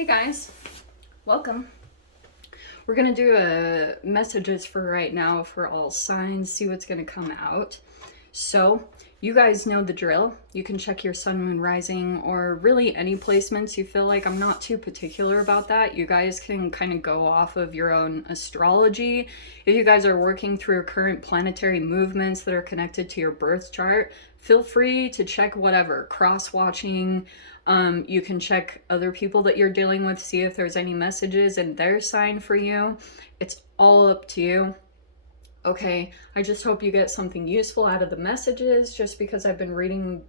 Hey guys, welcome. We're gonna do a messages for right now for all signs, see what's gonna come out. So, you guys know the drill. You can check your sun, moon, rising, or really any placements you feel like. I'm not too particular about that. You guys can kind of go off of your own astrology. If you guys are working through current planetary movements that are connected to your birth chart, feel free to check whatever, cross-watching. You can check other people that you're dealing with, see if there's any messages in their sign for you. It's all up to you. Okay, I just hope you get something useful out of the messages, just because I've been reading,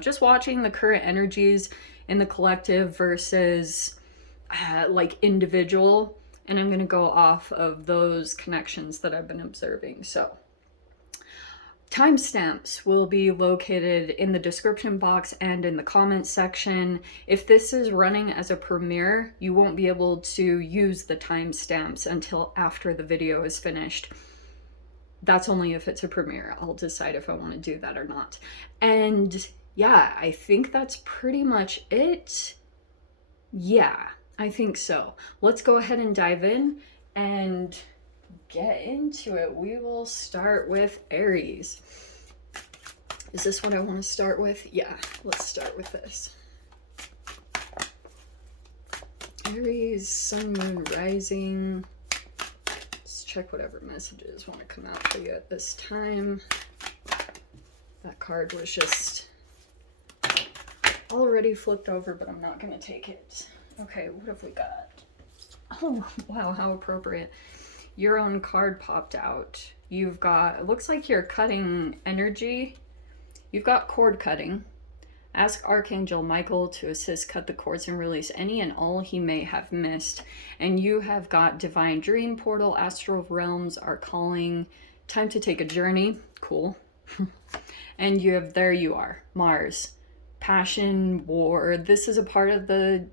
just watching the current energies in the collective versus like individual, and I'm going to go off of those connections that I've been observing. So timestamps will be located in the description box and in the comments section. If this is running as a premiere, you won't be able to use the timestamps until after the video is finished. That's only if it's a premiere. I'll decide if I want to do that or not. And yeah, I think that's pretty much it. Yeah, I think so. Let's go ahead and dive in and get into it. We will start with Aries. Is this what I want to start with? Yeah, let's start with this. Aries, sun, moon, rising. Let's check whatever messages want to come out for you at this time. That card was just already flipped over, but I'm not going to take it. Okay, what have we got? Oh, wow, how appropriate. Your own card popped out. You've got, it looks like you're cutting energy. You've got cord cutting. Ask Archangel Michael to assist cut the cords and release any and all he may have missed. And you have got divine dream portal, astral realms are calling. Time to take a journey. Cool. And you have, there you are, Mars. Passion, war. This is a part of the,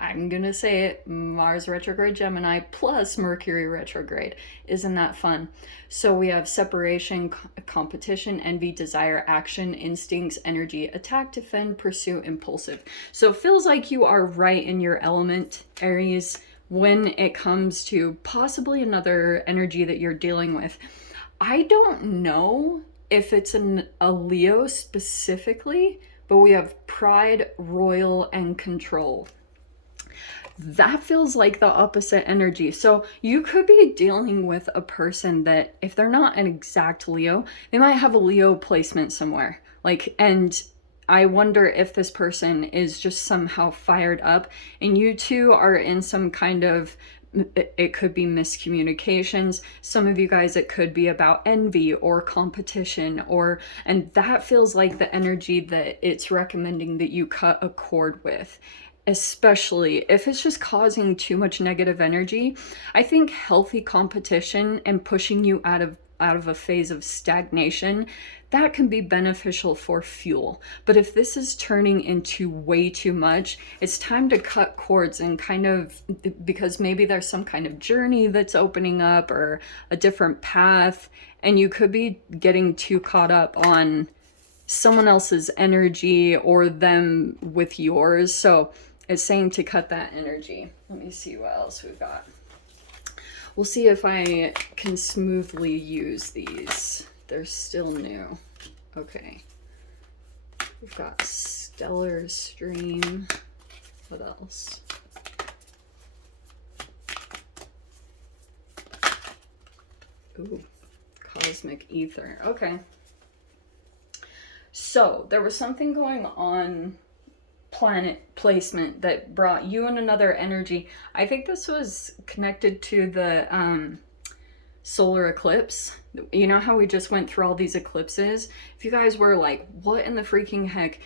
I'm gonna say it, Mars retrograde Gemini plus Mercury retrograde. Isn't that fun? So we have separation, competition, envy, desire, action, instincts, energy, attack, defend, pursue, impulsive. So it feels like you are right in your element, Aries, when it comes to possibly another energy that you're dealing with. I don't know if it's a Leo specifically, but we have pride, royal, and control. That feels like the opposite energy. So you could be dealing with a person that, if they're not an exact Leo, they might have a Leo placement somewhere. And I wonder if this person is just somehow fired up and you two are in some kind of, it could be miscommunications. Some of you guys, it could be about envy or competition, and that feels like the energy that it's recommending that you cut a cord with, especially if it's just causing too much negative energy. I think healthy competition and pushing you out of a phase of stagnation, that can be beneficial for fuel. But if this is turning into way too much, it's time to cut cords and kind of, because maybe there's some kind of journey that's opening up or a different path, and you could be getting too caught up on someone else's energy or them with yours. So it's saying to cut that energy. Let me see what else we've got. We'll see if I can smoothly use these. They're still new. Okay. We've got stellar stream. What else? Ooh, cosmic ether. Okay. So there was something going on planet placement that brought you in another energy. I think this was connected to the solar eclipse. You know how we just went through all these eclipses? If you guys were like, what in the freaking heck?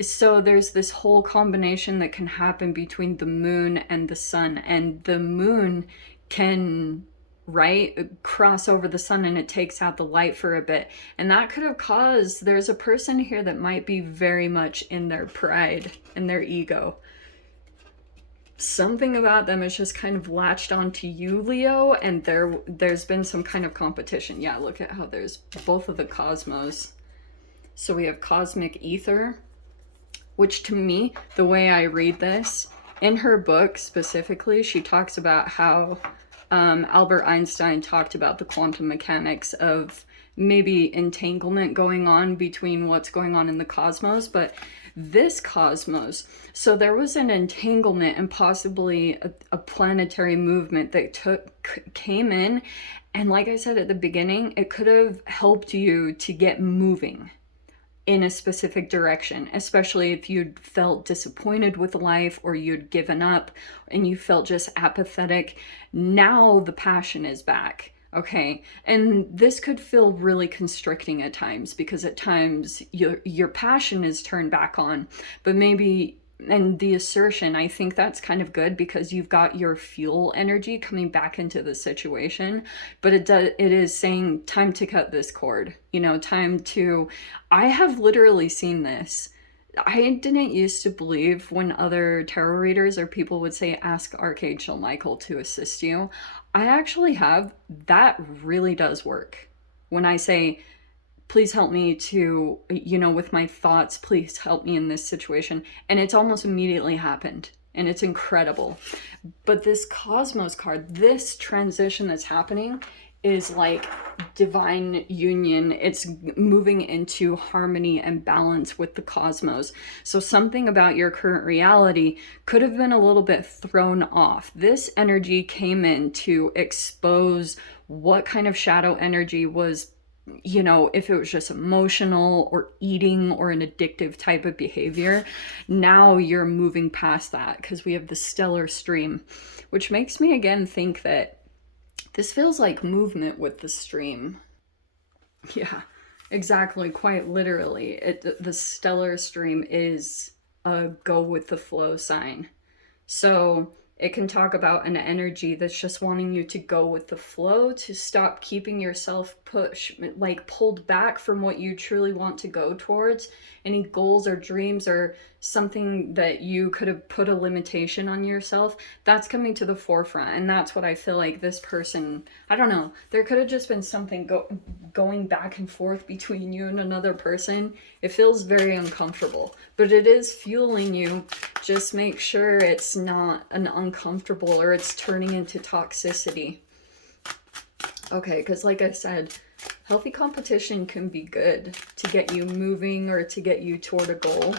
So there's this whole combination that can happen between the moon and the sun, and the moon can cross over the sun and it takes out the light for a bit, and that could have caused, there's a person here that might be very much in their pride and their ego. Something about them is just kind of latched onto you, Leo, and there's been some kind of competition. Yeah, look at how there's both of the cosmos. So we have cosmic ether, which to me, the way I read this, in her book specifically, she talks about how Albert Einstein talked about the quantum mechanics of maybe entanglement going on between what's going on in the cosmos, but this cosmos, so there was an entanglement and possibly a planetary movement that came in, and like I said at the beginning, it could have helped you to get moving in a specific direction, especially if you'd felt disappointed with life or you'd given up and you felt just apathetic. Now the passion is back. Okay, and this could feel really constricting at times, because at times your passion is turned back on, but maybe, and the assertion, I think that's kind of good because you've got your fuel energy coming back into the situation, but it is saying time to cut this cord, you know, time to, I have literally seen this. I didn't used to believe when other tarot readers or people would say, ask Archangel Michael to assist you. I actually have. That really does work. When I say, please help me to, you know, with my thoughts, please help me in this situation. And it's almost immediately happened. And it's incredible. But this Cosmos card, this transition that's happening is like divine union. It's moving into harmony and balance with the cosmos. So something about your current reality could have been a little bit thrown off. This energy came in to expose what kind of shadow energy was, you know, if it was just emotional or eating or an addictive type of behavior. Now you're moving past that because we have the stellar stream, which makes me again think that this feels like movement with the stream. Yeah, exactly. Quite literally. The stellar stream is a go with the flow sign. So it can talk about an energy that's just wanting you to go with the flow, to stop keeping yourself pulled back from what you truly want to go towards. Any goals or dreams or something that you could have put a limitation on yourself, that's coming to the forefront. And that's what I feel like this person, I don't know, there could have just been something going back and forth between you and another person. It feels very uncomfortable, but it is fueling you. Just make sure it's not an uncomfortable or it's turning into toxicity. Okay, because like I said, healthy competition can be good to get you moving or to get you toward a goal.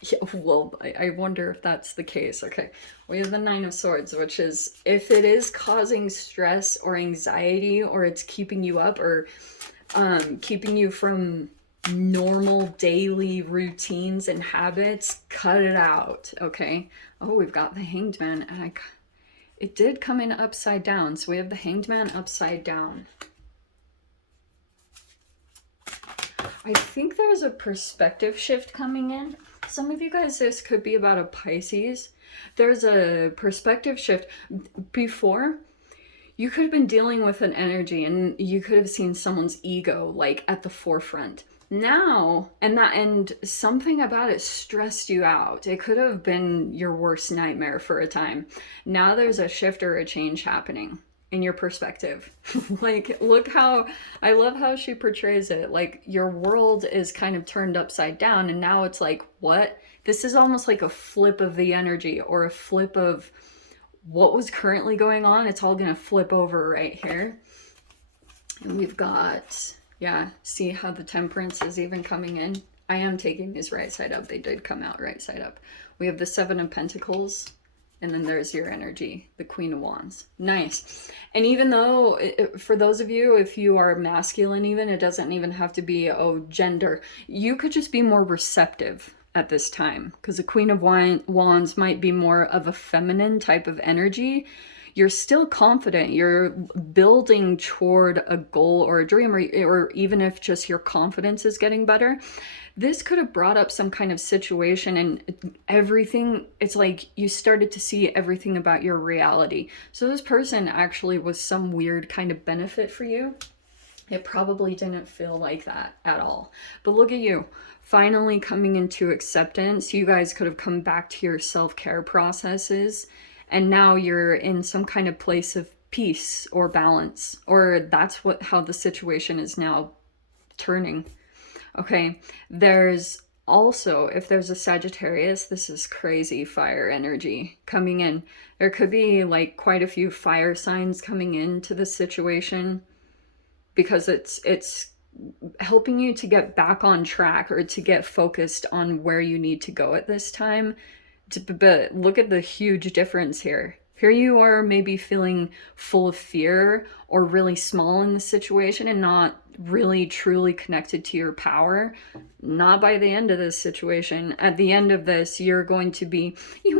Yeah, well, I wonder if that's the case. Okay, we have the Nine of Swords, which is if it is causing stress or anxiety, or it's keeping you up or keeping you from normal daily routines and habits, cut it out. Okay. Oh, we've got the Hanged Man, and it did come in upside down, so we have the Hanged Man upside down. I think there's a perspective shift coming in. Some of you guys, this could be about a Pisces. There's a perspective shift. Before, you could have been dealing with an energy and you could have seen someone's ego like at the forefront. Now, and something about it stressed you out. It could have been your worst nightmare for a time. Now there's a shift or a change happening in your perspective. Like, look how, I love how she portrays it. Like, your world is kind of turned upside down, and now it's like, what? This is almost like a flip of the energy, or a flip of what was currently going on. It's all gonna flip over right here. And we've got, yeah, see how the Temperance is even coming in? I am taking these right side up. They did come out right side up. We have the Seven of Pentacles, and then there's your energy, the Queen of Wands. Nice. And even though, for those of you, if you are masculine even, it doesn't even have to be, oh, gender. You could just be more receptive at this time, because the Queen of Wands might be more of a feminine type of energy. You're still confident. You're building toward a goal or a dream, or even if just your confidence is getting better. This could have brought up some kind of situation, and everything, it's like you started to see everything about your reality. So this person actually was some weird kind of benefit for you. It probably didn't feel like that at all. But look at you, finally coming into acceptance. You guys could have come back to your self-care processes, and now you're in some kind of place of peace or balance, or that's how the situation is now turning. Okay, there's also, if there's a Sagittarius, this is crazy fire energy coming in. There could be like quite a few fire signs coming into the situation, because it's helping you to get back on track, or to get focused on where you need to go at this time. But look at the huge difference here. Here you are maybe feeling full of fear or really small in the situation and not really truly connected to your power. Not by the end of this situation. At the end of this, you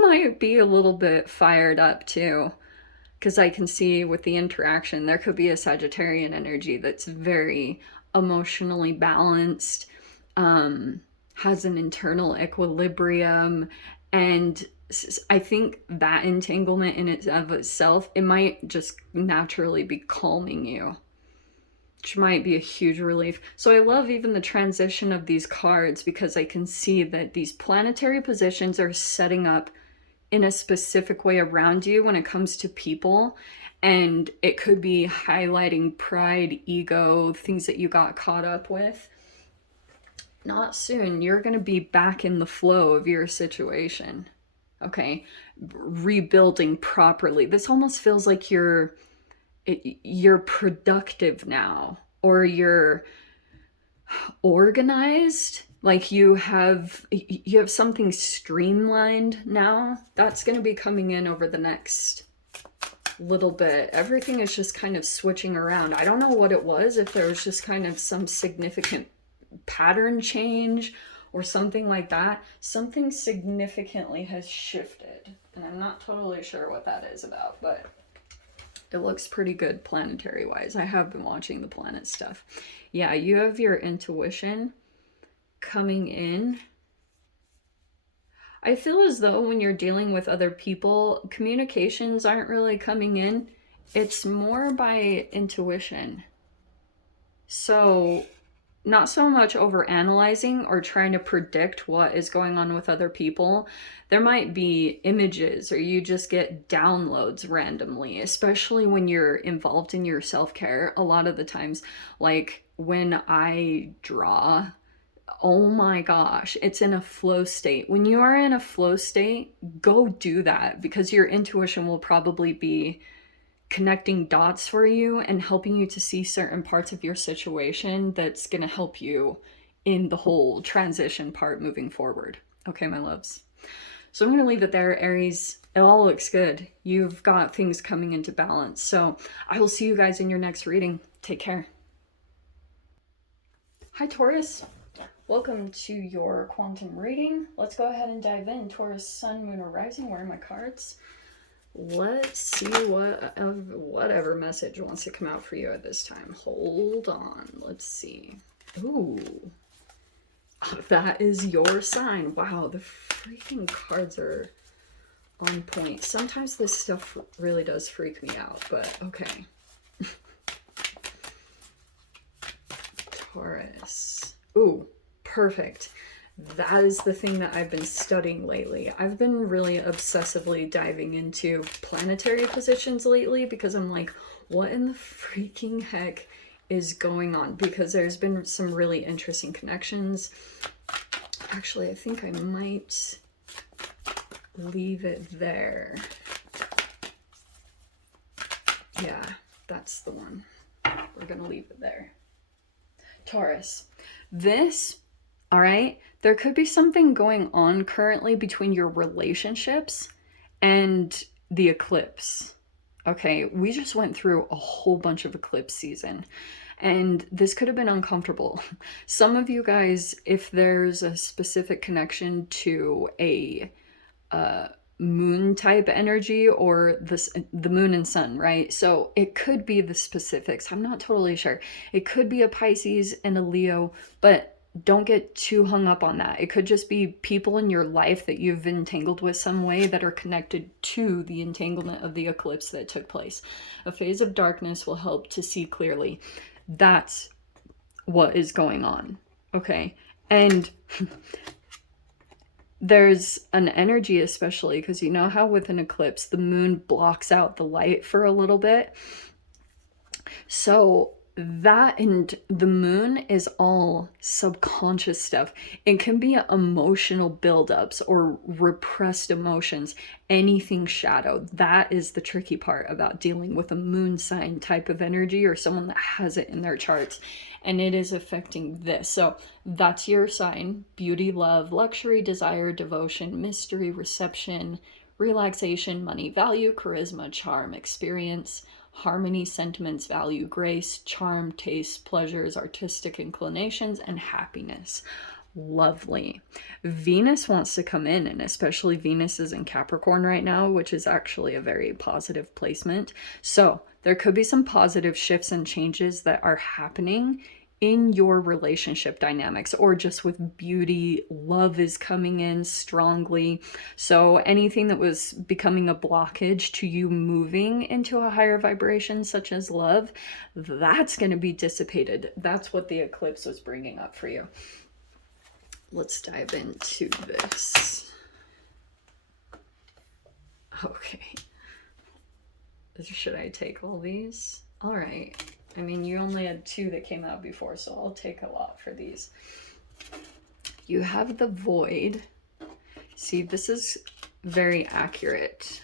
might be a little bit fired up too. Because I can see with the interaction, there could be a Sagittarian energy that's very emotionally balanced, has an internal equilibrium, and I think that entanglement in it of itself, it might just naturally be calming you, which might be a huge relief. So I love even the transition of these cards, because I can see that these planetary positions are setting up in a specific way around you when it comes to people. And it could be highlighting pride, ego, things that you got caught up with. Not soon. You're going to be back in the flow of your situation. Okay? Rebuilding properly. This almost feels like you're productive now, or you're organized. Like you have something streamlined now. That's going to be coming in over the next little bit. Everything is just kind of switching around. I don't know what it was, if there was just kind of some significant pattern change or something like that. Something significantly has shifted, and I'm not totally sure what that is about, but it looks pretty good planetary wise. I have been watching the planet stuff. Yeah, you have your intuition coming in. I feel as though when you're dealing with other people, communications aren't really coming in. It's more by intuition. So not so much over analyzing or trying to predict what is going on with other people. There might be images, or you just get downloads randomly, especially when you're involved in your self-care. A lot of the times, like when I draw, oh my gosh, it's in a flow state. When you are in a flow state, go do that, because your intuition will probably be connecting dots for you and helping you to see certain parts of your situation that's going to help you in the whole transition part moving forward. Okay, my loves. So I'm going to leave it there, Aries. It all looks good. You've got things coming into balance. So I will see you guys in your next reading. Take care. Hi, Taurus. Welcome to your quantum reading. Let's go ahead and dive in. Taurus, Sun, Moon, or Rising. Where are my cards? Let's see whatever message wants to come out for you at this time. Hold on. Let's see. Ooh. That is your sign. Wow, the freaking cards are on point. Sometimes this stuff really does freak me out, but okay. Taurus. Ooh, perfect. That is the thing that I've been studying lately. I've been really obsessively diving into planetary positions lately, because I'm like, what in the freaking heck is going on? Because there's been some really interesting connections. Actually, I think I might leave it there. Yeah, that's the one. We're gonna leave it there. Taurus, this, all right, there could be something going on currently between your relationships and the eclipse. Okay, we just went through a whole bunch of eclipse season, and this could have been uncomfortable. Some of you guys, if there's a specific connection to a moon type energy, or the moon and sun, right? So it could be the specifics. I'm not totally sure. It could be a Pisces and a Leo, but don't get too hung up on that. It could just be people in your life that you've entangled with some way that are connected to the entanglement of the eclipse that took place. A phase of darkness will help to see clearly. That's what is going on. Okay. And there's an energy, especially because you know how with an eclipse, the moon blocks out the light for a little bit. So that and the moon is all subconscious stuff. It can be emotional buildups or repressed emotions, anything shadow. That is the tricky part about dealing with a moon sign type of energy or someone that has it in their charts. And it is affecting this. So that's your sign: beauty, love, luxury, desire, devotion, mystery, reception, relaxation, money, value, charisma, charm, experience, harmony, sentiments, value, grace, charm, taste, pleasures, artistic inclinations, and happiness. Lovely. Venus wants to come in, and especially Venus is in Capricorn right now, which is actually a very positive placement. So there could be some positive shifts and changes that are happening in your relationship dynamics, or just with beauty. Love is coming in strongly. So anything that was becoming a blockage to you moving into a higher vibration, such as love, that's going to be dissipated. That's what the eclipse was bringing up for you. Let's dive into this. Okay. Should I take all these? All right. I mean, you only had 2 that came out before, so I'll take a lot for these. You have the Void. See, this is very accurate.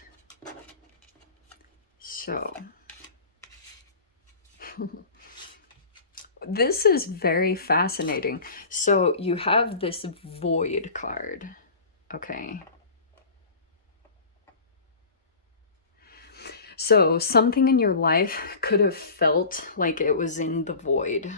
So, this is very fascinating. So, you have this Void card, okay? So something in your life could have felt like it was in the void.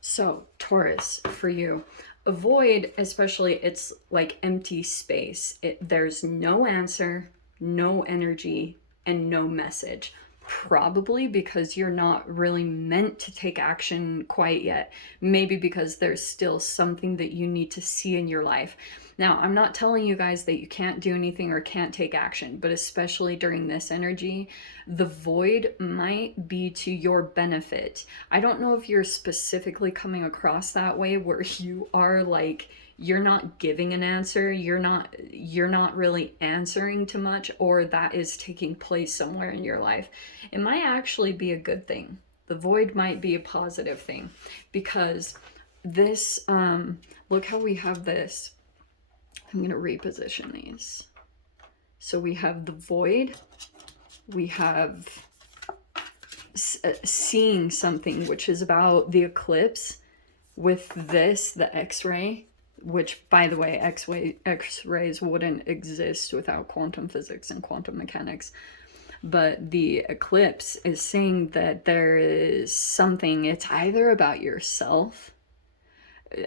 So Taurus, for you, a void, especially, it's like empty space. There's no answer, no energy, and no message. Probably because you're not really meant to take action quite yet. Maybe because there's still something that you need to see in your life. Now, I'm not telling you guys that you can't do anything or can't take action, but especially during this energy, the void might be to your benefit. I don't know if you're specifically coming across that way, where you are like, you're not giving an answer, you're not really answering to much, or that is taking place somewhere in your life. It might actually be a good thing. The void might be a positive thing, because this, look how we have this. I'm going to reposition these. So we have the void, we have seeing something, which is about the eclipse, with this, the X-ray, which, by the way, X-rays wouldn't exist without quantum physics and quantum mechanics. But the eclipse is saying that there is something, it's either about yourself,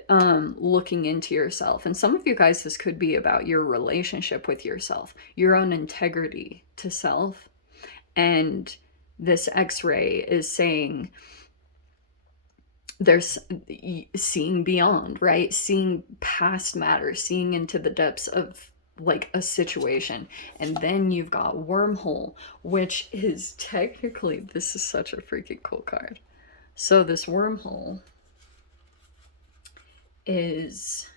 looking into yourself. And some of you guys, this could be about your relationship with yourself, your own integrity to self. And this X-ray is saying there's seeing beyond, right? Seeing past matter, seeing into the depths of like a situation. And then you've got wormhole, which is technically, this is such a freaking cool card. So this wormhole is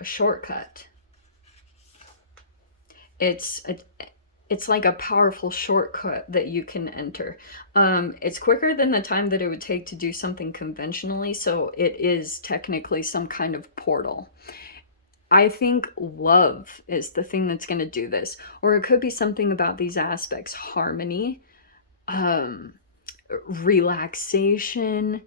a shortcut. It's like a powerful shortcut that you can enter. It's quicker than the time that it would take to do something conventionally, so it is technically some kind of portal. I think love is the thing that's going to do this, or it could be something about these aspects: harmony, relaxation,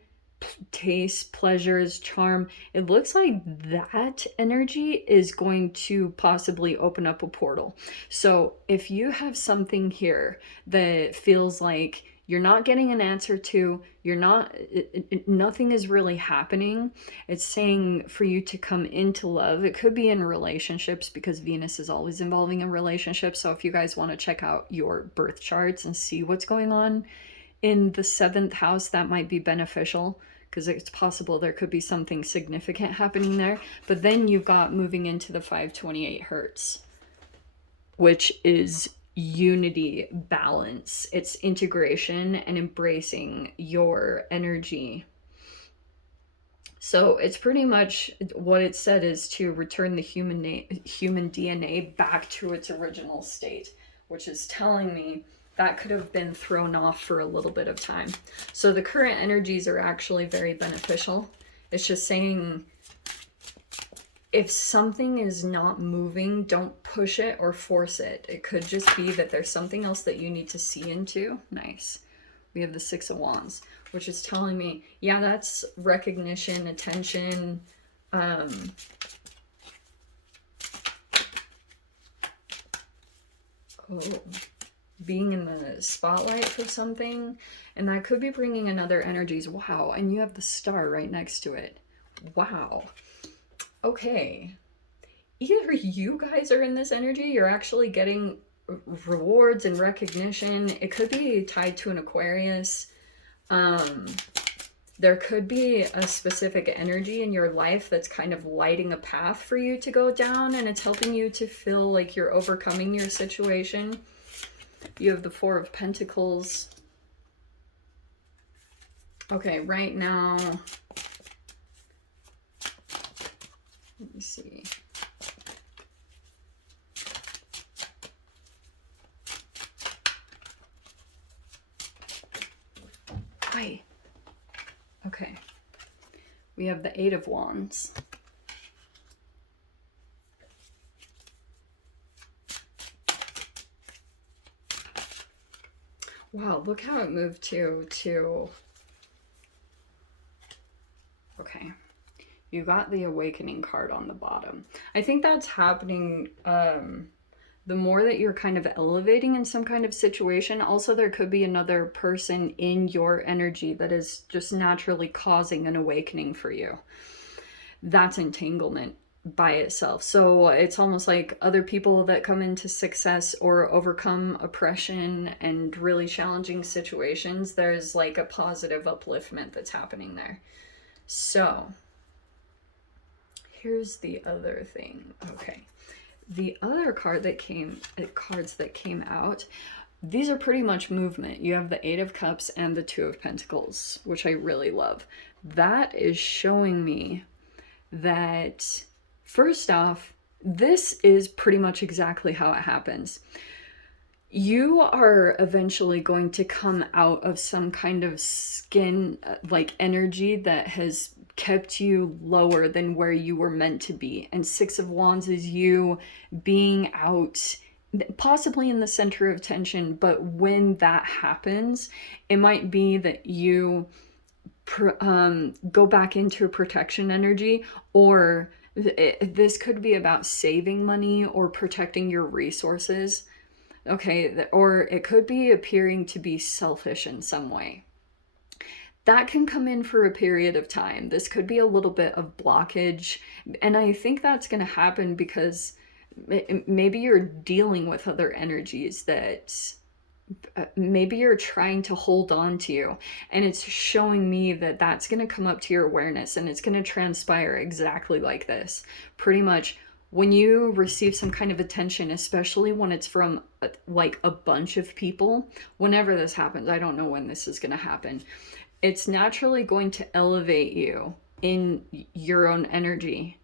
taste, pleasures, charm. It looks like that energy is going to possibly open up a portal. So if you have something here that feels like you're not getting an answer to, nothing is really happening, it's saying for you to come into love. It could be in relationships, because Venus is always involving in relationships. So if you guys want to check out your birth charts and see what's going on in the 7th house, that might be beneficial, because it's possible there could be something significant happening there. But then you've got moving into the 528 hertz, which is unity, balance. It's integration and embracing your energy. So it's pretty much what it said is to return the human DNA back to its original state, which is telling me that could have been thrown off for a little bit of time. So the current energies are actually very beneficial. It's just saying, if something is not moving, don't push it or force it. It could just be that there's something else that you need to see into. Nice. We have the Six of Wands, which is telling me, yeah, that's recognition, attention, being in the spotlight for something. And that could be bringing in other energies. Wow. And you have the star right next to it. Wow. Okay. Either you guys are in this energy, you're actually getting rewards and recognition. It could be tied to an Aquarius. There could be a specific energy in your life that's kind of lighting a path for you to go down, and it's helping you to feel like you're overcoming your situation. You have the Four of Pentacles. Okay, right now, let me see. Hi. Okay. We have the Eight of Wands. Wow, look how it moved to... Okay. You got the Awakening card on the bottom. I think that's happening the more that you're kind of elevating in some kind of situation. Also, there could be another person in your energy that is just naturally causing an awakening for you. That's entanglement by itself. So it's almost like other people that come into success or overcome oppression and really challenging situations. There's like a positive upliftment that's happening there. So here's the other thing. Okay. The other card that cards that came out, these are pretty much movement. You have the Eight of Cups and the Two of Pentacles, which I really love. That is showing me that, first off, this is pretty much exactly how it happens. You are eventually going to come out of some kind of skin, like energy that has kept you lower than where you were meant to be. And Six of Wands is you being out, possibly in the center of attention. But when that happens, it might be that you go back into a protection energy, or this could be about saving money or protecting your resources. Okay, or it could be appearing to be selfish in some way. That can come in for a period of time. This could be a little bit of blockage. And I think that's going to happen because maybe you're dealing with other energies that maybe you're trying to hold on to you. And it's showing me that that's going to come up to your awareness, and it's going to transpire exactly like this. Pretty much when you receive some kind of attention, especially when it's from like a bunch of people, whenever this happens, I don't know when this is going to happen, it's naturally going to elevate you in your own energy.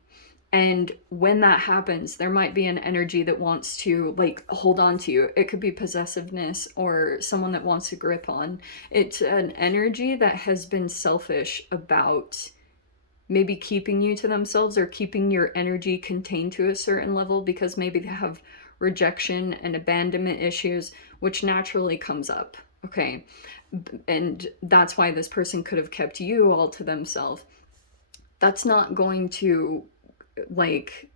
And when that happens, there might be an energy that wants to like hold on to you. It could be possessiveness or someone that wants to grip on. It's an energy that has been selfish about maybe keeping you to themselves or keeping your energy contained to a certain level, because maybe they have rejection and abandonment issues, which naturally comes up. Okay. And that's why this person could have kept you all to themselves. That's not going to like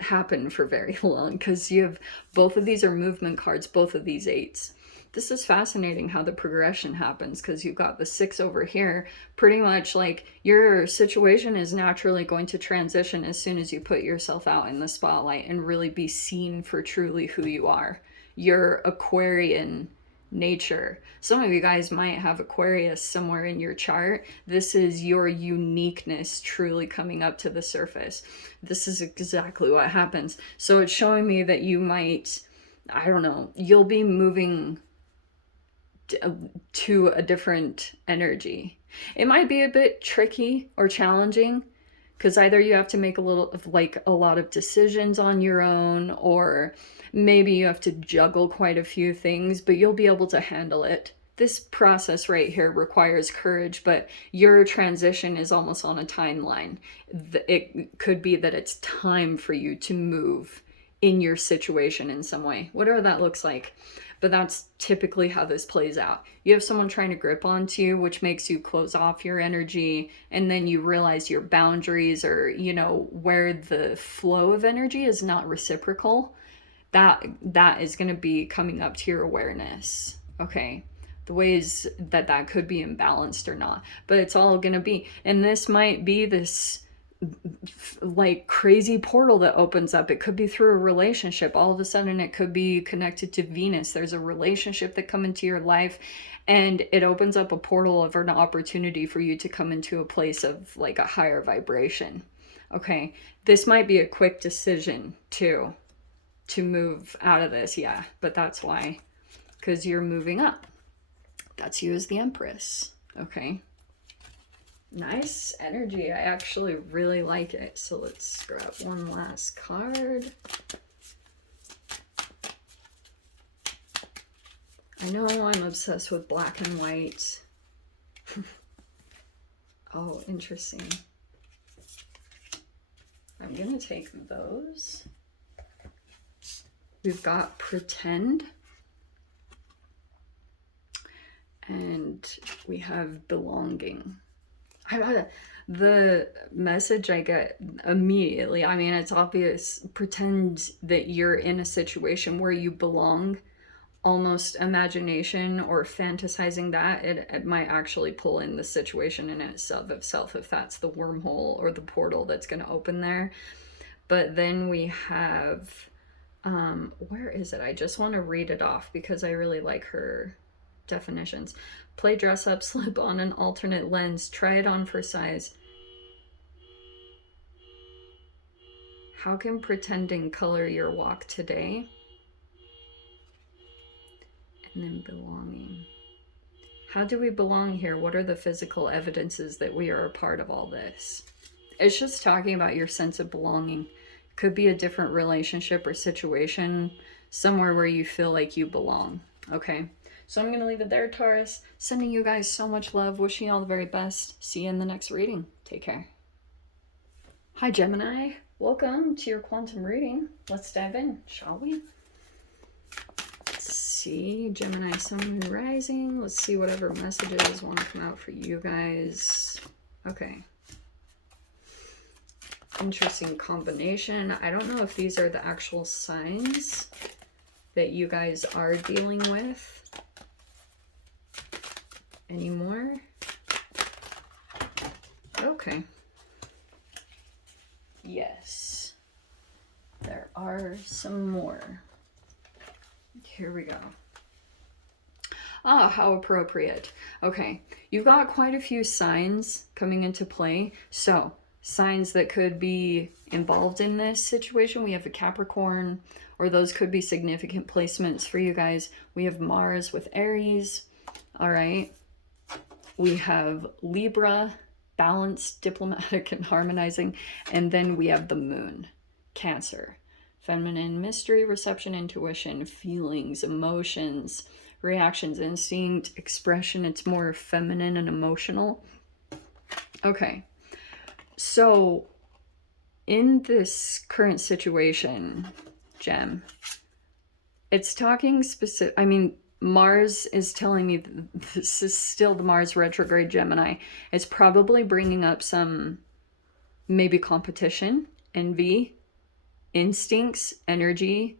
happen for very long, because you have both of these are movement cards, both of these eights. This is fascinating how the progression happens, because you've got the six over here. Pretty much like your situation is naturally going to transition as soon as you put yourself out in the spotlight and really be seen for truly who you are. Your Aquarian nature. Some of you guys might have Aquarius somewhere in your chart. This is your uniqueness truly coming up to the surface. This is exactly what happens. So it's showing me that you might, I don't know, you'll be moving to a different energy. It might be a bit tricky or challenging, Because either you have to make a lot of decisions on your own, or maybe you have to juggle quite a few things, but you'll be able to handle it. This process right here requires courage, but your transition is almost on a timeline. It could be that it's time for you to move in your situation in some way, whatever that looks like. But that's typically how this plays out. You have someone trying to grip onto you, which makes you close off your energy, and then you realize your boundaries, or, you know, where the flow of energy is not reciprocal. That is going to be coming up to your awareness. Okay, the ways that could be imbalanced or not, but it's all going to be, and this might be this like crazy portal that opens up. It could be through a relationship. All of a sudden it could be connected to Venus. There's a relationship that come into your life, and it opens up a portal of an opportunity for you to come into a place of like a higher vibration. Okay, this might be a quick decision too, to move out of this. Yeah, but that's why, because you're moving up. That's you as the Empress. Okay, nice energy. I actually really like it. So let's grab one last card. I know I'm obsessed with black and white. Oh, interesting. I'm gonna take those. We've got pretend, and we have belonging. The message I get immediately, I mean, it's obvious. Pretend that you're in a situation where you belong. Almost imagination or fantasizing that it might actually pull in the situation in itself, if that's the wormhole or the portal that's going to open there. But then we have where is it? I just want to read it off because I really like her definitions. Play dress up, slip on an alternate lens, try it on for size. How can pretending color your walk today? And then belonging. How do we belong here? What are the physical evidences that we are a part of all this? It's just talking about your sense of belonging. Could be a different relationship or situation, somewhere where you feel like you belong. Okay, so I'm going to leave it there, Taurus. Sending you guys so much love. Wishing you all the very best. See you in the next reading. Take care. Hi, Gemini. Welcome to your quantum reading. Let's dive in, shall we? Let's see, Gemini, Sun, Moon, Rising. Let's see whatever messages want to come out for you guys. Okay. Interesting combination. I don't know if these are the actual signs that you guys are dealing with anymore. Okay. Yes. There are some more. Here we go. Ah, how appropriate. Okay, you've got quite a few signs coming into play. So, signs that could be involved in this situation. We have a Capricorn, or those could be significant placements for you guys. We have Mars with Aries. All right. We have Libra, balanced, diplomatic, and harmonizing. And then we have the Moon, Cancer. Feminine, mystery, reception, intuition, feelings, emotions, reactions, instinct, expression. It's more feminine and emotional. Okay. So, in this current situation, Gem, it's talking specific. I mean, Mars is telling me this is still the Mars retrograde Gemini. It's probably bringing up some maybe competition, envy, instincts, energy,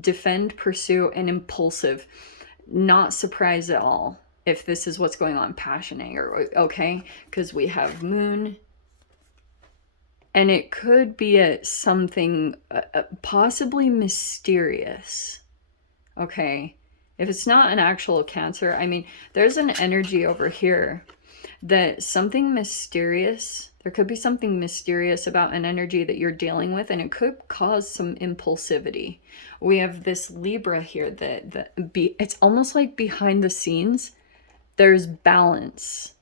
defend, pursue, and impulsive. Not surprised at all if this is what's going on, passionate, or okay, because we have Moon. And it could be something possibly mysterious. Okay. If it's not an actual Cancer, I mean, there's an energy over here that something mysterious, there could be something mysterious about an energy that you're dealing with, and it could cause some impulsivity. We have this Libra here it's almost like behind the scenes, there's balance.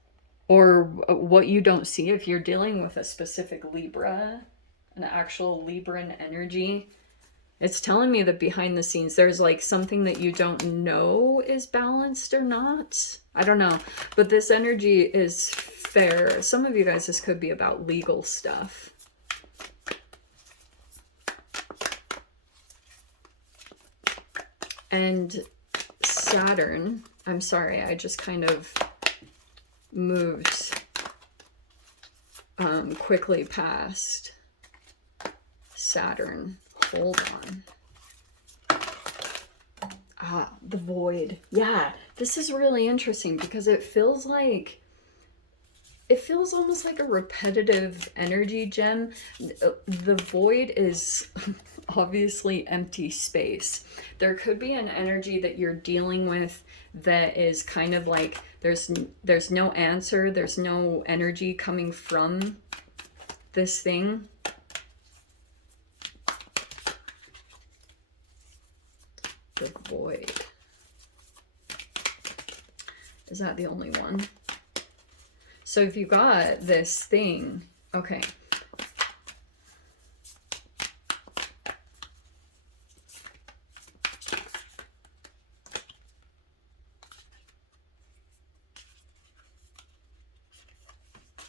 or what you don't see if you're dealing with a specific Libra, an actual Libran energy. It's telling me that behind the scenes, there's like something that you don't know is balanced or not. I don't know. But this energy is fair. Some of you guys, this could be about legal stuff. And Saturn, I'm sorry, I just kind of moved quickly past Saturn. Hold on. Ah, the void. Yeah, this is really interesting because it feels almost like a repetitive energy gem. The void is obviously empty space. There could be an energy that you're dealing with that is kind of like there's no answer, there's no energy coming from this thing. The void. Is that the only one? So if you got this thing, okay.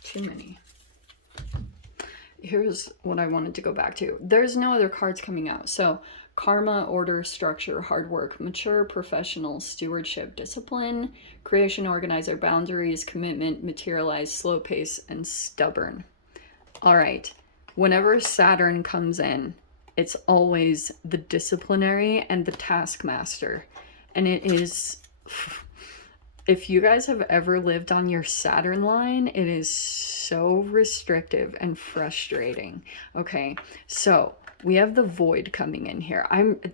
Too many. Here's what I wanted to go back to. There's no other cards coming out. So karma, order, structure, hard work, mature, professional, stewardship, discipline, creation, organizer, boundaries, commitment, materialize, slow pace, and stubborn. All right. Whenever Saturn comes in, it's always the disciplinary and the taskmaster. And it is, if you guys have ever lived on your Saturn line, it is so restrictive and frustrating. Okay, so we have the void coming in here.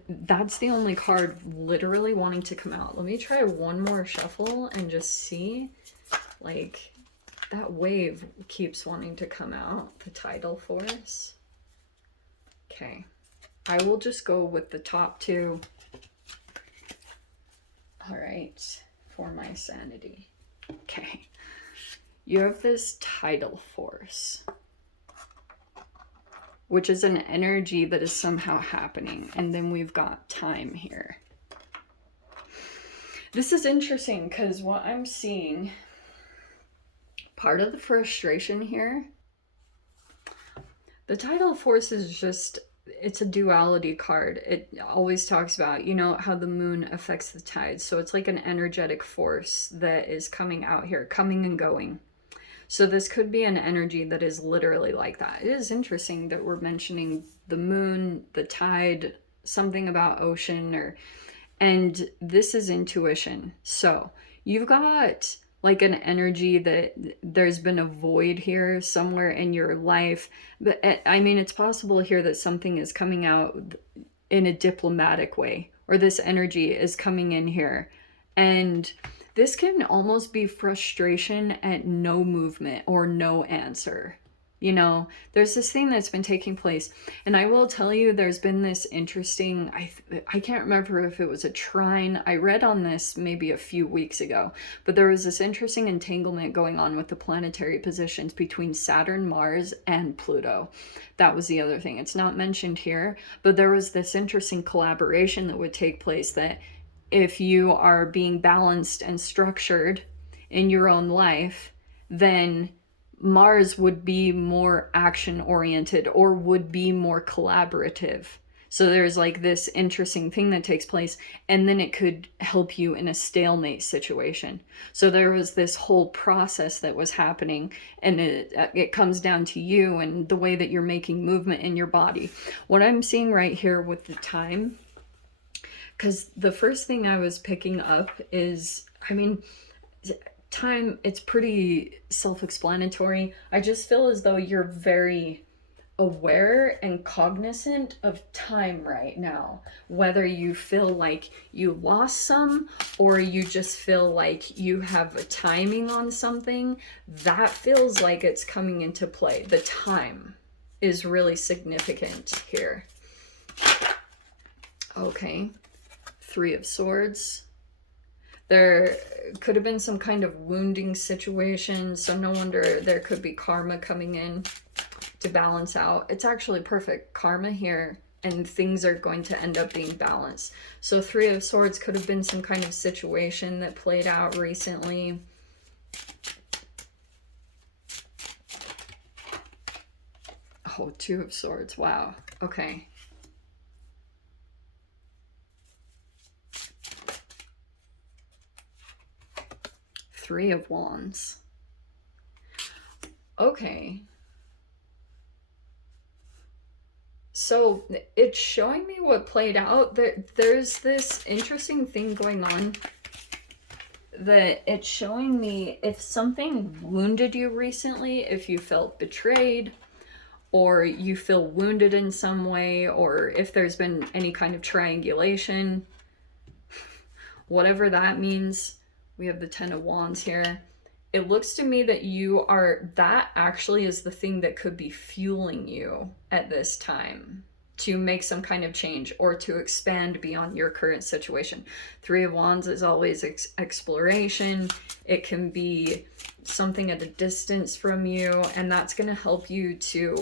That's the only card literally wanting to come out. Let me try one more shuffle and just see. Like, that wave keeps wanting to come out, the tidal force. Okay, I will just go with the top two. All right, for my sanity. Okay, you have this tidal force, which is an energy that is somehow happening. And then we've got time here. This is interesting because what I'm seeing, part of the frustration here, the tidal force is just, it's a duality card. It always talks about, you know, how the moon affects the tides. So it's like an energetic force that is coming out here, coming and going. So this could be an energy that is literally like that. It is interesting that we're mentioning the moon, the tide, something about ocean, and this is intuition. So you've got like an energy that there's been a void here somewhere in your life. But I mean, it's possible here that something is coming out in a diplomatic way, or this energy is coming in here. And this can almost be frustration at no movement or no answer. You know, there's this thing that's been taking place. And I will tell you, there's been this interesting, I can't remember if it was a trine. I read on this maybe a few weeks ago, but there was this interesting entanglement going on with the planetary positions between Saturn, Mars, and Pluto. That was the other thing. It's not mentioned here, but there was this interesting collaboration that would take place that if you are being balanced and structured in your own life, then Mars would be more action oriented or would be more collaborative. So there's like this interesting thing that takes place, and then it could help you in a stalemate situation. So there was this whole process that was happening, and it comes down to you and the way that you're making movement in your body. What I'm seeing right here with the time, because the first thing I was picking up is, I mean, time, it's pretty self-explanatory. I just feel as though you're very aware and cognizant of time right now. Whether you feel like you lost some, or you just feel like you have a timing on something, that feels like it's coming into play. The time is really significant here. Okay. Three of Swords. There could have been some kind of wounding situation, so no wonder there could be karma coming in to balance out. It's actually perfect karma here, and things are going to end up being balanced. So Three of Swords could have been some kind of situation that played out recently. Oh, Two of Swords. Wow. Okay. Three of Wands. Okay. So it's showing me what played out. There's this interesting thing going on that it's showing me if something wounded you recently, if you felt betrayed, or you feel wounded in some way, or if there's been any kind of triangulation, whatever that means. We have the Ten of Wands here. It looks to me that that actually is the thing that could be fueling you at this time to make some kind of change or to expand beyond your current situation. Three of Wands is always exploration. It can be something at a distance from you, and that's going to help you to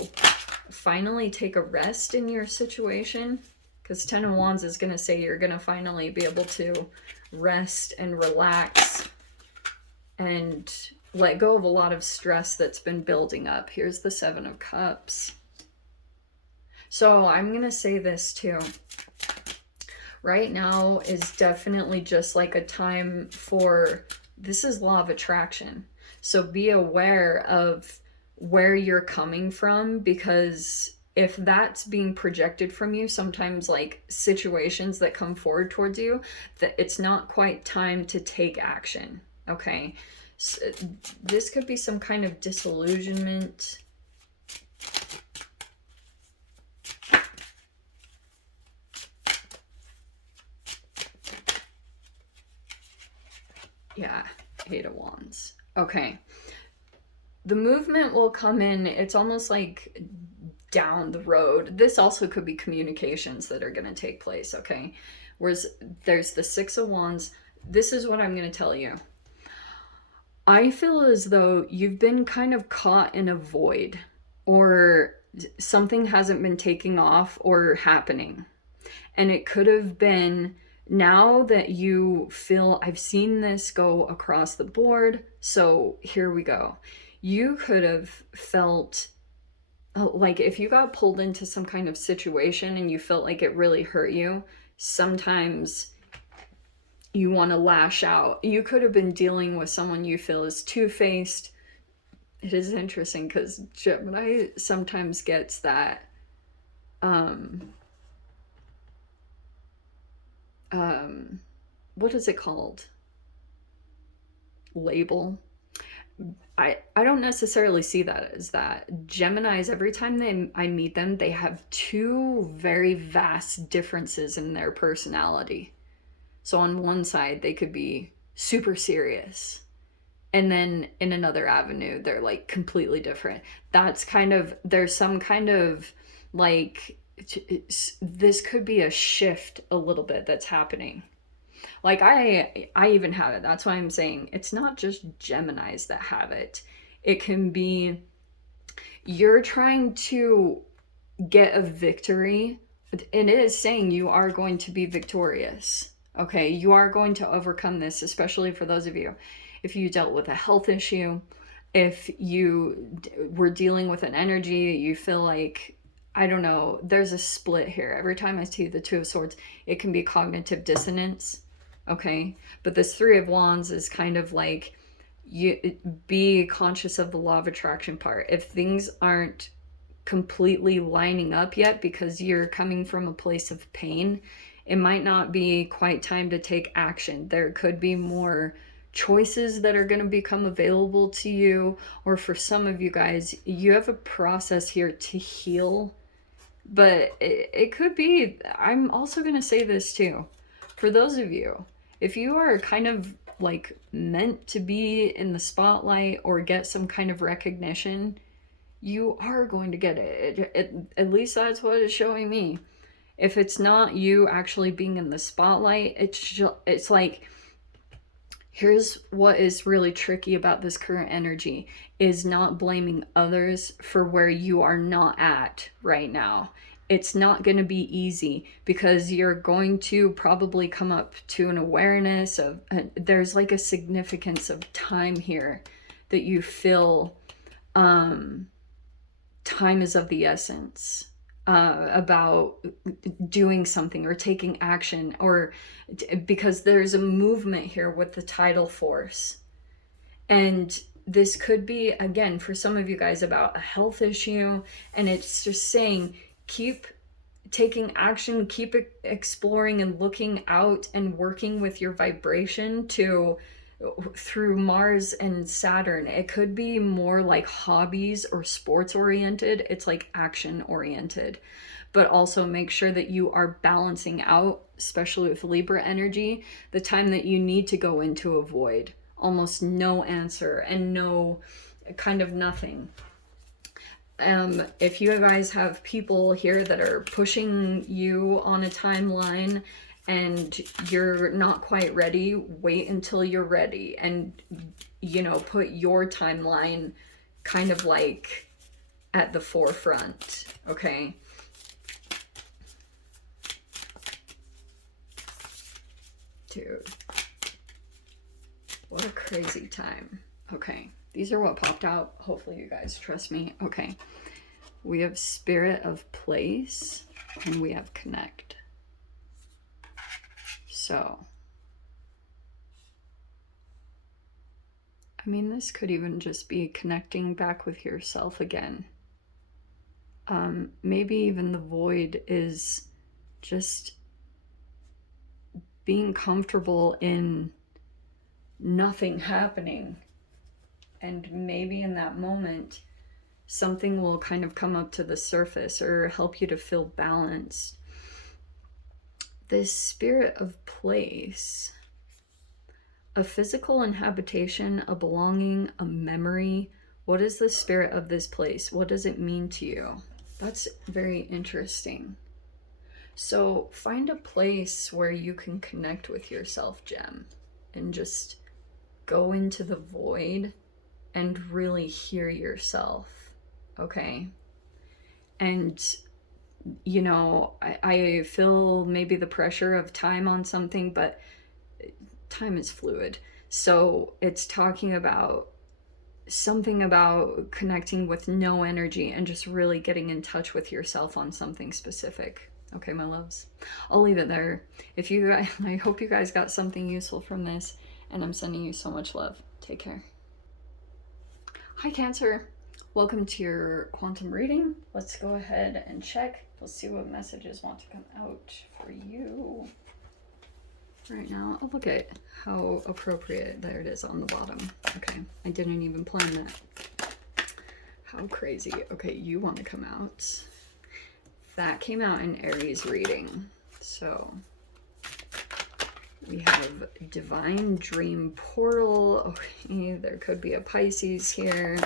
finally take a rest in your situation, because Ten of Wands is going to say you're going to finally be able to rest and relax and let go of a lot of stress that's been building up. Here's the Seven of Cups. So I'm going to say this too. Right now is definitely just like a time for, this is law of attraction. So be aware of where you're coming from, because if that's being projected from you, sometimes like situations that come forward towards you, that it's not quite time to take action. Okay. So this could be some kind of disillusionment. Yeah, Eight of Wands. Okay. The movement will come in, it's almost like down the road. This also could be communications that are going to take place, okay? Whereas there's the Six of Wands. This is what I'm going to tell you. I feel as though you've been kind of caught in a void, or something hasn't been taking off or happening. And it could have been, now that you feel, I've seen this go across the board, so here we go. You could have felt like if you got pulled into some kind of situation and you felt like it really hurt you, sometimes you want to lash out. You could have been dealing with someone you feel is two-faced. It is interesting because Gemini sometimes gets that what is it called? Label. I don't necessarily see that as that. Geminis, every time I meet them, they have two very vast differences in their personality. So on one side, they could be super serious. And then in another avenue, they're like completely different. That's kind of, there's some kind of like, this could be a shift a little bit that's happening. Like I even have it. That's why I'm saying it's not just Geminis that have it. It can be you're trying to get a victory, and it is saying you are going to be victorious. Okay, you are going to overcome this, especially for those of you. If you dealt with a health issue, if you were dealing with an energy, you feel like, I don't know, there's a split here. Every time I see the Two of Swords, it can be cognitive dissonance. Okay, but this Three of Wands is kind of like, you be conscious of the law of attraction part. If things aren't completely lining up yet because you're coming from a place of pain, it might not be quite time to take action. There could be more choices that are going to become available to you, or for some of you guys, you have a process here to heal. But it could be, I'm also going to say this too, for those of you, if you are kind of like meant to be in the spotlight or get some kind of recognition, you are going to get it. At least that's what it's showing me. If it's not you actually being in the spotlight, it's like Here's what is really tricky about this current energy is not blaming others for where you are not at right now. It's not going to be easy because you're going to probably come up to an awareness of there's like a significance of time here that you feel time is of the essence. About doing something or taking action, or because there's a movement here with the tidal force. And this could be, again, for some of you guys, about a health issue. And it's just saying, keep taking action, keep exploring and looking out and working with your vibration to through Mars and Saturn. It could be more like hobbies or sports oriented. It's like action oriented, but also make sure that you are balancing out, especially with Libra energy, the time that you need to go into a void, almost no answer and no kind of nothing. If you guys have people here that are pushing you on a timeline and you're not quite ready, wait until you're ready and, you know, put your timeline kind of like at the forefront, okay? Dude, what a crazy time. Okay, these are what popped out. Hopefully you guys trust me. Okay, we have spirit of place and we have connect. So, I mean, this could even just be connecting back with yourself again. Maybe even the void is just being comfortable in nothing happening. And maybe in that moment, something will kind of come up to the surface or help you to feel balanced. This spirit of place, a physical inhabitation, a belonging, a memory. What is the spirit of this place? What does it mean to you? That's very interesting. So find a place where you can connect with yourself, Gem, and just go into the void and really hear yourself, okay? And, you know, I feel maybe the pressure of time on something, but time is fluid. So it's talking about something about connecting with no energy and just really getting in touch with yourself on something specific. Okay, my loves, I'll leave it there. If you guys, I hope you guys got something useful from this, and I'm sending you so much love. Take care. Hi, Cancer. Welcome to your quantum reading. Let's go ahead and check. Let's see what messages want to come out for you right now. Oh, look at how appropriate. There it is on the bottom. Okay, I didn't even plan that. How crazy. Okay, you want to come out. That came out in Aries reading. So we have Divine Dream Portal. Okay, there could be a Pisces here.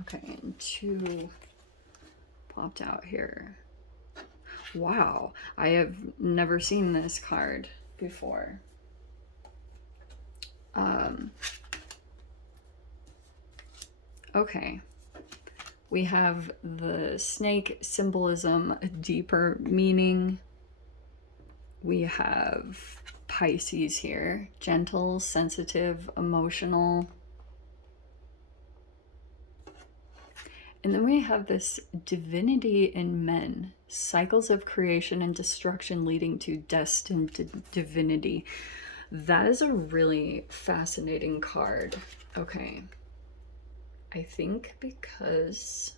Okay, and 2 popped out here. Wow, I have never seen this card before. Okay, we have the snake symbolism, a deeper meaning. We have Pisces here, gentle, sensitive, emotional. And then we have this divinity in men, cycles of creation and destruction leading to destined divinity. That is a really fascinating card. Okay. I think because,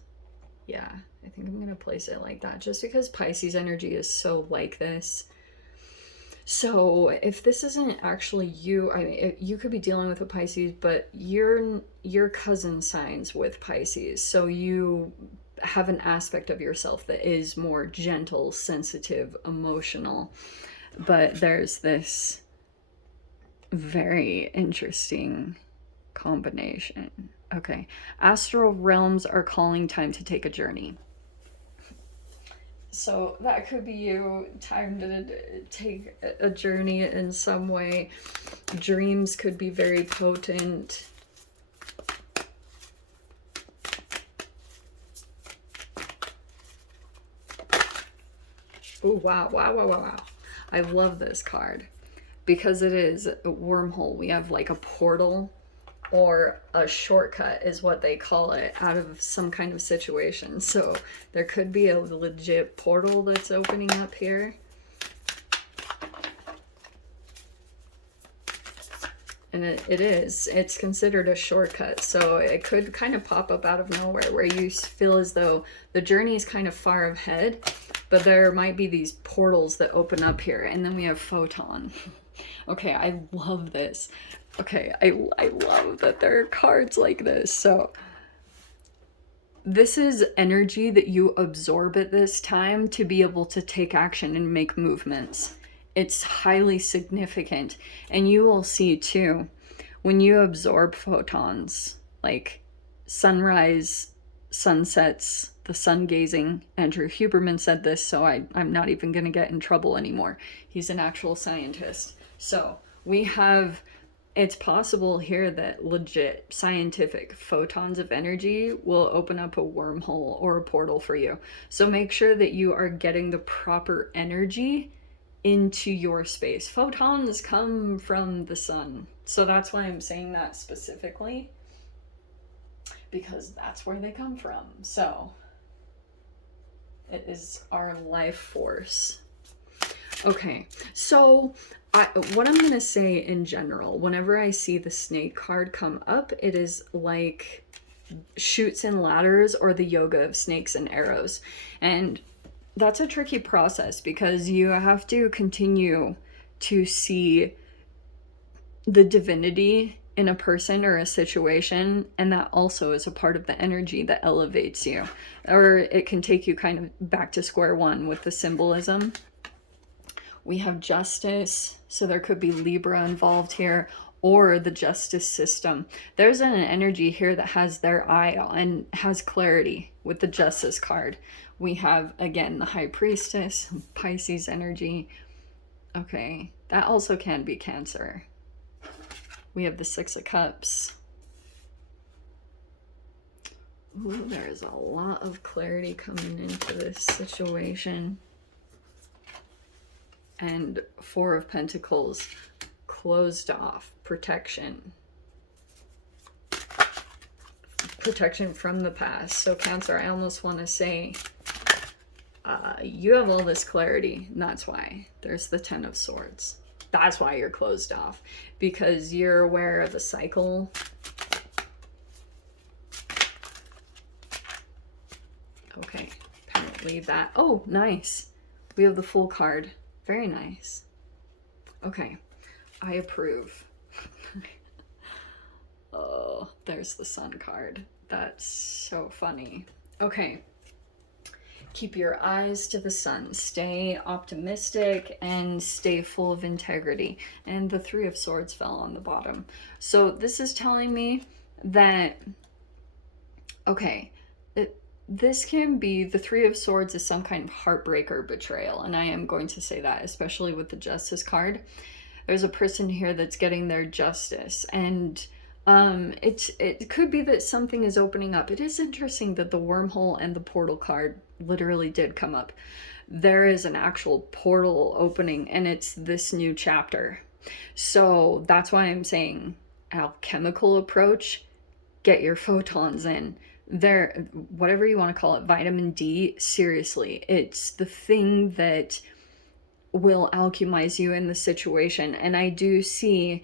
yeah, I think I'm going to place it like that just because Pisces energy is so like this. So if this isn't actually you, I mean, you could be dealing with a Pisces, but your cousin signs with Pisces. So you have an aspect of yourself that is more gentle, sensitive, emotional. But there's this very interesting combination. Okay, astral realms are calling, time to take a journey. So that could be you, time to take a journey in some way. Dreams could be very potent. Oh, wow, wow, wow, wow, wow. I love this card because it is a wormhole. We have like a portal or a shortcut is what they call it out of some kind of situation. So there could be a legit portal that's opening up here. And it's considered a shortcut. So it could kind of pop up out of nowhere where you feel as though the journey is kind of far ahead, but there might be these portals that open up here. And then we have photon. Okay, I love this. Okay, I love that there are cards like this. So this is energy that you absorb at this time to be able to take action and make movements. It's highly significant. And you will see too, when you absorb photons, like sunrise, sunsets, the sun gazing. Andrew Huberman said this, so I'm not even going to get in trouble anymore. He's an actual scientist. So we have, it's possible here that legit scientific photons of energy will open up a wormhole or a portal for you. So make sure that you are getting the proper energy into your space. Photons come from the sun. So that's why I'm saying that specifically, because that's where they come from. So it is our life force. Okay, so what I'm going to say in general, whenever I see the snake card come up, it is like chutes and ladders or the yoga of snakes and arrows. And that's a tricky process because you have to continue to see the divinity in a person or a situation, and that also is a part of the energy that elevates you. Or it can take you kind of back to square one with the symbolism. We have justice, so there could be Libra involved here, or the justice system. There's an energy here that has their eye and has clarity with the justice card. We have, again, the high priestess, Pisces energy. Okay, that also can be Cancer. We have the Six of Cups. Ooh, there's a lot of clarity coming into this situation. And Four of Pentacles, closed off, protection. Protection from the past. So Cancer, I almost want to say, you have all this clarity, and that's why. There's the Ten of Swords. That's why you're closed off, because you're aware of the cycle. Okay, apparently that, oh, nice. We have the Fool card. Very nice. Okay, I approve. Oh, there's the Sun card. That's so funny. Okay. Keep your eyes to the sun. Stay optimistic and stay full of integrity. And the Three of Swords fell on the bottom. So this is telling me that, okay, this can be, the Three of Swords is some kind of heartbreak or betrayal. And I am going to say that, especially with the Justice card. There's a person here that's getting their justice. And it could be that something is opening up. It is interesting that the wormhole and the portal card literally did come up. There is an actual portal opening, and it's this new chapter. So that's why I'm saying alchemical approach, get your photons in there, whatever you want to call it, vitamin D. Seriously, it's the thing that will alchemize you in the situation. And I do see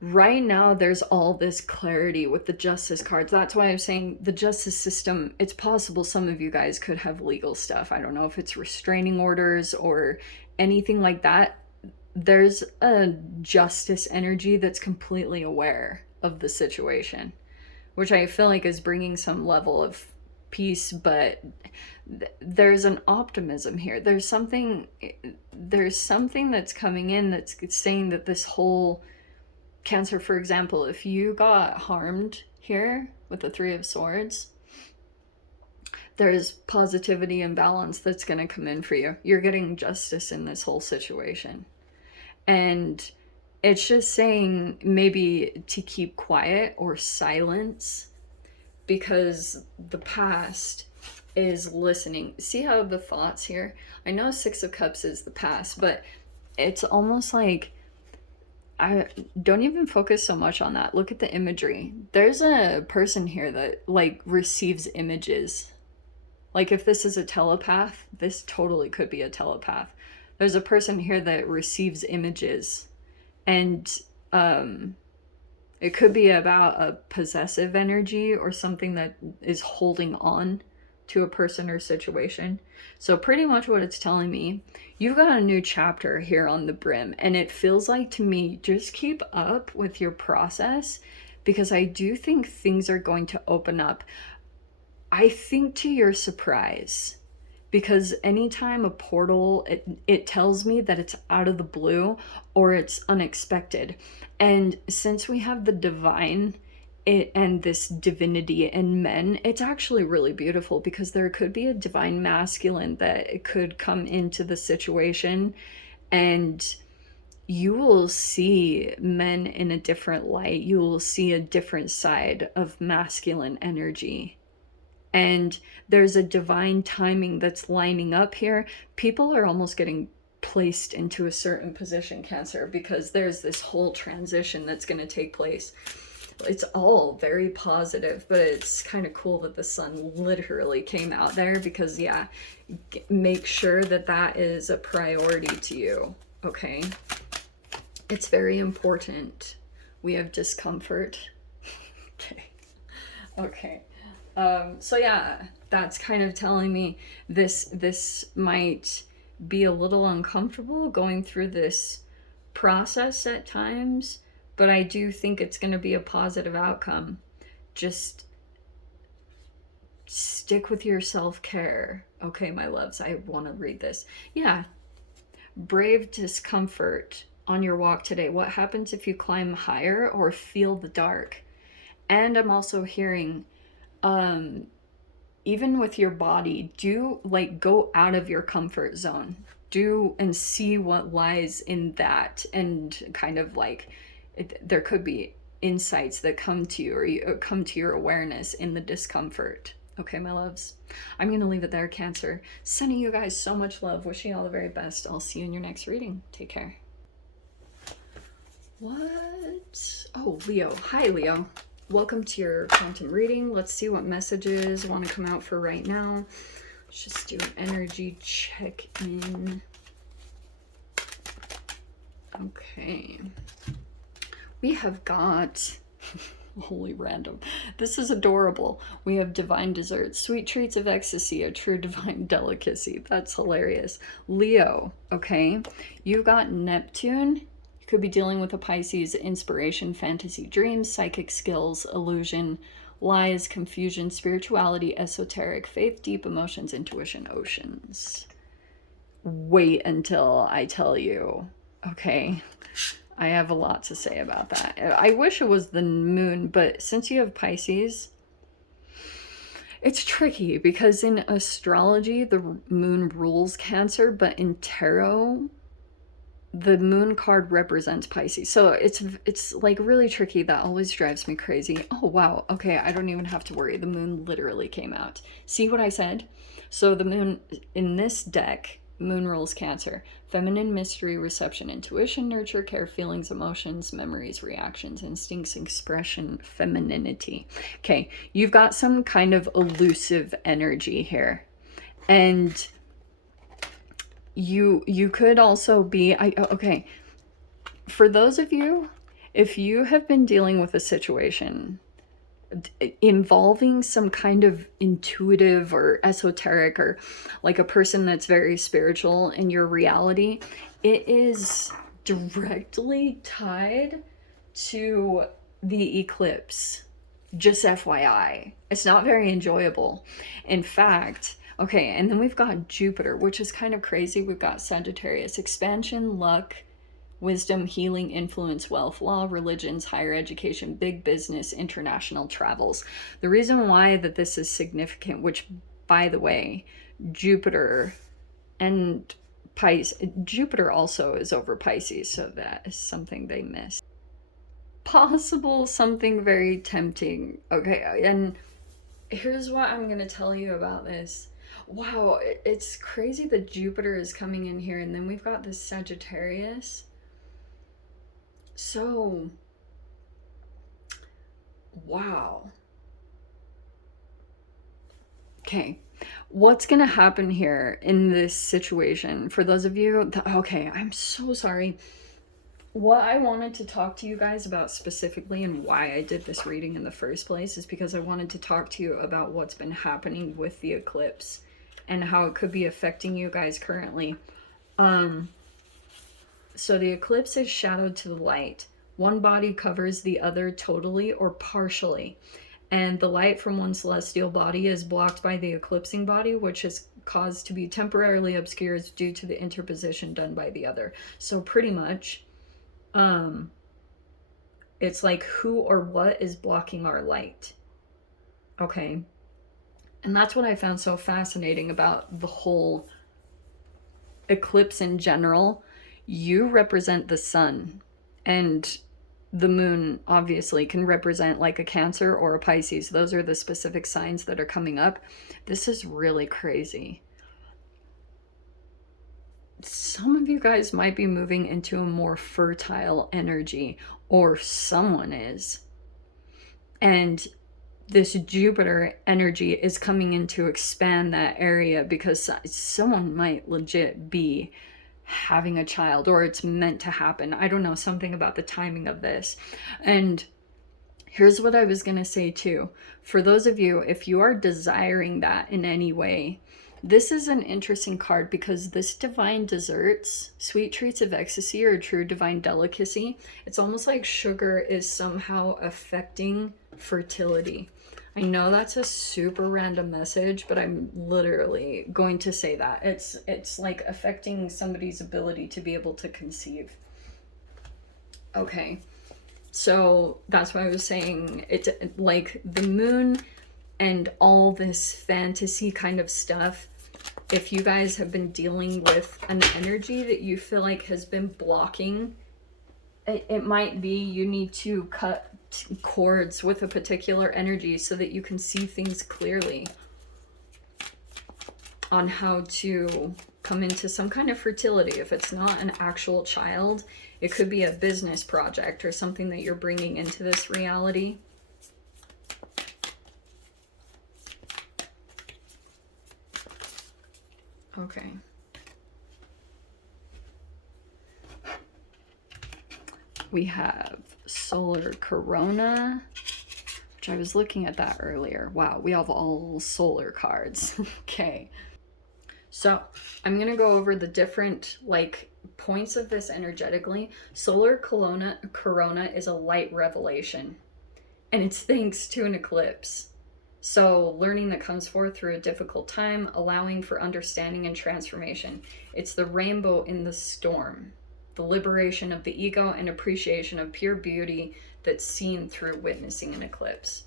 right now there's all this clarity with the justice cards. That's why I'm saying the justice system, it's possible some of you guys could have legal stuff. I don't know if it's restraining orders or anything like that. There's a justice energy that's completely aware of the situation, which I feel like is bringing some level of peace, but there's an optimism here. There's something that's coming in that's saying that this whole Cancer, for example, if you got harmed here with the Three of Swords, there's positivity and balance that's going to come in for you. You're getting justice in this whole situation. And it's just saying maybe to keep quiet or silence, because the past is listening. See how the thoughts here? I know Six of Cups is the past, but it's almost like, I don't even focus so much on that. Look at the imagery. There's a person here that like receives images. Like if this is a telepath, this totally could be a telepath. There's a person here that receives images, and it could be about a possessive energy or something that is holding on to a person or situation. So pretty much what it's telling me, you've got a new chapter here on the brim, and it feels like to me, just keep up with your process, because I do think things are going to open up. I think to your surprise, because anytime a portal, it tells me that it's out of the blue or it's unexpected. And since we have the divine and this divinity in men, it's actually really beautiful, because there could be a divine masculine that it could come into the situation, and you will see men in a different light. You will see a different side of masculine energy. And there's a divine timing that's lining up here. People are almost getting placed into a certain position, Cancer, because there's this whole transition that's going to take place. It's all very positive, but it's kind of cool that the sun literally came out there, because yeah, make sure that that is a priority to you, okay? It's very important. We have discomfort. Okay. So yeah, that's kind of telling me this might be a little uncomfortable going through this process at times, but I do think it's going to be a positive outcome. Just stick with your self-care. Okay, my loves, I want to read this. Yeah. Brave discomfort on your walk today. What happens if you climb higher or feel the dark? And I'm also hearing, even with your body, do like go out of your comfort zone. Do and see what lies in that, and kind of like there could be insights that come to you, or you come to your awareness in the discomfort. Okay, my loves, I'm going to leave it there, Cancer. Sending you guys so much love, wishing you all the very best. I'll see you in your next reading. Take care. What? Oh, Leo. Hi, Leo. Welcome to your quantum reading. Let's see what messages want to come out for right now. Let's just do an energy check-in. Okay. We have got... Holy random. This is adorable. We have divine desserts, sweet treats of ecstasy, a true divine delicacy. That's hilarious. Leo, okay? You got Neptune. You could be dealing with a Pisces, inspiration, fantasy, dreams, psychic skills, illusion, lies, confusion, spirituality, esoteric, faith, deep emotions, intuition, oceans. Wait until I tell you, okay? I have a lot to say about that. I wish it was the moon, but since you have Pisces, it's tricky, because in astrology, the moon rules Cancer, but in tarot, the moon card represents Pisces. So it's like really tricky. That always drives me crazy. Oh, wow. Okay, I don't even have to worry. The moon literally came out. See what I said? So the moon in this deck, moon rules Cancer. Feminine, mystery, reception, intuition, nurture, care, feelings, emotions, memories, reactions, instincts, expression, femininity. Okay, you've got some kind of elusive energy here. And you could also be... okay, for those of you, if you have been dealing with a situation involving some kind of intuitive or esoteric, or like a person that's very spiritual in your reality, it is directly tied to the eclipse. Just FYI, it's not very enjoyable. In fact, okay, and then we've got Jupiter, which is kind of crazy. We've got Sagittarius, expansion, luck, wisdom, healing, influence, wealth, law, religions, higher education, big business, international travels. The reason why that this is significant, which by the way, Jupiter and Pisces. Jupiter also is over Pisces, so that is something they missed. Possible something very tempting. Okay, and here's what I'm gonna tell you about this. Wow, it's crazy that Jupiter is coming in here, and then we've got this Sagittarius. So, wow. Okay, what's gonna happen here in this situation? For those of you that, okay, I'm so sorry. What I wanted to talk to you guys about specifically, and why I did this reading in the first place, is because I wanted to talk to you about what's been happening with the eclipse and how it could be affecting you guys currently. So the eclipse is shadowed to the light. One body covers the other totally or partially, and the light from one celestial body is blocked by the eclipsing body, which is caused to be temporarily obscured due to the interposition done by the other. So pretty much, it's like who or what is blocking our light. Okay. And that's what I found so fascinating about the whole eclipse in general. You represent the sun, and the moon obviously can represent like a Cancer or a Pisces. Those are the specific signs that are coming up. This is really crazy. Some of you guys might be moving into a more fertile energy, or someone is. And this Jupiter energy is coming in to expand that area, because someone might legit be having a child, or it's meant to happen. I don't know, something about the timing of this. And here's what I was going to say too. For those of you, if you are desiring that in any way, this is an interesting card, because this divine desserts, sweet treats of ecstasy, or true divine delicacy, it's almost like sugar is somehow affecting fertility. I know that's a super random message, but I'm literally going to say that. It's like affecting somebody's ability to be able to conceive. Okay, so that's why I was saying it's like the moon and all this fantasy kind of stuff. If you guys have been dealing with an energy that you feel like has been blocking, it might be you need to cut cords with a particular energy so that you can see things clearly on how to come into some kind of fertility. If it's not an actual child, it could be a business project or something that you're bringing into this reality. Okay. We have solar corona, which I was looking at that earlier. Wow, we have all solar cards. Okay. So I'm going to go over the different like points of this energetically. Solar corona is a light revelation, and it's thanks to an eclipse. So learning that comes forth through a difficult time, allowing for understanding and transformation. It's the rainbow in the storm, the liberation of the ego and appreciation of pure beauty that's seen through witnessing an eclipse.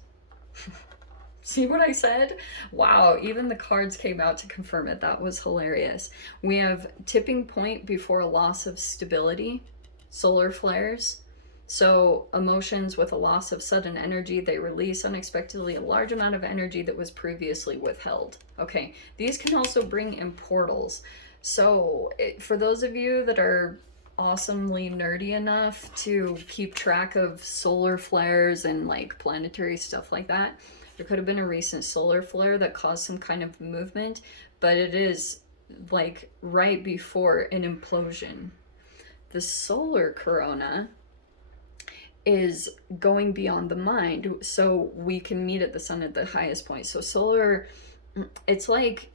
See what I said? Wow, even the cards came out to confirm it. That was hilarious. We have tipping point before a loss of stability, solar flares. So emotions with a loss of sudden energy, they release unexpectedly a large amount of energy that was previously withheld. Okay, these can also bring in portals. So for those of you that are awesomely nerdy enough to keep track of solar flares and like planetary stuff like that, there could have been a recent solar flare that caused some kind of movement, but it is like right before an implosion. The solar corona is going beyond the mind, so we can meet at the sun at the highest point. So solar, it's like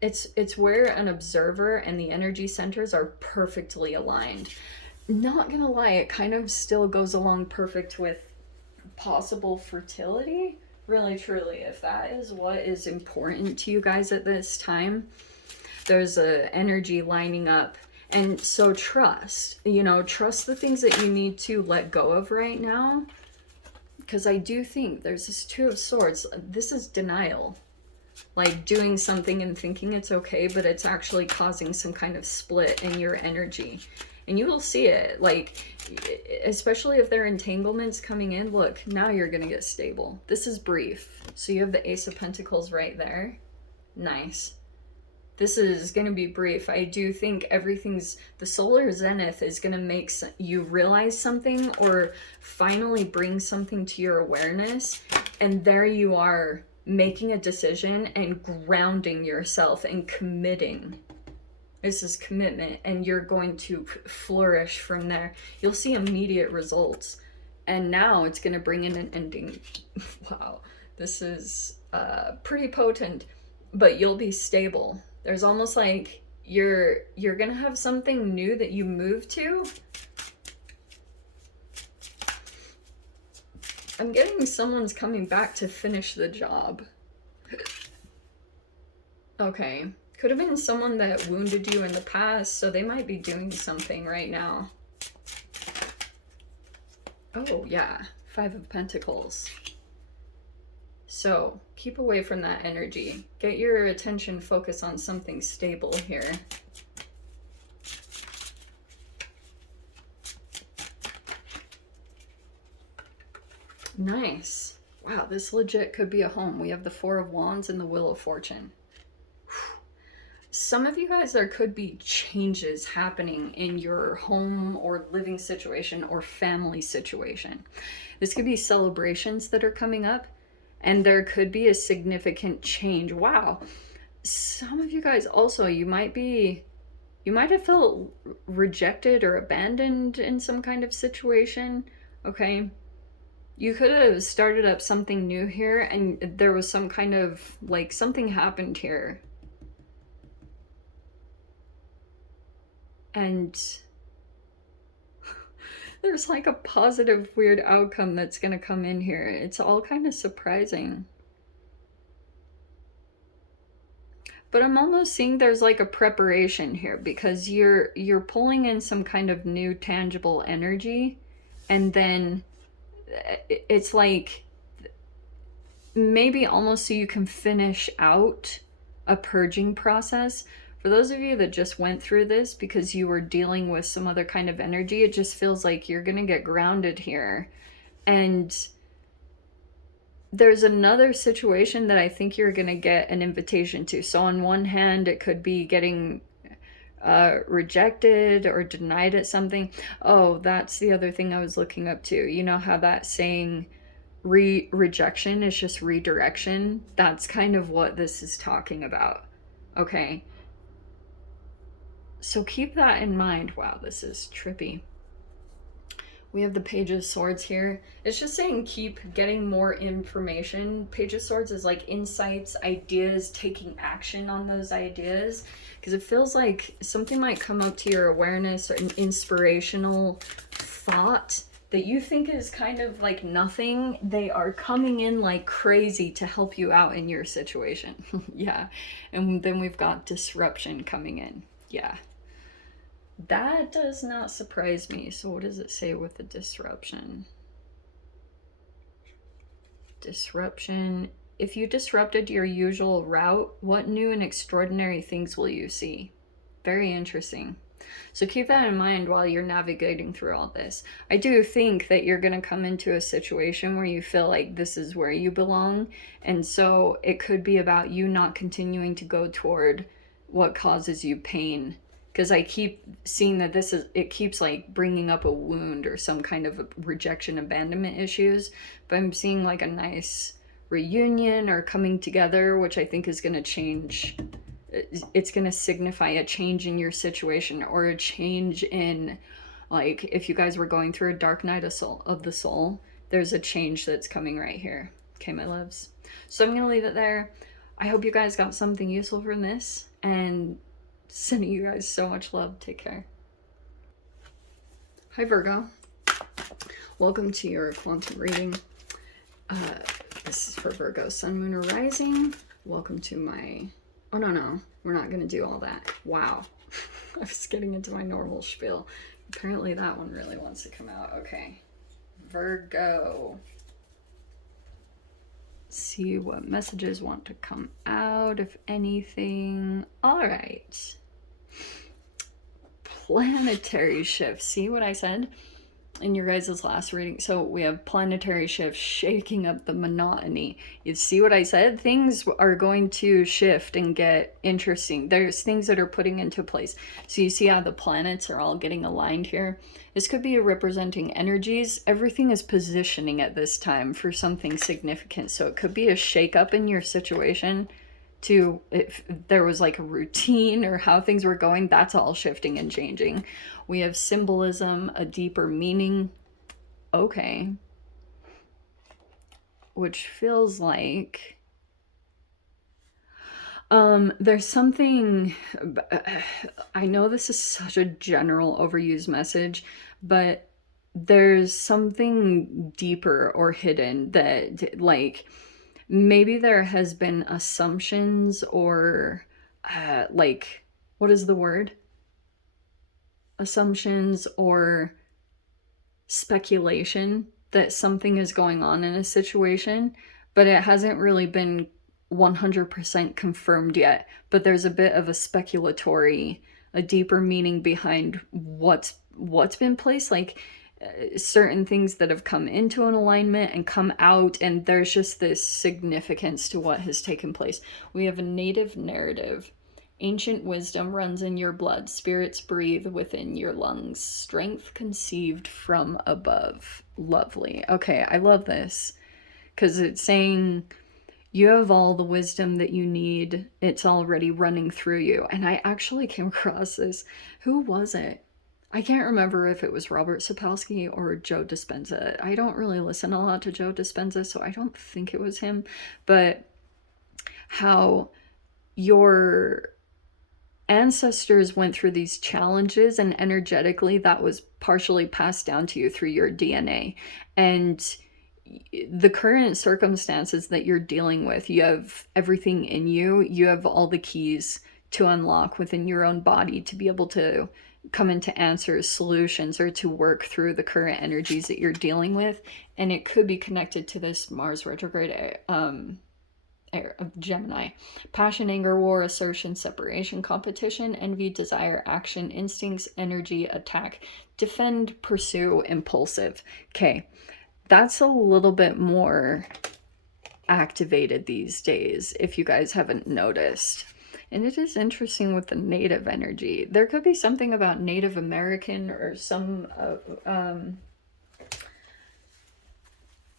it's where an observer and the energy centers are perfectly aligned. Not gonna lie, it kind of still goes along perfect with possible fertility, really truly. If that is what is important to you guys at this time, there's a energy lining up. And so trust the things that you need to let go of right now. Because I do think there's this Two of Swords. This is denial. Like doing something and thinking it's okay, but it's actually causing some kind of split in your energy. And you will see it, like, especially if there are entanglements coming in. Look, now you're going to get stable. This is brief. So you have the Ace of Pentacles right there. Nice. This is going to be brief. I do think the solar zenith is going to make you realize something or finally bring something to your awareness. And there you are making a decision and grounding yourself and committing. This is commitment, and you're going to flourish from there. You'll see immediate results. And now it's going to bring in an ending. Wow, this is pretty potent, but you'll be stable. There's almost like you're gonna have something new that you move to. I'm getting someone's coming back to finish the job. Okay, could have been someone that wounded you in the past, so they might be doing something right now. Oh yeah, Five of Pentacles. So keep away from that energy. Get your attention focused on something stable here. Nice. Wow, this legit could be a home. We have the Four of Wands and the Wheel of Fortune. Some of you guys, there could be changes happening in your home or living situation or family situation. This could be celebrations that are coming up. And there could be a significant change. Wow. Some of you guys also, you might have felt rejected or abandoned in some kind of situation. Okay. You could have started up something new here and there was some kind of, like, something happened here. And there's like a positive weird outcome that's going to come in here. It's all kind of surprising. But I'm almost seeing there's like a preparation here because you're pulling in some kind of new tangible energy, and then it's like maybe almost so you can finish out a purging process. For those of you that just went through this because you were dealing with some other kind of energy, it just feels like you're going to get grounded here. And there's another situation that I think you're going to get an invitation to. So on one hand, it could be getting rejected or denied at something. Oh, that's the other thing I was looking up to. You know how that saying rejection is just redirection? That's kind of what this is talking about. Okay. So keep that in mind. Wow, this is trippy. We have the Page of Swords here. It's just saying keep getting more information. Page of Swords is like insights, ideas, taking action on those ideas. Because it feels like something might come up to your awareness or an inspirational thought that you think is kind of like nothing. They are coming in like crazy to help you out in your situation. Yeah. And then we've got disruption coming in. Yeah. That does not surprise me. So what does it say with the disruption? Disruption. If you disrupted your usual route, what new and extraordinary things will you see? Very interesting. So keep that in mind while you're navigating through all this. I do think that you're going to come into a situation where you feel like this is where you belong. And so it could be about you not continuing to go toward what causes you pain. Because I keep seeing that it keeps like bringing up a wound or some kind of rejection, abandonment issues. But I'm seeing like a nice reunion or coming together, which I think is going to change. It's going to signify a change in your situation or a change in, like, if you guys were going through a dark night of the soul, there's a change that's coming right here. Okay, my loves. So I'm going to leave it there. I hope you guys got something useful from this, and sending you guys so much love. Take care. Hi, Virgo. Welcome to your quantum reading. This is for Virgo, Sun, Moon, or Rising. Welcome to my... Oh, no. We're not going to do all that. Wow. I was getting into my normal spiel. Apparently that one really wants to come out. Okay. Virgo. See what messages want to come out, if anything. All right. Planetary shifts. See what I said in your guys' last reading? So we have planetary shifts shaking up the monotony. You see what I said? Things are going to shift and get interesting. There's things that are putting into place. So you see how the planets are all getting aligned here? This could be representing energies. Everything is positioning at this time for something significant. So it could be a shake-up in your situation to, if there was like a routine or how things were going, that's all shifting and changing. We have symbolism, a deeper meaning. Okay. Which feels like there's something, I know this is such a general overused message, but there's something deeper or hidden that, like, maybe there has been assumptions or like, what is the word? Assumptions or speculation that something is going on in a situation, but it hasn't really been 100% confirmed yet. But there's a bit of a speculatory, a deeper meaning behind what's been placed, like certain things that have come into an alignment and come out, and there's just this significance to what has taken place. We have a native narrative. Ancient wisdom runs in your blood. Spirits breathe within your lungs. Strength conceived from above. Lovely. Okay, I love this because it's saying you have all the wisdom that you need. It's already running through you. And I actually came across this. Who was it? I can't remember if it was Robert Sapolsky or Joe Dispenza. I don't really listen a lot to Joe Dispenza, so I don't think it was him. But how your ancestors went through these challenges, and energetically that was partially passed down to you through your DNA. And the current circumstances that you're dealing with, you have everything in you. You have all the keys to unlock within your own body to be able to come into answers, solutions, or to work through the current energies that you're dealing with. And it could be connected to this Mars retrograde of Gemini. Passion, anger, war, assertion, separation, competition, envy, desire, action, instincts, energy, attack, defend, pursue, impulsive. Okay, that's a little bit more activated these days, if you guys haven't noticed. And it is interesting with the native energy. There could be something about Native American or some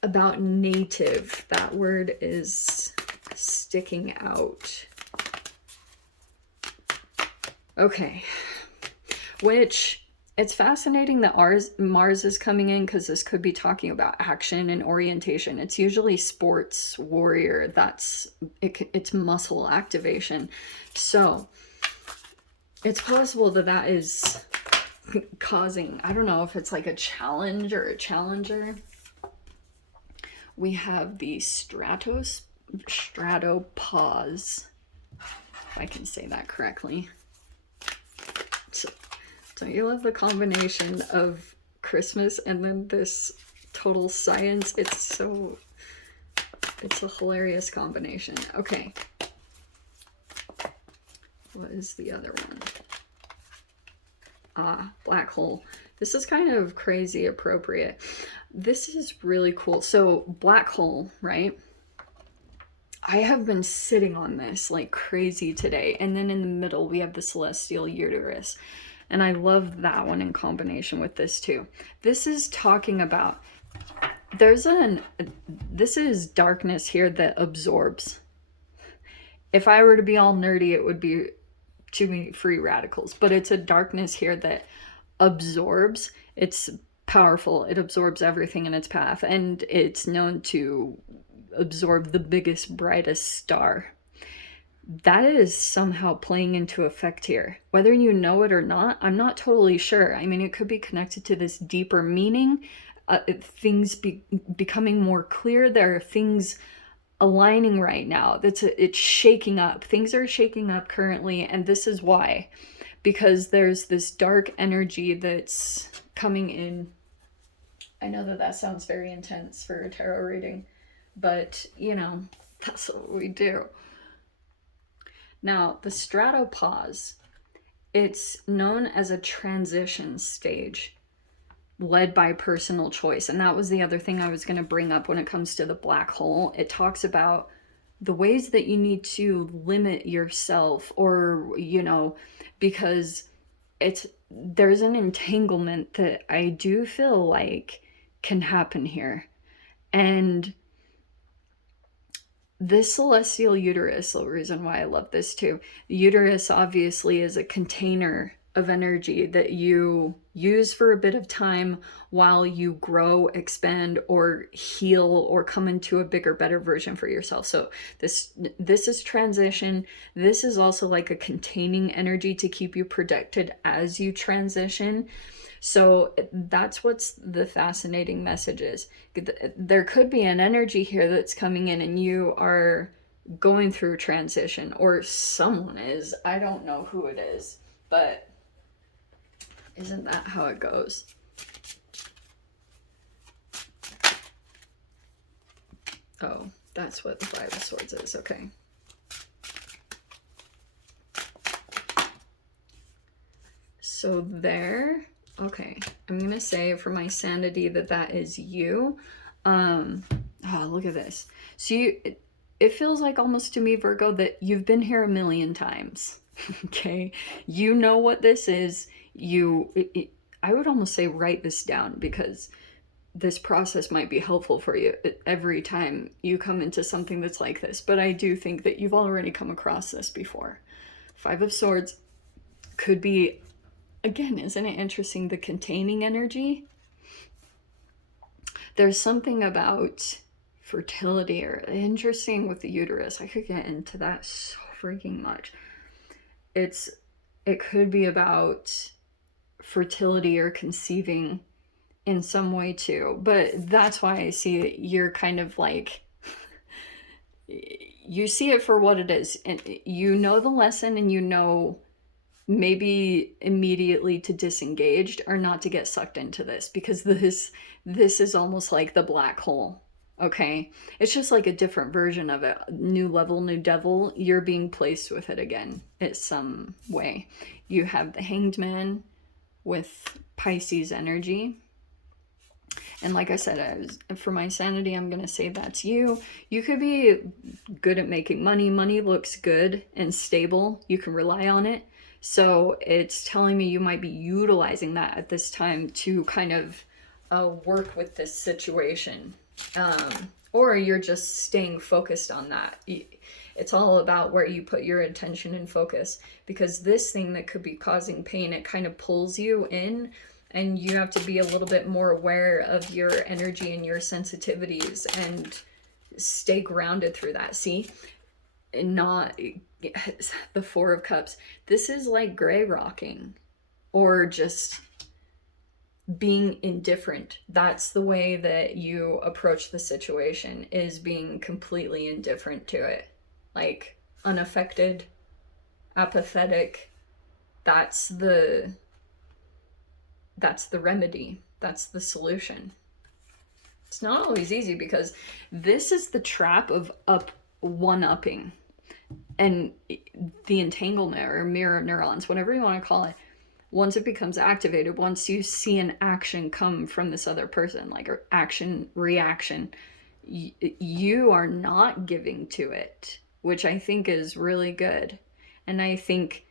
about native. That word is sticking out. Okay. Which, it's fascinating that Mars is coming in, because this could be talking about action and orientation. It's usually sports, warrior, it's muscle activation. So it's possible that that is causing, I don't know if it's like a challenge or a challenger. We have the stratopause, if I can say that correctly. Don't you love the combination of Christmas and then this total science? It's a hilarious combination. Okay. What is the other one? Black hole. This is kind of crazy appropriate. This is really cool. So black hole, right? I have been sitting on this like crazy today. And then in the middle, we have the celestial uterus. And I love that one in combination with this too. This is talking about, this is darkness here that absorbs. If I were to be all nerdy, it would be too many free radicals, but it's a darkness here that absorbs. It's powerful. It absorbs everything in its path, and it's known to absorb the biggest, brightest star. That is somehow playing into effect here. Whether you know it or not, I'm not totally sure. I mean, it could be connected to this deeper meaning, things becoming more clear. There are things aligning right now. It's shaking up. Things are shaking up currently, and this is why. Because there's this dark energy that's coming in. I know that sounds very intense for a tarot reading, but you know, that's what we do. Now, the stratopause, it's known as a transition stage led by personal choice. And that was the other thing I was going to bring up when it comes to the black hole. It talks about the ways that you need to limit yourself, or, you know, because there's an entanglement that I do feel like can happen here. And this celestial uterus, the reason why I love this too, the uterus obviously is a container of energy that you use for a bit of time while you grow, expand, or heal, or come into a bigger, better version for yourself. So this is transition. This is also like a containing energy to keep you protected as you transition. So that's what's the fascinating message is. There could be an energy here that's coming in and you are going through transition, or someone is. I don't know who it is, but isn't that how it goes? Oh, that's what the Five of Swords is. Okay. So there. Okay, I'm gonna say for my sanity that is you. Oh, look at this. So it feels like almost to me, Virgo, that you've been here a million times. Okay, you know what this is. I would almost say write this down, because this process might be helpful for you every time you come into something that's like this. But I do think that you've already come across this before. Five of Swords could be, again, isn't it interesting, the containing energy? There's something about fertility, or interesting with the uterus. I could get into that so freaking much. It could be about fertility or conceiving in some way too. But that's why I see it, you're kind of like, you see it for what it is, and you know the lesson, and you know maybe immediately to disengage or not to get sucked into this, because this is almost like the black hole. Okay, it's just like a different version of it. New level, new devil. You're being placed with it again in some way. You have the Hanged Man with Pisces energy. And like I said, for my sanity, I'm going to say that's you. You could be good at making money. Money looks good and stable. You can rely on it. So it's telling me you might be utilizing that at this time to kind of work with this situation. Or you're just staying focused on that. It's all about where you put your attention and focus, because this thing that could be causing pain, it kind of pulls you in, and you have to be a little bit more aware of your energy and your sensitivities and stay grounded through that. See? Not the Four of Cups. This is like gray rocking, or just being indifferent. That's the way that you approach the situation, is being completely indifferent to it, like unaffected, apathetic. That's the remedy. That's the solution. It's not always easy, because this is the trap of one-upping, and the entanglement, or mirror neurons, whatever you want to call it. Once it becomes activated, once you see an action come from this other person, like action, reaction, you are not giving to it, which I think is really good. And I think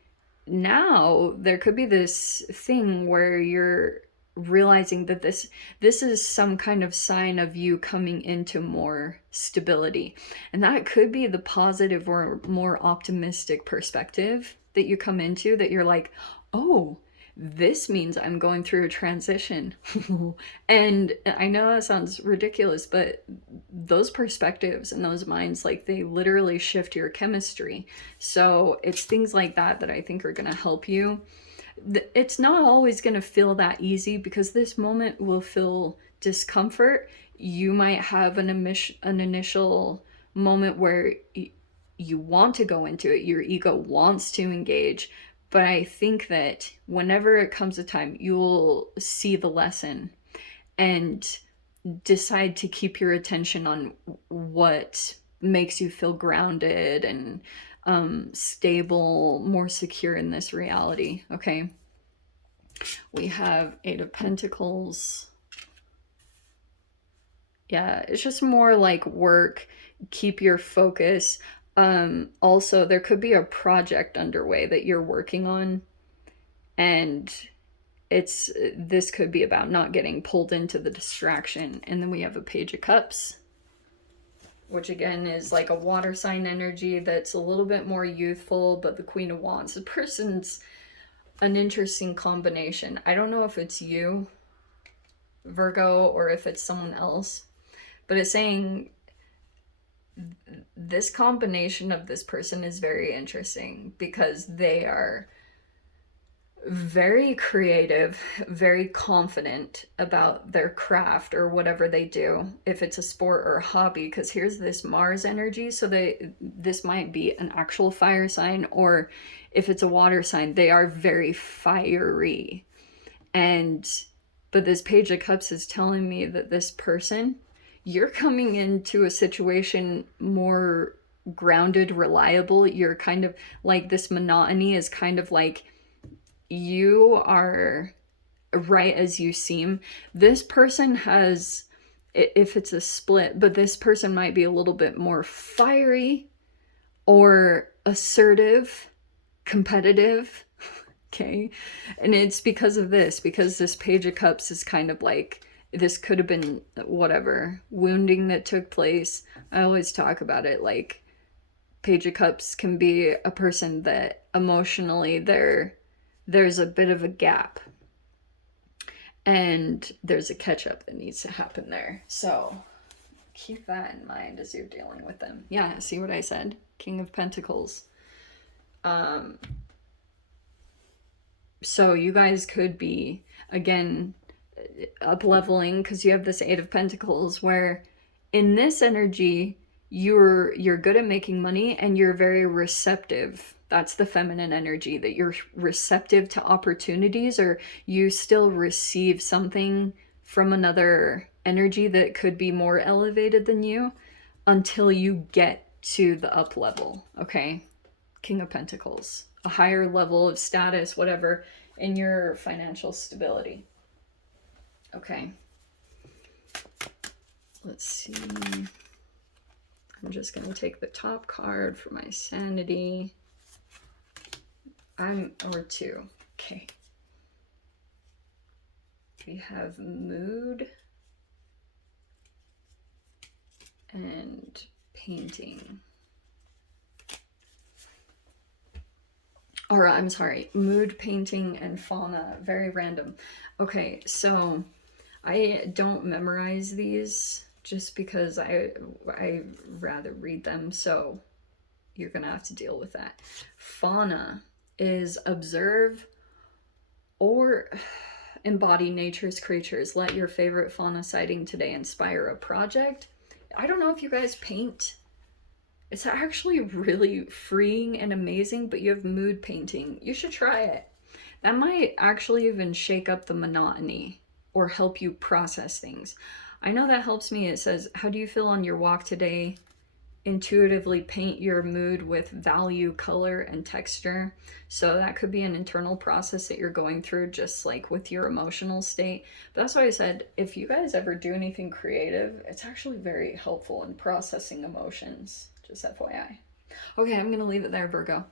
now there could be this thing where you're realizing that this is some kind of sign of you coming into more stability, and that could be the positive or more optimistic perspective that you come into, that you're like, oh, this means I'm going through a transition. And I know that sounds ridiculous, but those perspectives and those minds, like, they literally shift your chemistry. So it's things like that I think are going to help you. It's not always going to feel that easy, because this moment will feel discomfort. You might have an initial moment where you want to go into it, your ego wants to engage, but I think that whenever it comes a time, you'll see the lesson, and decide to keep your attention on what makes you feel grounded and stable, more secure in this reality. Okay, we have Eight of Pentacles. Yeah, it's just more like work, keep your focus. Also, there could be a project underway that you're working on, and this could be about not getting pulled into the distraction. And then we have a Page of Cups, which again is like a water sign energy that's a little bit more youthful, but the Queen of Wands, the person's an interesting combination. I don't know if it's you, Virgo, or if it's someone else, but it's saying this combination of this person is very interesting because they are very creative, very confident about their craft or whatever they do, if it's a sport or a hobby, because here's this Mars energy, so this might be an actual fire sign, or if it's a water sign, they are very fiery. But this Page of Cups is telling me that this person, you're coming into a situation more grounded, reliable. You're kind of like, this monotony is kind of like, you are right as you seem. This person has, if it's a split, but this person might be a little bit more fiery or assertive, competitive. Okay, and it's because of this, because this Page of Cups is kind of like, this could have been whatever wounding that took place. I always talk about it like, Page of Cups can be a person that emotionally there's a bit of a gap and there's a catch up that needs to happen there. So keep that in mind as you're dealing with them. Yeah, see what I said? King of Pentacles. So you guys could be, again, up leveling, because you have this Eight of Pentacles, where in this energy you're good at making money and you're very receptive. That's the feminine energy, that you're receptive to opportunities, or you still receive something from another energy that could be more elevated than you until you get to the up level. Okay, King of Pentacles, a higher level of status, whatever, in your financial stability. Okay, let's see. I'm just going to take the top card for my sanity. Or two. Okay. We have mood and painting. Or I'm sorry, mood, painting, and fauna. Very random. Okay, so I don't memorize these just because I rather read them, so you're gonna have to deal with that. Fauna is observe or embody nature's creatures. Let your favorite fauna sighting today inspire a project. I don't know if you guys paint. It's actually really freeing and amazing, but you have mood painting. You should try it. That might actually even shake up the monotony or help you process things. I know that helps me. It says, how do you feel on your walk today? Intuitively paint your mood with value, color, and texture. So that could be an internal process that you're going through, just like with your emotional state. But that's why I said, if you guys ever do anything creative, it's actually very helpful in processing emotions. Just FYI. Okay, I'm gonna leave it there, Virgo.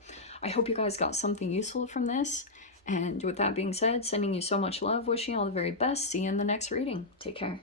I hope you guys got something useful from this. And with that being said, sending you so much love, wishing you all the very best. See you in the next reading. Take care.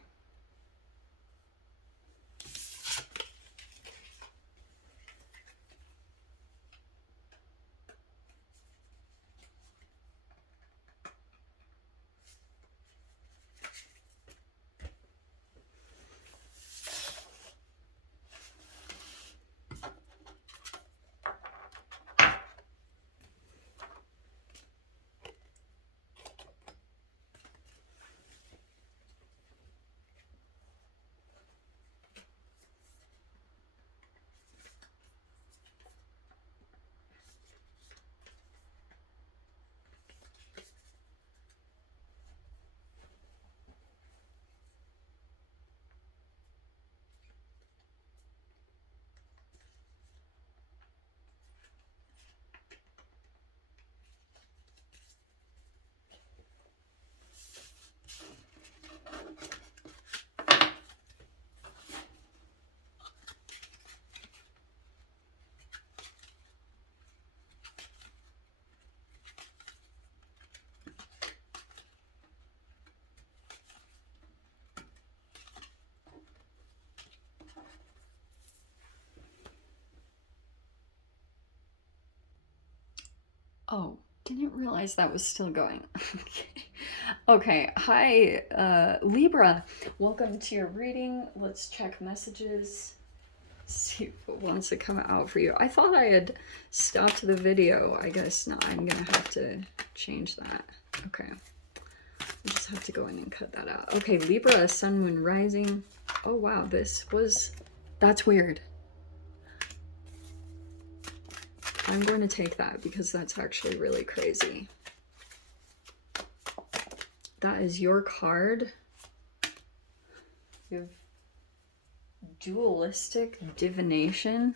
Oh, didn't realize that was still going. Okay. Hi, Libra. Welcome to your reading. Let's check messages. See what wants to come out for you. I thought I had stopped the video. I guess not. I'm gonna have to change that. Okay. I just have to go in and cut that out. Okay, Libra, Sun, Moon, Rising. Oh wow, that's weird. I'm going to take that because that's actually really crazy. That is your card. You have dualistic divination.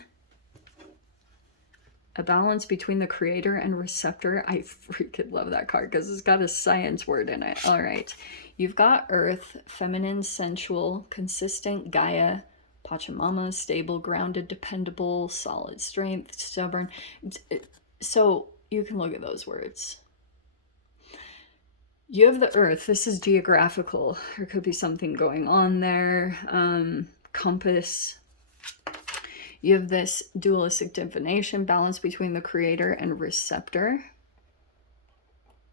A balance between the creator and receptor. I freaking love that card because it's got a science word in it. All right. You've got Earth, feminine, sensual, consistent, Gaia, Pachamama, stable, grounded, dependable, solid, strength, stubborn. So you can look at those words. You have the Earth. This is geographical. There could be something going on there. Compass. You have this dualistic divination, balance between the creator and receptor.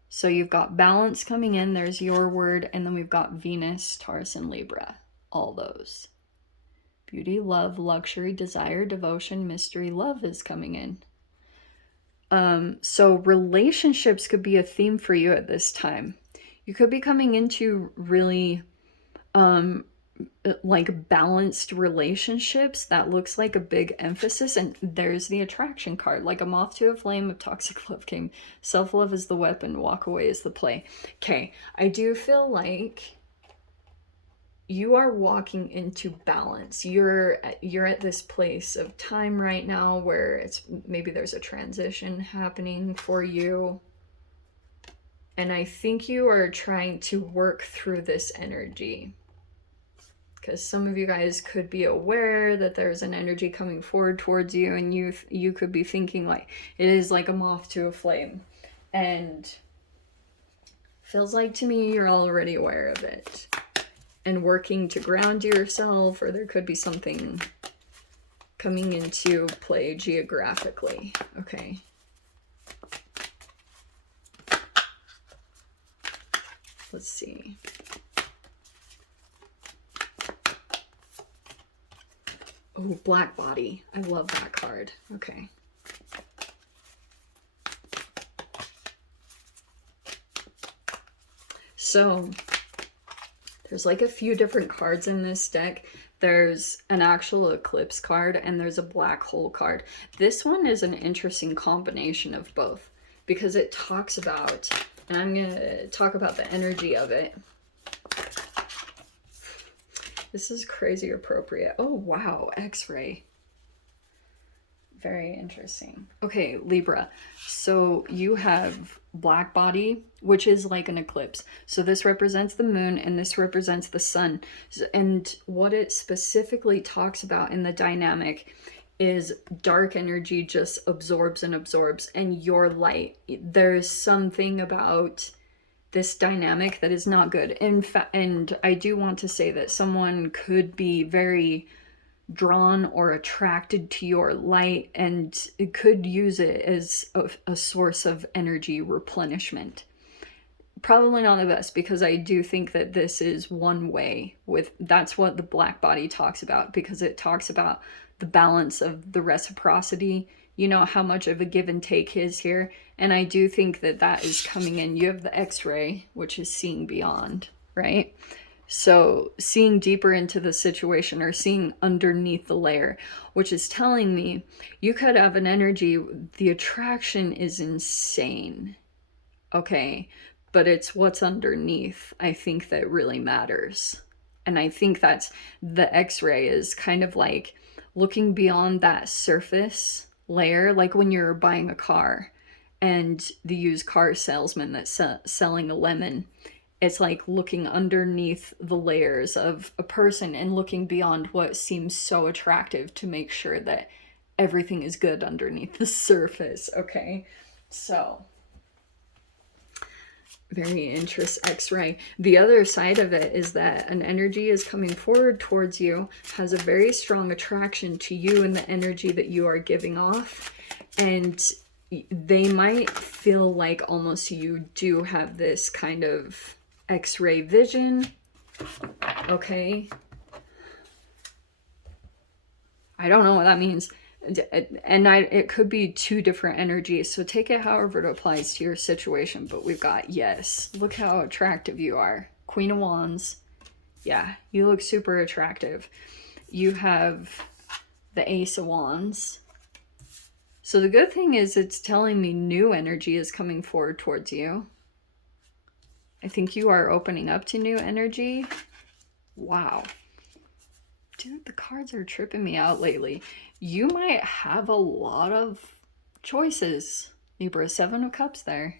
So you've got balance coming in. There's your word. And then we've got Venus, Taurus, and Libra. All those. Beauty, love, luxury, desire, devotion, mystery, love is coming in. So relationships could be a theme for you at this time. You could be coming into really like balanced relationships. That looks like a big emphasis. And there's the attraction card. Like a moth to a flame, a toxic love game. Self-love is the weapon, walk away is the play. Okay, I do feel like you are walking into balance. You're at this place of time right now where it's maybe there's a transition happening for you. And I think you are trying to work through this energy. Because some of you guys could be aware that there's an energy coming forward towards you, and you could be thinking like it is like a moth to a flame. And feels like to me you're already aware of it. And working to ground yourself, or there could be something coming into play geographically. Okay. Let's see. Oh, Black Body. I love that card. Okay. So there's like a few different cards in this deck. There's an actual eclipse card and there's a black hole card. This one is an interesting combination of both because it talks about, and I'm going to talk about the energy of it. This is crazy appropriate. Oh, wow. X-ray. Very interesting. Okay, Libra. So you have Black Body, which is like an eclipse. So this represents the moon and this represents the sun. And what it specifically talks about in the dynamic is dark energy just absorbs and absorbs, and your light. There's something about this dynamic that is not good. In fact, and I do want to say that someone could be very drawn or attracted to your light and it could use it as a source of energy replenishment. Probably not the best, because I do think that this is one way with, that's what the Black Body talks about, because it talks about the balance of the reciprocity, you know, how much of a give and take is here. And I do think that that is coming in. You have the X-ray, which is seeing beyond, right? So seeing deeper into the situation, or seeing underneath the layer, which is telling me you could have an energy, the attraction is insane, okay? But it's what's underneath, I think, that really matters. And I think that's the X-ray is kind of like looking beyond that surface layer, like when you're buying a car and the used car salesman that's selling a lemon. It's like looking underneath the layers of a person and looking beyond what seems so attractive to make sure that everything is good underneath the surface, okay? So, very interesting. X-ray. The other side of it is that an energy is coming forward towards you, has a very strong attraction to you and the energy that you are giving off. And they might feel like almost you do have this kind of X-ray vision. Okay. I don't know what that means. And it could be two different energies. So take it however it applies to your situation. But we've got, yes, look how attractive you are. Queen of Wands. Yeah, you look super attractive. You have the Ace of Wands. So the good thing is it's telling me new energy is coming forward towards you. I think you are opening up to new energy. Wow. Dude, the cards are tripping me out lately. You might have a lot of choices. Libra, 7 of Cups there.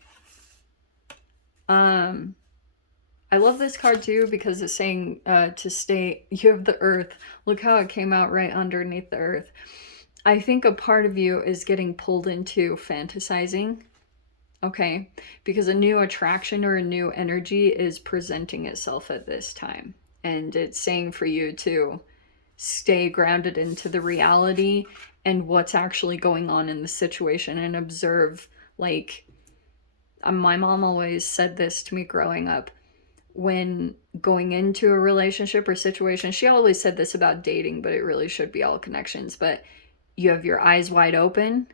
I love this card too because it's saying to stay, you have the Earth. Look how it came out right underneath the Earth. I think a part of you is getting pulled into fantasizing, okay? Because a new attraction or a new energy is presenting itself at this time. And it's saying for you to stay grounded into the reality and what's actually going on in the situation and observe. Like, my mom always said this to me growing up. When going into a relationship or situation, she always said this about dating, but it really should be all connections. But you have your eyes wide open,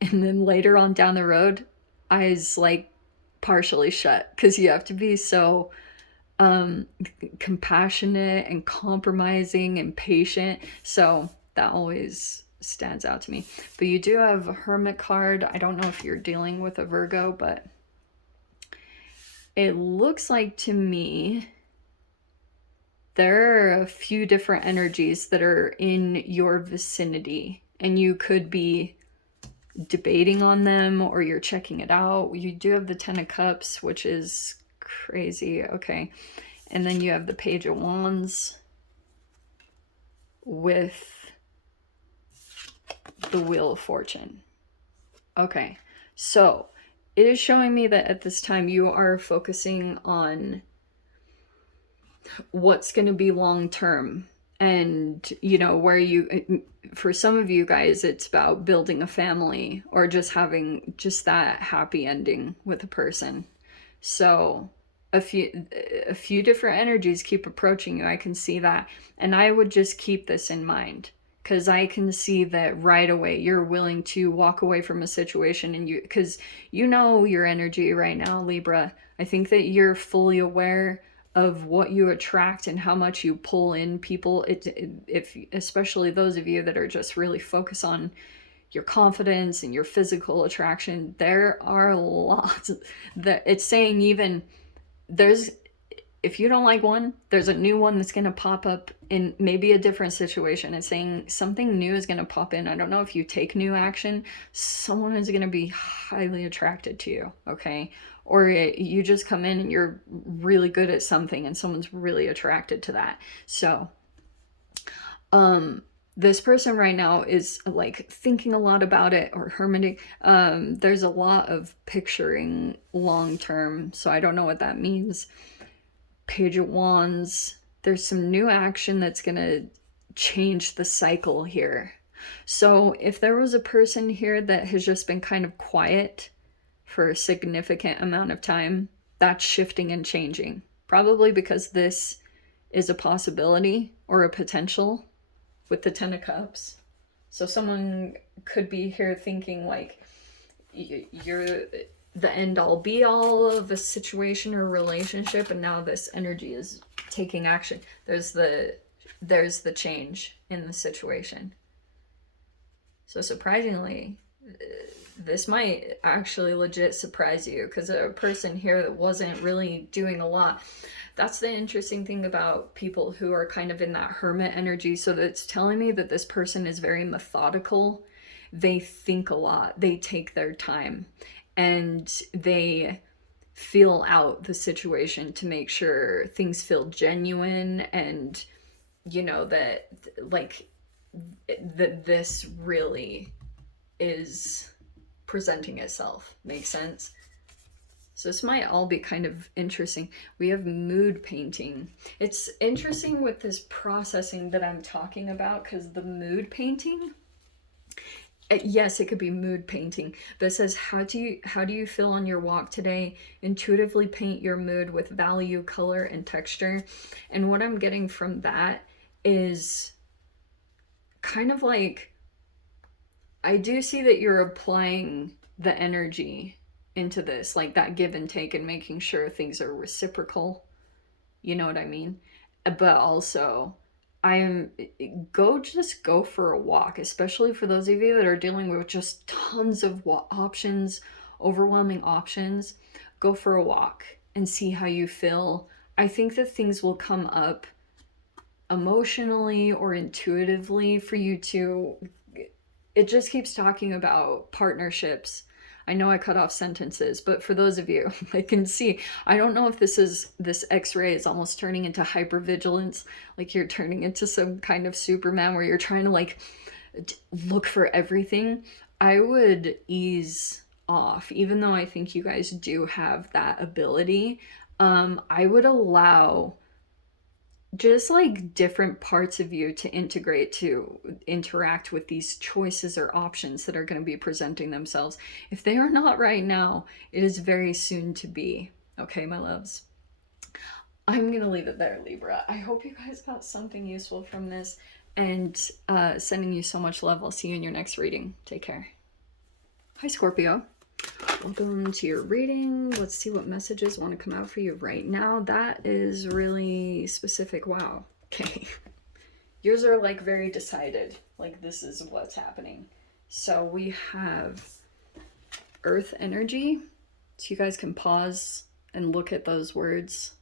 and then later on down the road, eyes like partially shut, because you have to be so compassionate and compromising and patient. So that always stands out to me. But you do have a Hermit card. I don't know if you're dealing with a Virgo, but it looks like to me there are a few different energies that are in your vicinity, and you could be debating on them or you're checking it out. You do have the 10 of Cups, which is crazy. Okay. And then you have the Page of Wands with the Wheel of Fortune. Okay. So it is showing me that at this time you are focusing on what's going to be long term. And, you know, where you, for some of you guys, it's about building a family or just having just that happy ending with a person. So a few different energies keep approaching you. I can see that. And I would just keep this in mind, because I can see that right away you're willing to walk away from a situation, and because you know your energy right now, Libra. I think that you're fully aware of what you attract and how much you pull in people. If especially those of you that are just really focused on your confidence and your physical attraction, there are lots that it's saying, even there's, if you don't like one, there's a new one that's going to pop up in maybe a different situation. It's saying something new is going to pop in. I don't know if you take new action, someone is going to be highly attracted to you, okay? Or you just come in and you're really good at something and someone's really attracted to that. So, this person right now is like thinking a lot about it or hermiting. There's a lot of picturing long term, so I don't know what that means. Page of Wands, there's some new action that's gonna change the cycle here. So if there was a person here that has just been kind of quiet for a significant amount of time, that's shifting and changing. Probably because this is a possibility or a potential with the 10 of Cups. So someone could be here thinking like you're the end all be all of a situation or relationship, and now this energy is taking action. There's the change in the situation. So surprisingly, this might actually legit surprise you, because a person here that wasn't really doing a lot. That's the interesting thing about people who are kind of in that hermit energy. So that's telling me that this person is very methodical. They think a lot. They take their time. And they feel out the situation to make sure things feel genuine, and, you know, that like that this really is presenting itself. Makes sense? So this might all be kind of interesting. We have mood painting. It's interesting with this processing that I'm talking about, because the mood painting, Yes, it could be mood painting, but it says, how do you feel on your walk today? Intuitively paint your mood with value, color, and texture. And what I'm getting from that is kind of like, I do see that you're applying the energy into this, like that give and take, and making sure things are reciprocal. You know what I mean? But also, just go for a walk, especially for those of you that are dealing with just tons of options, overwhelming options. Go for a walk and see how you feel. I think that things will come up emotionally or intuitively for you to. It just keeps talking about partnerships. I know I cut off sentences, but for those of you, I can see, I don't know if this x-ray is almost turning into hypervigilance, like you're turning into some kind of Superman where you're trying to like look for everything. I would ease off, even though I think you guys do have that ability. I would allow just like different parts of you to integrate, to interact with these choices or options that are going to be presenting themselves. If they are not right now, it is very soon to be. Okay, my loves. I'm going to leave it there, Libra. I hope you guys got something useful from this, and sending you so much love. I'll see you in your next reading. Take care. Hi, Scorpio. Welcome to your reading. Let's see what messages want to come out for you right now. That is really specific. Wow. Okay. Yours are like very decided. Like this is what's happening. So we have earth energy. So you guys can pause and look at those words.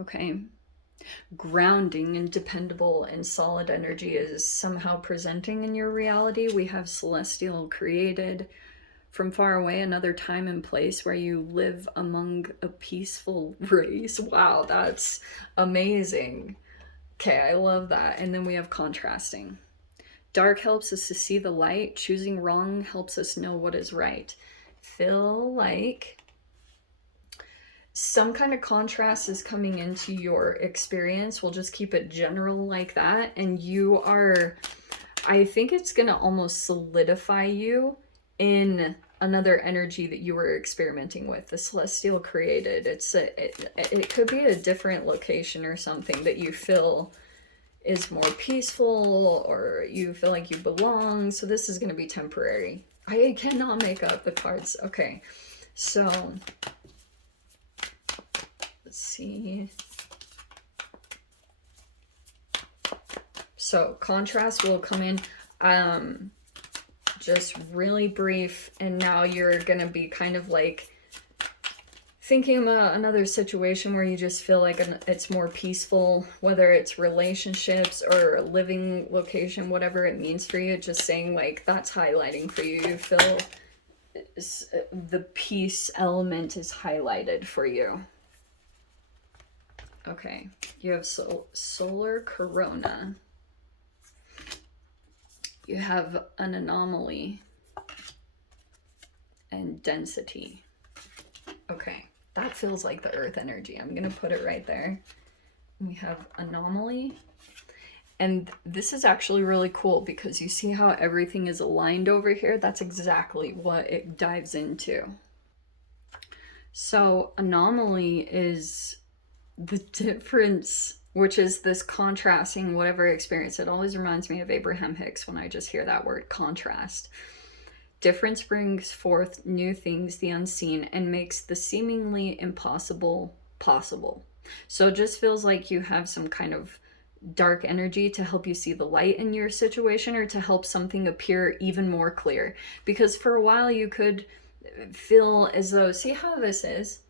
Okay. Grounding and dependable and solid energy is somehow presenting in your reality. We have celestial, created from far away, another time and place where you live among a peaceful race. Wow, that's amazing. Okay, I love that. And then we have contrasting. Dark helps us to see the light. Choosing wrong helps us know what is right. Feel like some kind of contrast is coming into your experience. We'll just keep it general like that. And you are, I think it's going to almost solidify you in another energy that you were experimenting with, the celestial created. It could be a different location or something that you feel is more peaceful, or you feel like you belong. So this is going to be temporary. I cannot make up the cards. Okay, so let's see. So contrast will come in. Just really brief, and now you're gonna be kind of like thinking about another situation where you just feel like it's more peaceful, whether it's relationships or a living location, whatever it means for you. Just saying like that's highlighting for you. You feel the peace element is highlighted for you. Okay, you have solar corona. You have an anomaly and density. Okay, that feels like the earth energy. I'm going to put it right there. We have anomaly. And this is actually really cool because you see how everything is aligned over here? That's exactly what it dives into. So anomaly is the difference, which is this contrasting whatever experience. It always reminds me of Abraham Hicks when I just hear that word, contrast. Difference brings forth new things, the unseen, and makes the seemingly impossible possible. So it just feels like you have some kind of dark energy to help you see the light in your situation, or to help something appear even more clear. Because for a while you could feel as though, see how this is?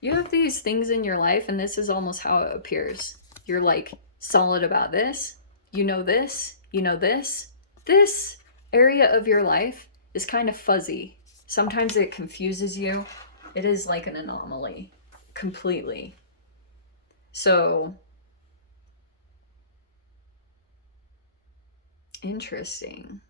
You have these things in your life, and this is almost how it appears. You're like solid about this, you know this, you know this. This area of your life is kind of fuzzy. Sometimes it confuses you. It is like an anomaly, completely. So, interesting.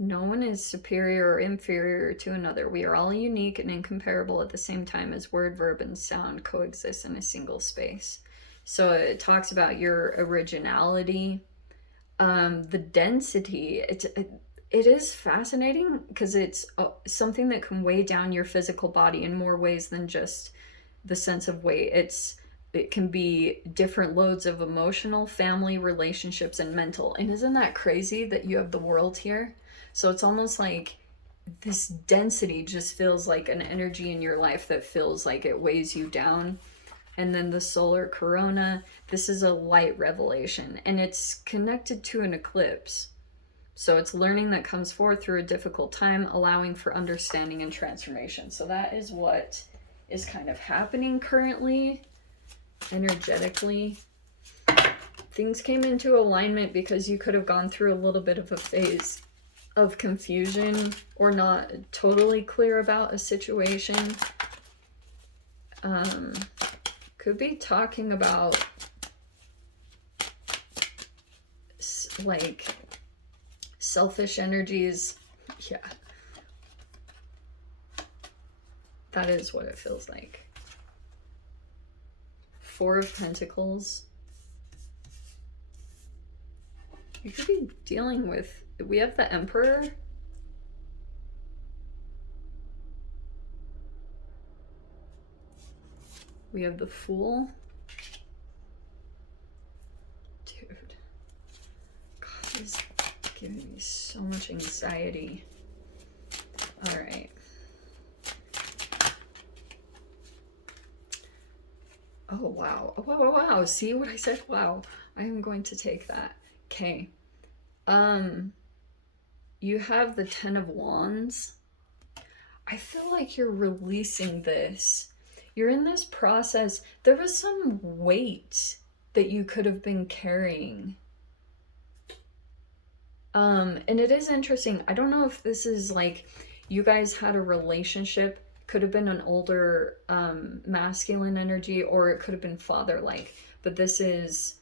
No one is superior or inferior to another. We are all unique and incomparable at the same time as word, verb, and sound coexist in a single space. So it talks about your originality. The density, it is fascinating because it's something that can weigh down your physical body in more ways than just the sense of weight. It can be different loads of emotional, family, relationships, and mental. And isn't that crazy that you have the world here? So it's almost like this density just feels like an energy in your life that feels like it weighs you down. And then the solar corona, this is a light revelation, and it's connected to an eclipse. So it's learning that comes forth through a difficult time, allowing for understanding and transformation. So that is what is kind of happening currently, energetically. Things came into alignment because you could have gone through a little bit of a phase of confusion or not totally clear about a situation. Could be talking about like selfish energies. Yeah, that is what it feels like. Four of Pentacles. You could be dealing with, we have the Emperor. We have the Fool. Dude. God, this is giving me so much anxiety. All right. Oh, wow. Oh, wow, wow, wow. See what I said? Wow. I am going to take that. Okay. You have the Ten of Wands. I feel like you're releasing this. You're in this process. There was some weight that you could have been carrying. And it is interesting. I don't know if this is like you guys had a relationship, could have been an older masculine energy, or it could have been father-like. But this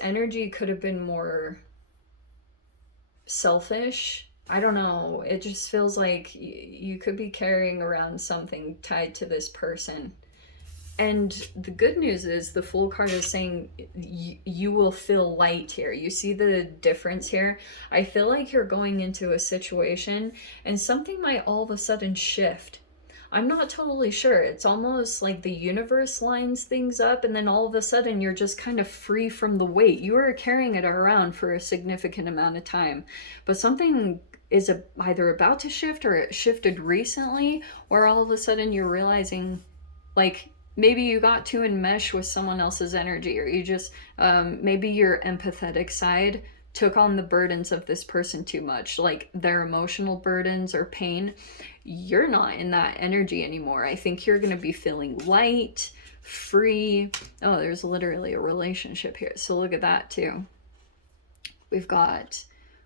energy could have been more selfish. I don't know. It just feels like you could be carrying around something tied to this person. And the good news is the Fool card is saying you will feel light here. You see the difference here? I feel like you're going into a situation and something might all of a sudden shift. I'm not totally sure. It's almost like the universe lines things up and then all of a sudden you're just kind of free from the weight. You were carrying it around for a significant amount of time, but something is either about to shift or it shifted recently, or all of a sudden you're realizing like maybe you got too enmeshed with someone else's energy, or you just maybe your empathetic side took on the burdens of this person too much, like their emotional burdens or pain. You're not in that energy anymore. I think you're going to be feeling light, free. Oh, there's literally a relationship here. So look at that too. We've got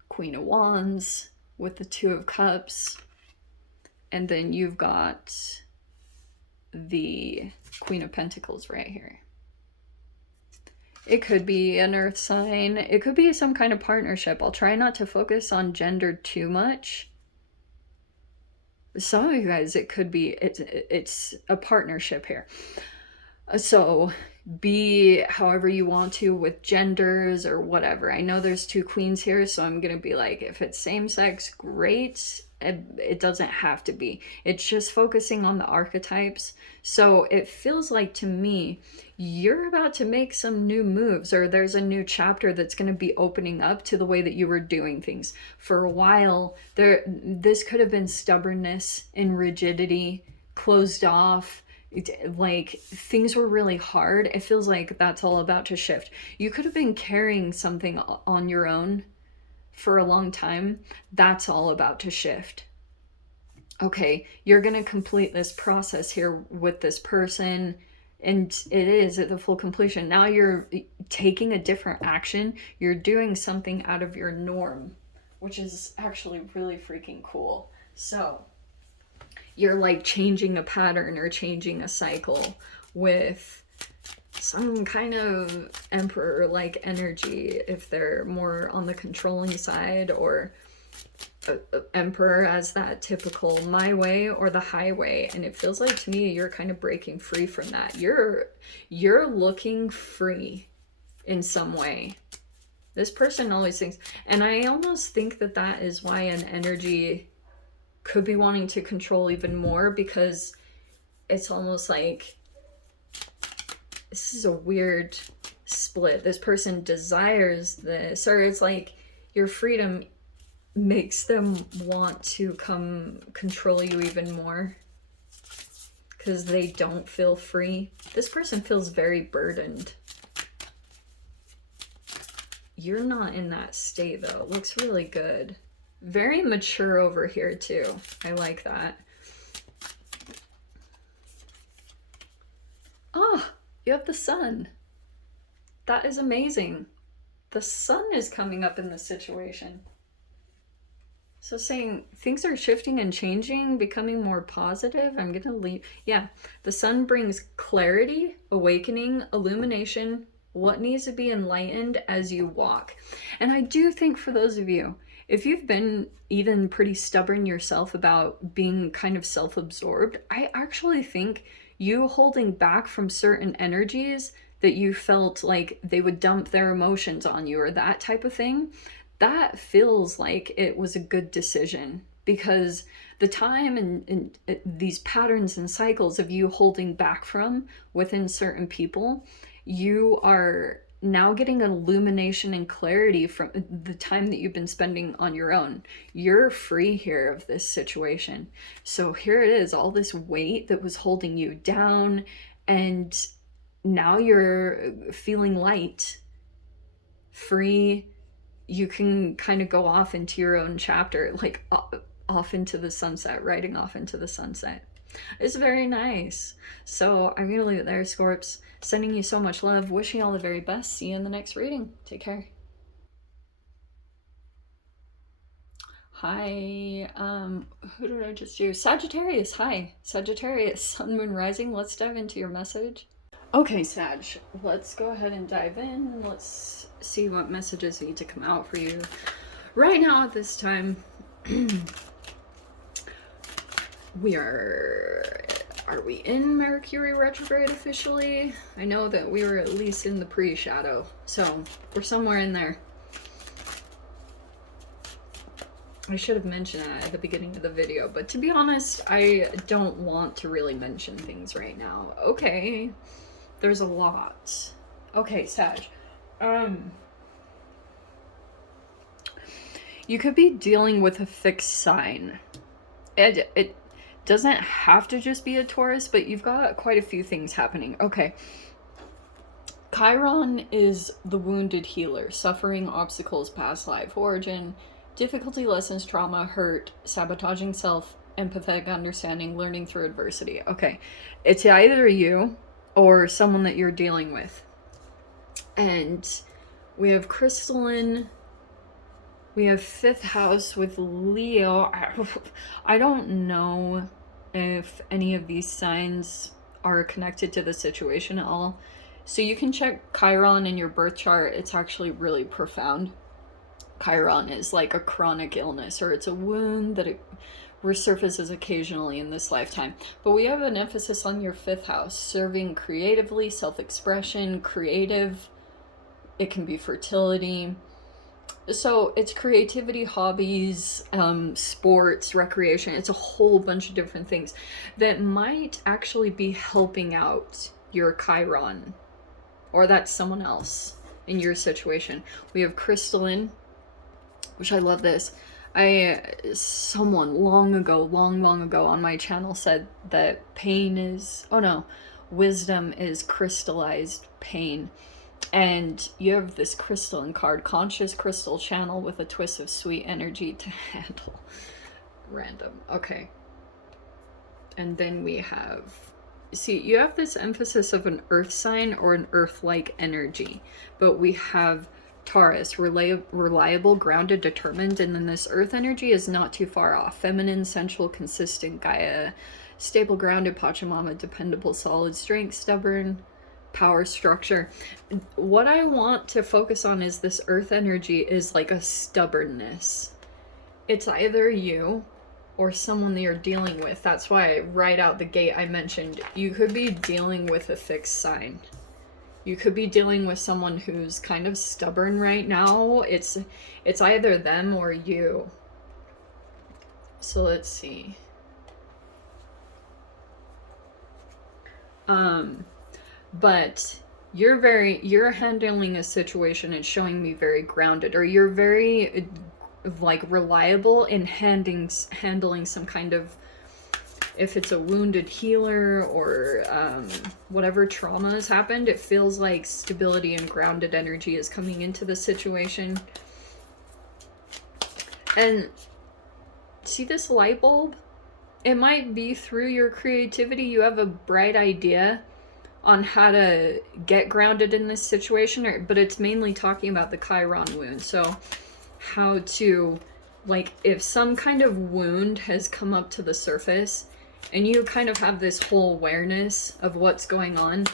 Queen of Wands with the Two of Cups. And then you've got the Queen of Pentacles right here. It could be an earth sign. It could be some kind of partnership. I'll try not to focus on gender too much. Some of you guys, it could be, it's a partnership here. So be however you want to with genders or whatever. I know there's two queens here, so I'm going to be like, if it's same sex, great. It doesn't have to be. It's just focusing on the archetypes. So it feels like to me, you're about to make some new moves, or there's a new chapter that's going to be opening up to the way that you were doing things. For a while, this could have been stubbornness and rigidity, closed off. Like things were really hard. It feels like that's all about to shift. You could have been carrying something on your own for a long time. That's all about to shift. Okay, you're going to complete this process here with this person, and it is at the full completion. Now you're taking a different action. You're doing something out of your norm, which is actually really freaking cool. So you're like changing a pattern or changing a cycle with some kind of emperor-like energy, if they're more on the controlling side, or emperor as that typical my way or the highway. And it feels like to me you're kind of breaking free from that. You're looking free in some way. This person always thinks, and I almost think that that is why an energy could be wanting to control even more, because it's almost like this is a weird split. This person desires this, or it's like your freedom makes them want to come control you even more because they don't feel free. This person feels very burdened. You're not in that state though. It looks really good. Very mature over here too. I like that. Ah, you have the sun. That is amazing. The sun is coming up in this situation. So saying things are shifting and changing, becoming more positive. I'm gonna leave. Yeah, the sun brings clarity, awakening, illumination, what needs to be enlightened as you walk. And I do think for those of you, if you've been even pretty stubborn yourself about being kind of self-absorbed, I actually think you holding back from certain energies that you felt like they would dump their emotions on you or that type of thing, that feels like it was a good decision, because the time and these patterns and cycles of you holding back from within certain people, you are now getting an illumination and clarity from the time that you've been spending on your own. You're free here of this situation. So here it is, all this weight that was holding you down, and now you're feeling light, free. You can kind of go off into your own chapter, like off into the sunset, riding off into the sunset. It's very nice. So I'm going to leave it there, Scorps. Sending you so much love. Wishing you all the very best. See you in the next reading. Take care. Hi. Who did I just do? Sagittarius. Hi. Sagittarius. Sun, Moon, Rising. Let's dive into your message. Okay, Sag. Let's go ahead and dive in. Let's see what messages need to come out for you right now at this time. Are we in Mercury retrograde officially? I know that we were at least in the pre-shadow, so we're somewhere in there. I should have mentioned that at the beginning of the video, but to be honest, I don't want to really mention things right now. Okay, there's a lot. Okay, Sag. You could be dealing with a fixed sign. It doesn't have to just be a Taurus, but you've got quite a few things happening. Okay. Chiron is the wounded healer, suffering, obstacles, past life origin, difficulty, lessons, trauma, hurt, sabotaging self, empathetic understanding, learning through adversity. Okay. It's either you or someone that you're dealing with. And we have crystalline. We have 5th house with Leo. I don't know if any of these signs are connected to the situation at all. So you can check Chiron in your birth chart. It's actually really profound. Chiron is like a chronic illness, or it's a wound that it resurfaces occasionally in this lifetime. But we have an emphasis on your 5th house, serving creatively, self-expression, creative. It can be fertility. So it's creativity, hobbies, sports, recreation. It's a whole bunch of different things that might actually be helping out your Chiron, or that's someone else in your situation. We have crystalline, which I love this. Someone long ago on my channel said that wisdom is crystallized pain. And you have this crystalline card, conscious crystal channel with a twist of sweet energy to handle. Random. Okay. And then we have, see, you have this emphasis of an earth sign or an earth-like energy. But we have Taurus, reliable, grounded, determined. And then this earth energy is not too far off. Feminine, sensual, consistent, Gaia, stable, grounded, Pachamama, dependable, solid, strength, stubborn, power, structure. What I want to focus on is this earth energy is like a stubbornness. It's either you or someone that you're dealing with. That's why right out the gate I mentioned you could be dealing with a fixed sign. You could be dealing with someone who's kind of stubborn right now. It's either them or you. So let's see. But you're handling a situation and showing me very grounded, or you're very like reliable in handling some kind of, if it's a wounded healer or whatever trauma has happened, it feels like stability and grounded energy is coming into the situation. And see this light bulb? It might be through your creativity. You have a bright idea on how to get grounded in this situation, but it's mainly talking about the Chiron wound. So how to, like, if some kind of wound has come up to the surface and you kind of have this whole awareness of what's going on,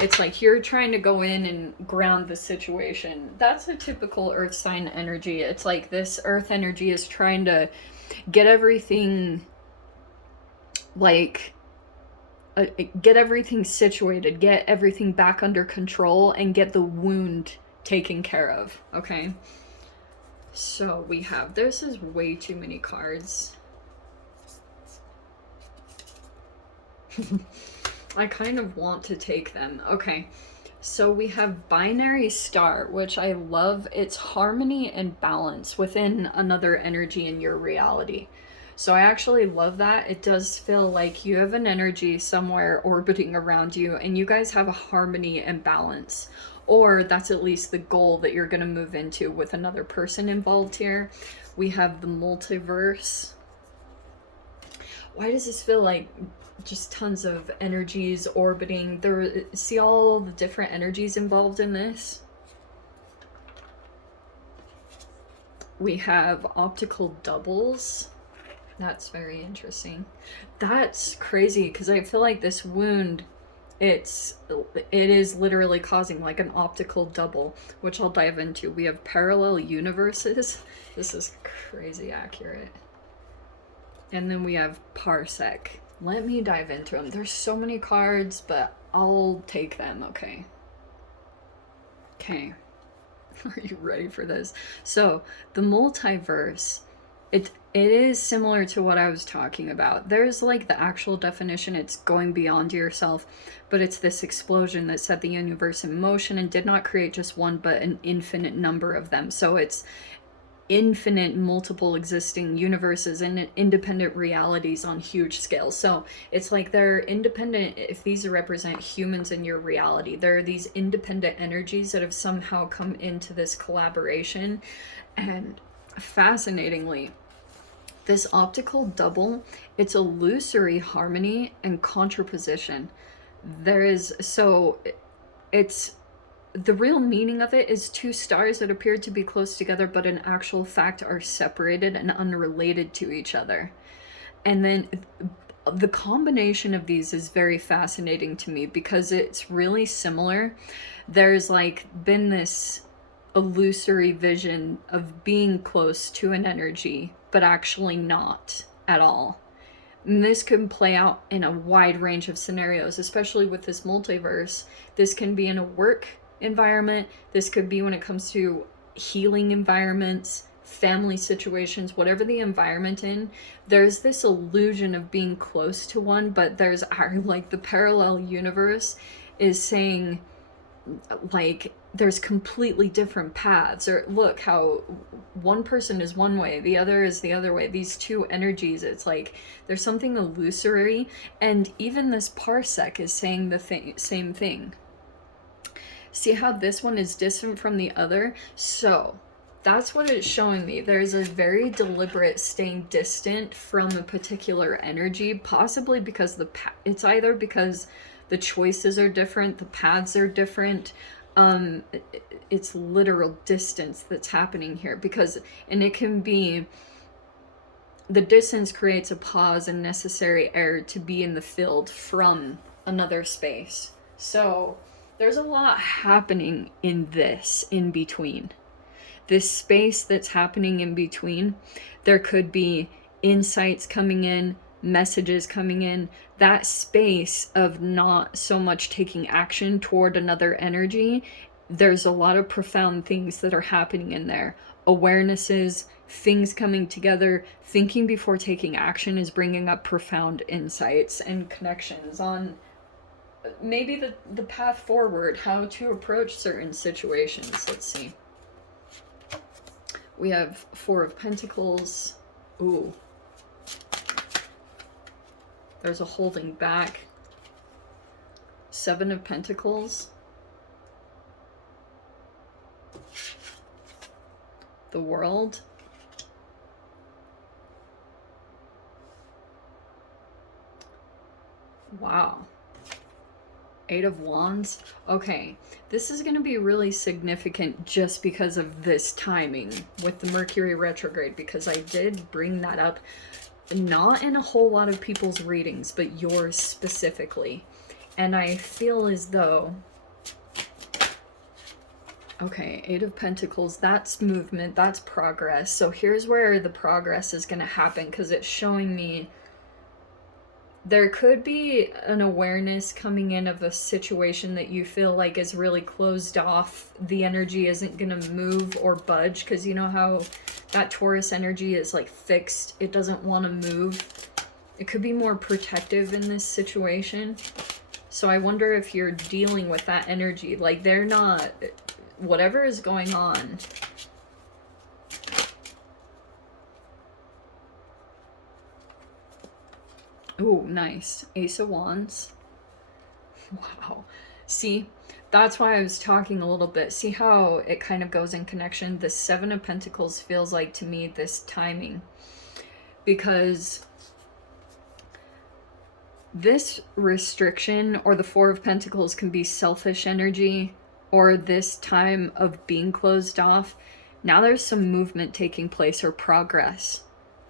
it's like you're trying to go in and ground the situation. That's a typical earth sign energy. It's like this earth energy is trying to get everything, like, get everything situated, get everything back under control, and get the wound taken care of, okay? So we have, this is way too many cards. I kind of want to take them. Okay, so we have binary star, which I love. It's harmony and balance within another energy in your reality. So I actually love that. It does feel like you have an energy somewhere orbiting around you and you guys have a harmony and balance. Or that's at least the goal that you're going to move into with another person involved here. We have the multiverse. Why does this feel like just tons of energies orbiting? There, see all the different energies involved in this? We have optical doubles. That's very interesting. That's crazy because I feel like this wound, it is literally causing like an optical double, which I'll dive into. We have parallel universes. This is crazy accurate. And then we have parsec. Let me dive into them. There's so many cards, but I'll take them. Okay. Okay. Are you ready for this? So the multiverse, it is similar to what I was talking about. There's like the actual definition, it's going beyond yourself, but it's this explosion that set the universe in motion and did not create just one, but an infinite number of them. So it's infinite, multiple existing universes and independent realities on huge scales. So it's like they're independent. If these represent humans in your reality, there are these independent energies that have somehow come into this collaboration. And fascinatingly, this optical double, it's illusory harmony and contraposition. It's the real meaning of it is two stars that appear to be close together, but in actual fact are separated and unrelated to each other. And then the combination of these is very fascinating to me because it's really similar. There's like been this illusory vision of being close to an energy, but actually not at all. And this can play out in a wide range of scenarios, especially with this multiverse. This can be in a work environment. This could be when it comes to healing environments, family situations, whatever the environment in. There's this illusion of being close to one, but there's like the parallel universe is saying like there's completely different paths, or look how one person is one way, the other is the other way. These two energies, it's like there's something illusory. And even this parsec is saying the same thing. See how this one is distant from the other? So that's what it's showing me. There's a very deliberate staying distant from a particular energy, possibly because it's either because the choices are different, the paths are different. It's literal distance that's happening here and it can be, the distance creates a pause and necessary air to be in the field from another space. So there's a lot happening in between. This space that's happening in between, there could be insights coming in, messages coming in, that space of not so much taking action toward another energy. There's a lot of profound things that are happening in there. Awarenesses, things coming together, thinking before taking action is bringing up profound insights and connections on maybe the path forward, how to approach certain situations. Let's see. We have Four of Pentacles. Ooh. There's a holding back. Seven of Pentacles. The World. Wow. Eight of Wands. Okay, this is going to be really significant just because of this timing with the Mercury retrograde, because I did bring that up, not in a whole lot of people's readings, but yours specifically. And I feel as though, okay, Eight of Pentacles, that's movement, that's progress. So here's where the progress is going to happen, because it's showing me there could be an awareness coming in of a situation that you feel like is really closed off. The energy isn't going to move or budge, because you know how that Taurus energy is like fixed. It doesn't want to move. It could be more protective in this situation. So I wonder if you're dealing with that energy. Like they're not, whatever is going on. Ooh, nice. Ace of Wands. Wow. See, that's why I was talking a little bit. See how it kind of goes in connection? The Seven of Pentacles feels like to me this timing. Because this restriction or the Four of Pentacles can be selfish energy, or this time of being closed off. Now there's some movement taking place or progress.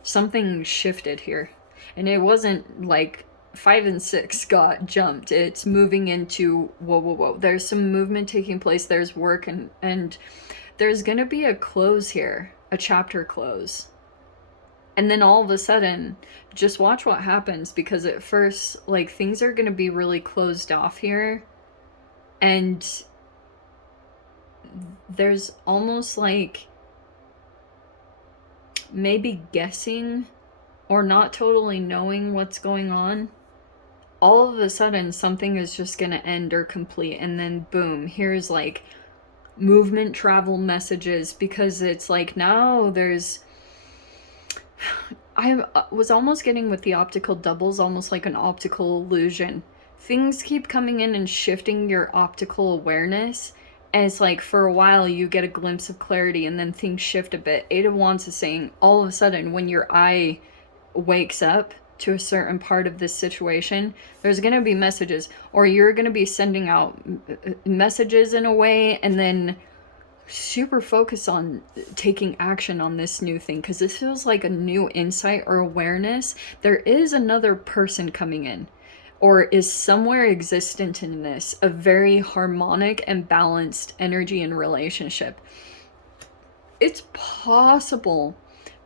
Something shifted here. And it wasn't like 5 and 6 got jumped. It's moving into whoa, whoa, whoa. There's some movement taking place. There's work, and there's going to be a close here, a chapter close. And then all of a sudden, just watch what happens, because at first, like, things are going to be really closed off here. And there's almost like maybe guessing or not totally knowing what's going on. All of a sudden, something is just going to end or complete. And then boom, here's like movement, travel messages, because it's like now there's, I was almost getting with the optical doubles, almost like an optical illusion. Things keep coming in and shifting your optical awareness. And it's like for a while you get a glimpse of clarity and then things shift a bit. Eight of Wands is saying all of a sudden when your eye wakes up to a certain part of this situation, there's going to be messages, or you're going to be sending out messages in a way, and then super focus on taking action on this new thing, because this feels like a new insight or awareness. There is another person coming in, or is somewhere existent in this, a very harmonic and balanced energy and relationship. It's possible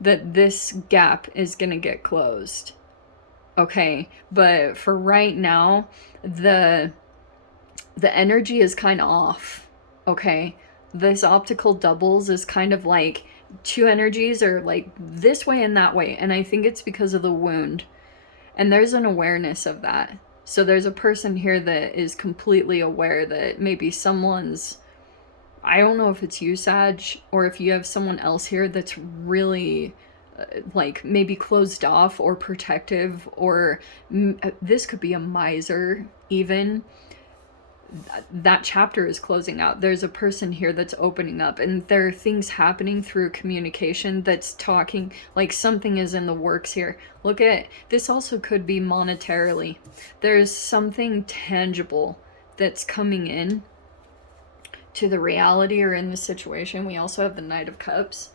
that this gap is going to get closed. Okay, but for right now, the energy is kind of off. Okay, this optical doubles is kind of like two energies are like this way and that way, and I think it's because of the wound. And there's an awareness of that. So there's a person here that is completely aware that maybe someone's, I don't know if it's you, Sag, or if you have someone else here that's really like maybe closed off or protective, or this could be a miser even. That chapter is closing out. There's a person here that's opening up, and there are things happening through communication that's talking, like something is in the works here. Look at this. Also could be monetarily. There's something tangible that's coming in to the reality or in the situation. We also have the Knight of Cups.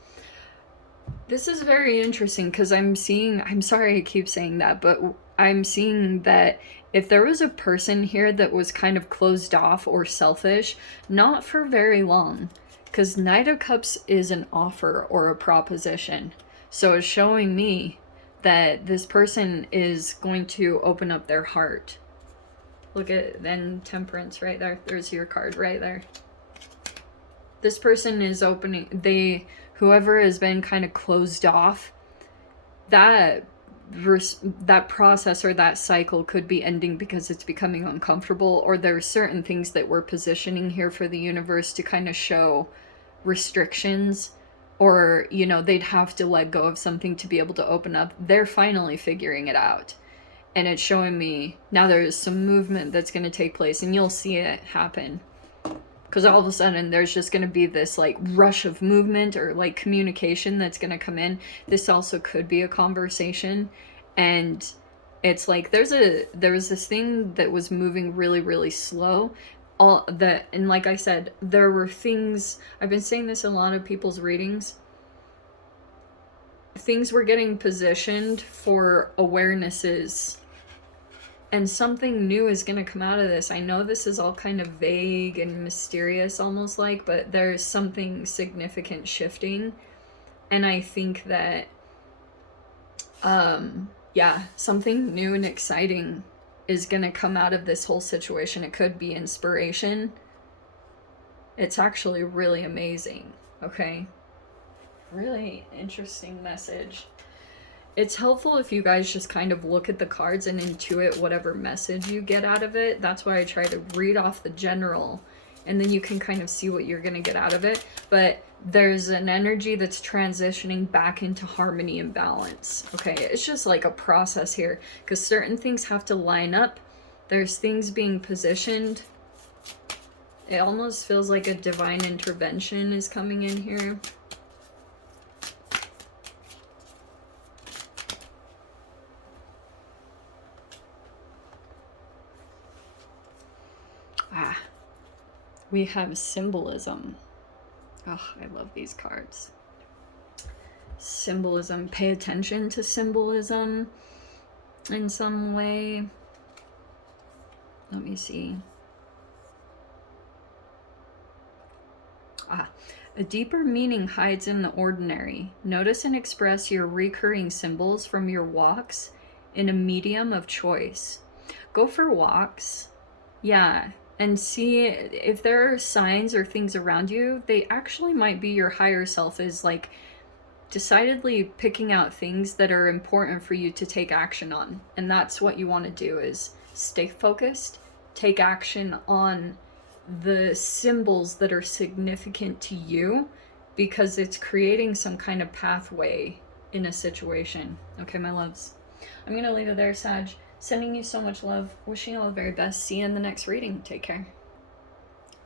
This is very interesting because I'm seeing, I'm sorry I keep saying that, but I'm seeing that if there was a person here that was kind of closed off or selfish, not for very long, because Knight of Cups is an offer or a proposition. So it's showing me that this person is going to open up their heart. Look at then Temperance right there. There's your card right there. This person is opening, whoever has been kind of closed off, that process or that cycle could be ending because it's becoming uncomfortable, or there are certain things that we're positioning here for the universe to kind of show restrictions, or, you know, they'd have to let go of something to be able to open up. They're finally figuring it out. And it's showing me now there's some movement that's going to take place, and you'll see it happen. Because all of a sudden there's just going to be this like rush of movement or like communication that's going to come in. This also could be a conversation. And it's like there was this thing that was moving really, really slow. And like I said, there were things, I've been saying this in a lot of people's readings. Things were getting positioned for awarenesses. And something new is going to come out of this. I know this is all kind of vague and mysterious almost like, but there's something significant shifting. And I think that, yeah, something new and exciting is going to come out of this whole situation. It could be inspiration. It's actually really amazing, okay? Really interesting message. It's helpful if you guys just kind of look at the cards and intuit whatever message you get out of it. That's why I try to read off the general, and then you can kind of see what you're going to get out of it. But there's an energy that's transitioning back into harmony and balance. Okay, it's just like a process here, because certain things have to line up. There's things being positioned. It almost feels like a divine intervention is coming in here. We have symbolism. Oh, I love these cards. Symbolism. Pay attention to symbolism in some way. Let me see. A deeper meaning hides in the ordinary. Notice and express your recurring symbols from your walks in a medium of choice. Go for walks. Yeah. And see if there are signs or things around you. They actually might be your higher self is like decidedly picking out things that are important for you to take action on. And that's what you want to do, is stay focused, take action on the symbols that are significant to you, because it's creating some kind of pathway in a situation. Okay, my loves. I'm going to leave it there, Sag. Sending you so much love. Wishing you all the very best. See you in the next reading. Take care.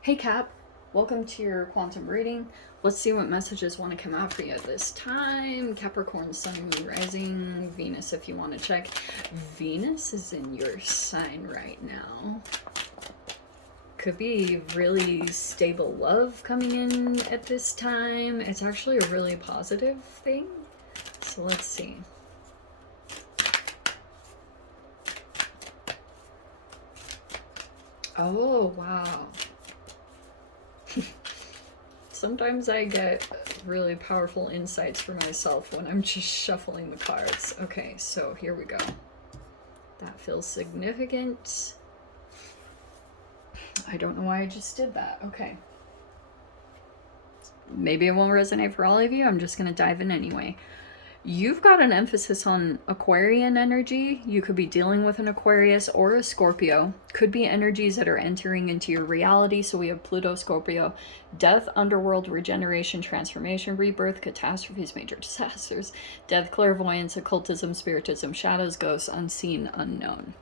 Hey Cap. Welcome to your quantum reading. Let's see what messages want to come out for you at this time. Capricorn, Sun, Moon, Rising, Venus if you want to check. Venus is in your sign right now. Could be really stable love coming in at this time. It's actually a really positive thing. So let's see. Oh, wow. Sometimes I get really powerful insights for myself when I'm just shuffling the cards. Okay, so here we go. That feels significant. I don't know why I just did that. Okay. Maybe it won't resonate for all of you. I'm just going to dive in anyway. You've got an emphasis on Aquarian energy. You could be dealing with an Aquarius or a Scorpio. Could be energies that are entering into your reality. So we have Pluto, Scorpio, death, underworld, regeneration, transformation, rebirth, catastrophes, major disasters, death, clairvoyance, occultism, spiritism, shadows, ghosts, unseen, unknown.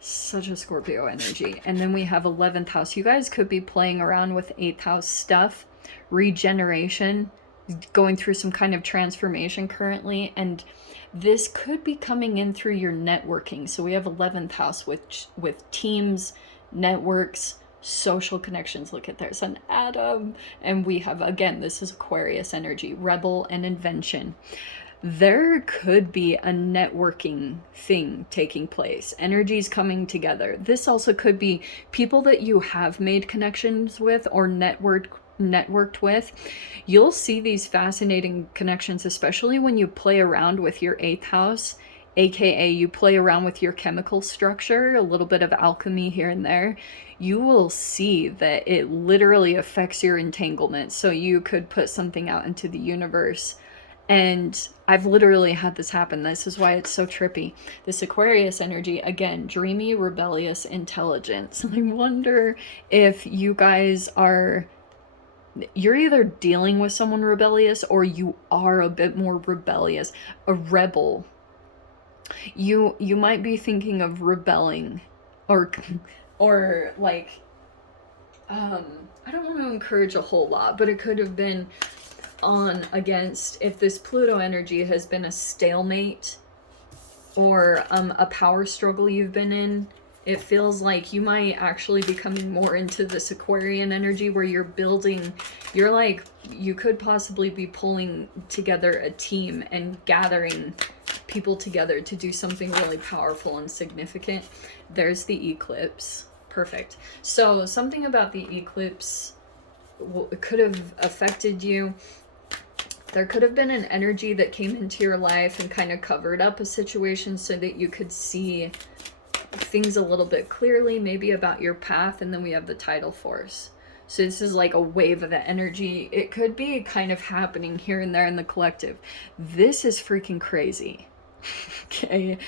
Such a Scorpio energy. And then we have 11th house. You guys could be playing around with 8th house stuff, regeneration, going through some kind of transformation currently, and this could be coming in through your networking. So we have 11th house with teams, networks, social connections. Look at, there's an atom, and we have, again, this is Aquarius energy, rebel and invention. There could be a networking thing taking place, energies coming together. This also could be people that you have made connections with or networked networked with, you'll see these fascinating connections, especially when you play around with your 8th house, aka you play around with your chemical structure, a little bit of alchemy here and there. You will see that it literally affects your entanglement. So you could put something out into the universe. And I've literally had this happen. This is why it's so trippy. This Aquarius energy, again, dreamy, rebellious intelligence. I wonder if you guys are, you're either dealing with someone rebellious or you are a bit more rebellious, a rebel. You might be thinking of rebelling or like, I don't want to encourage a whole lot, but it could have been on against, if this Pluto energy has been a stalemate or a power struggle you've been in, it feels like you might actually be coming more into this Aquarian energy where you're building, you're like, you could possibly be pulling together a team and gathering people together to do something really powerful and significant. There's the eclipse. Perfect. So something about the eclipse could have affected you. There could have been an energy that came into your life and kind of covered up a situation so that you could see things a little bit clearly, maybe about your path. And then we have the tidal force. So this is like a wave of the energy. It could be kind of happening here and there in the collective. This is freaking crazy. Okay.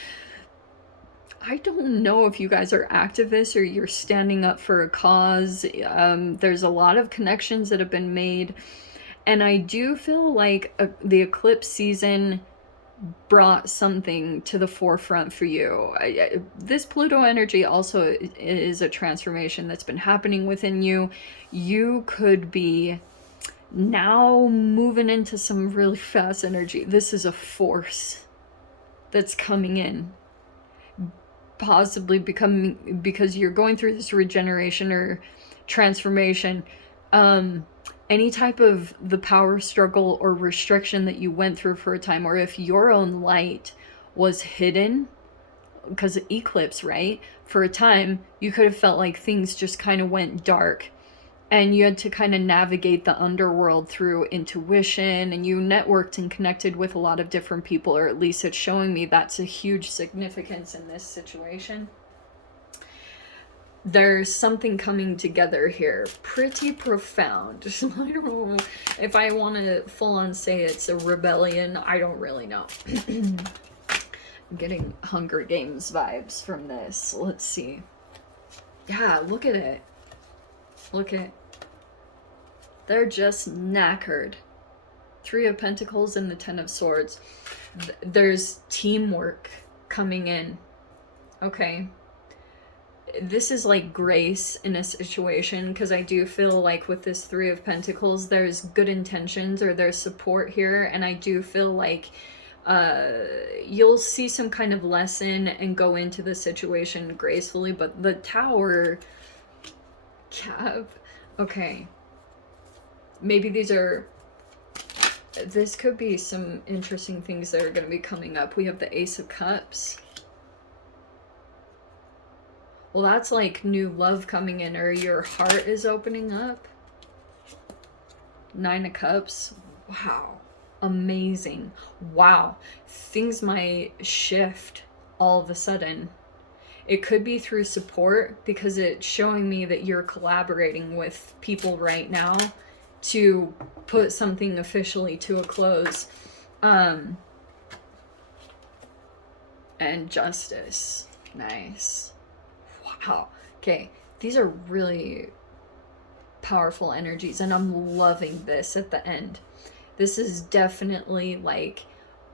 I don't know if you guys are activists or you're standing up for a cause. There's a lot of connections that have been made. And I do feel like the eclipse season brought something to the forefront for you. This Pluto energy also is a transformation that's been happening within you. You could be now moving into some really fast energy. This is a force that's coming in. Possibly becoming, because you're going through this regeneration or transformation. Any type of the power struggle or restriction that you went through for a time, or if your own light was hidden because of eclipse, right? For a time, you could have felt like things just kind of went dark and you had to kind of navigate the underworld through intuition, and you networked and connected with a lot of different people, or at least it's showing me that's a huge significance in this situation. There's something coming together here, pretty profound. I don't know if I want to full on say it's a rebellion. I don't really know. I'm getting Hunger Games vibes from this. Let's see. Yeah, look at it. Look at, they're just knackered. 3 of Pentacles and the 10 of Swords. There's teamwork coming in. Okay. This is like grace in a situation, because I do feel like with this 3 of Pentacles, there's good intentions or there's support here. And I do feel like you'll see some kind of lesson and go into the situation gracefully. But the Tower, okay. Maybe this could be some interesting things that are going to be coming up. We have the Ace of Cups. Well, that's like new love coming in, or your heart is opening up. 9 of Cups. Wow. Amazing. Wow. Things might shift all of a sudden. It could be through support, because it's showing me that you're collaborating with people right now to put something officially to a close. And Justice. Nice. Wow. Okay. These are really powerful energies, and I'm loving this at the end. This is definitely like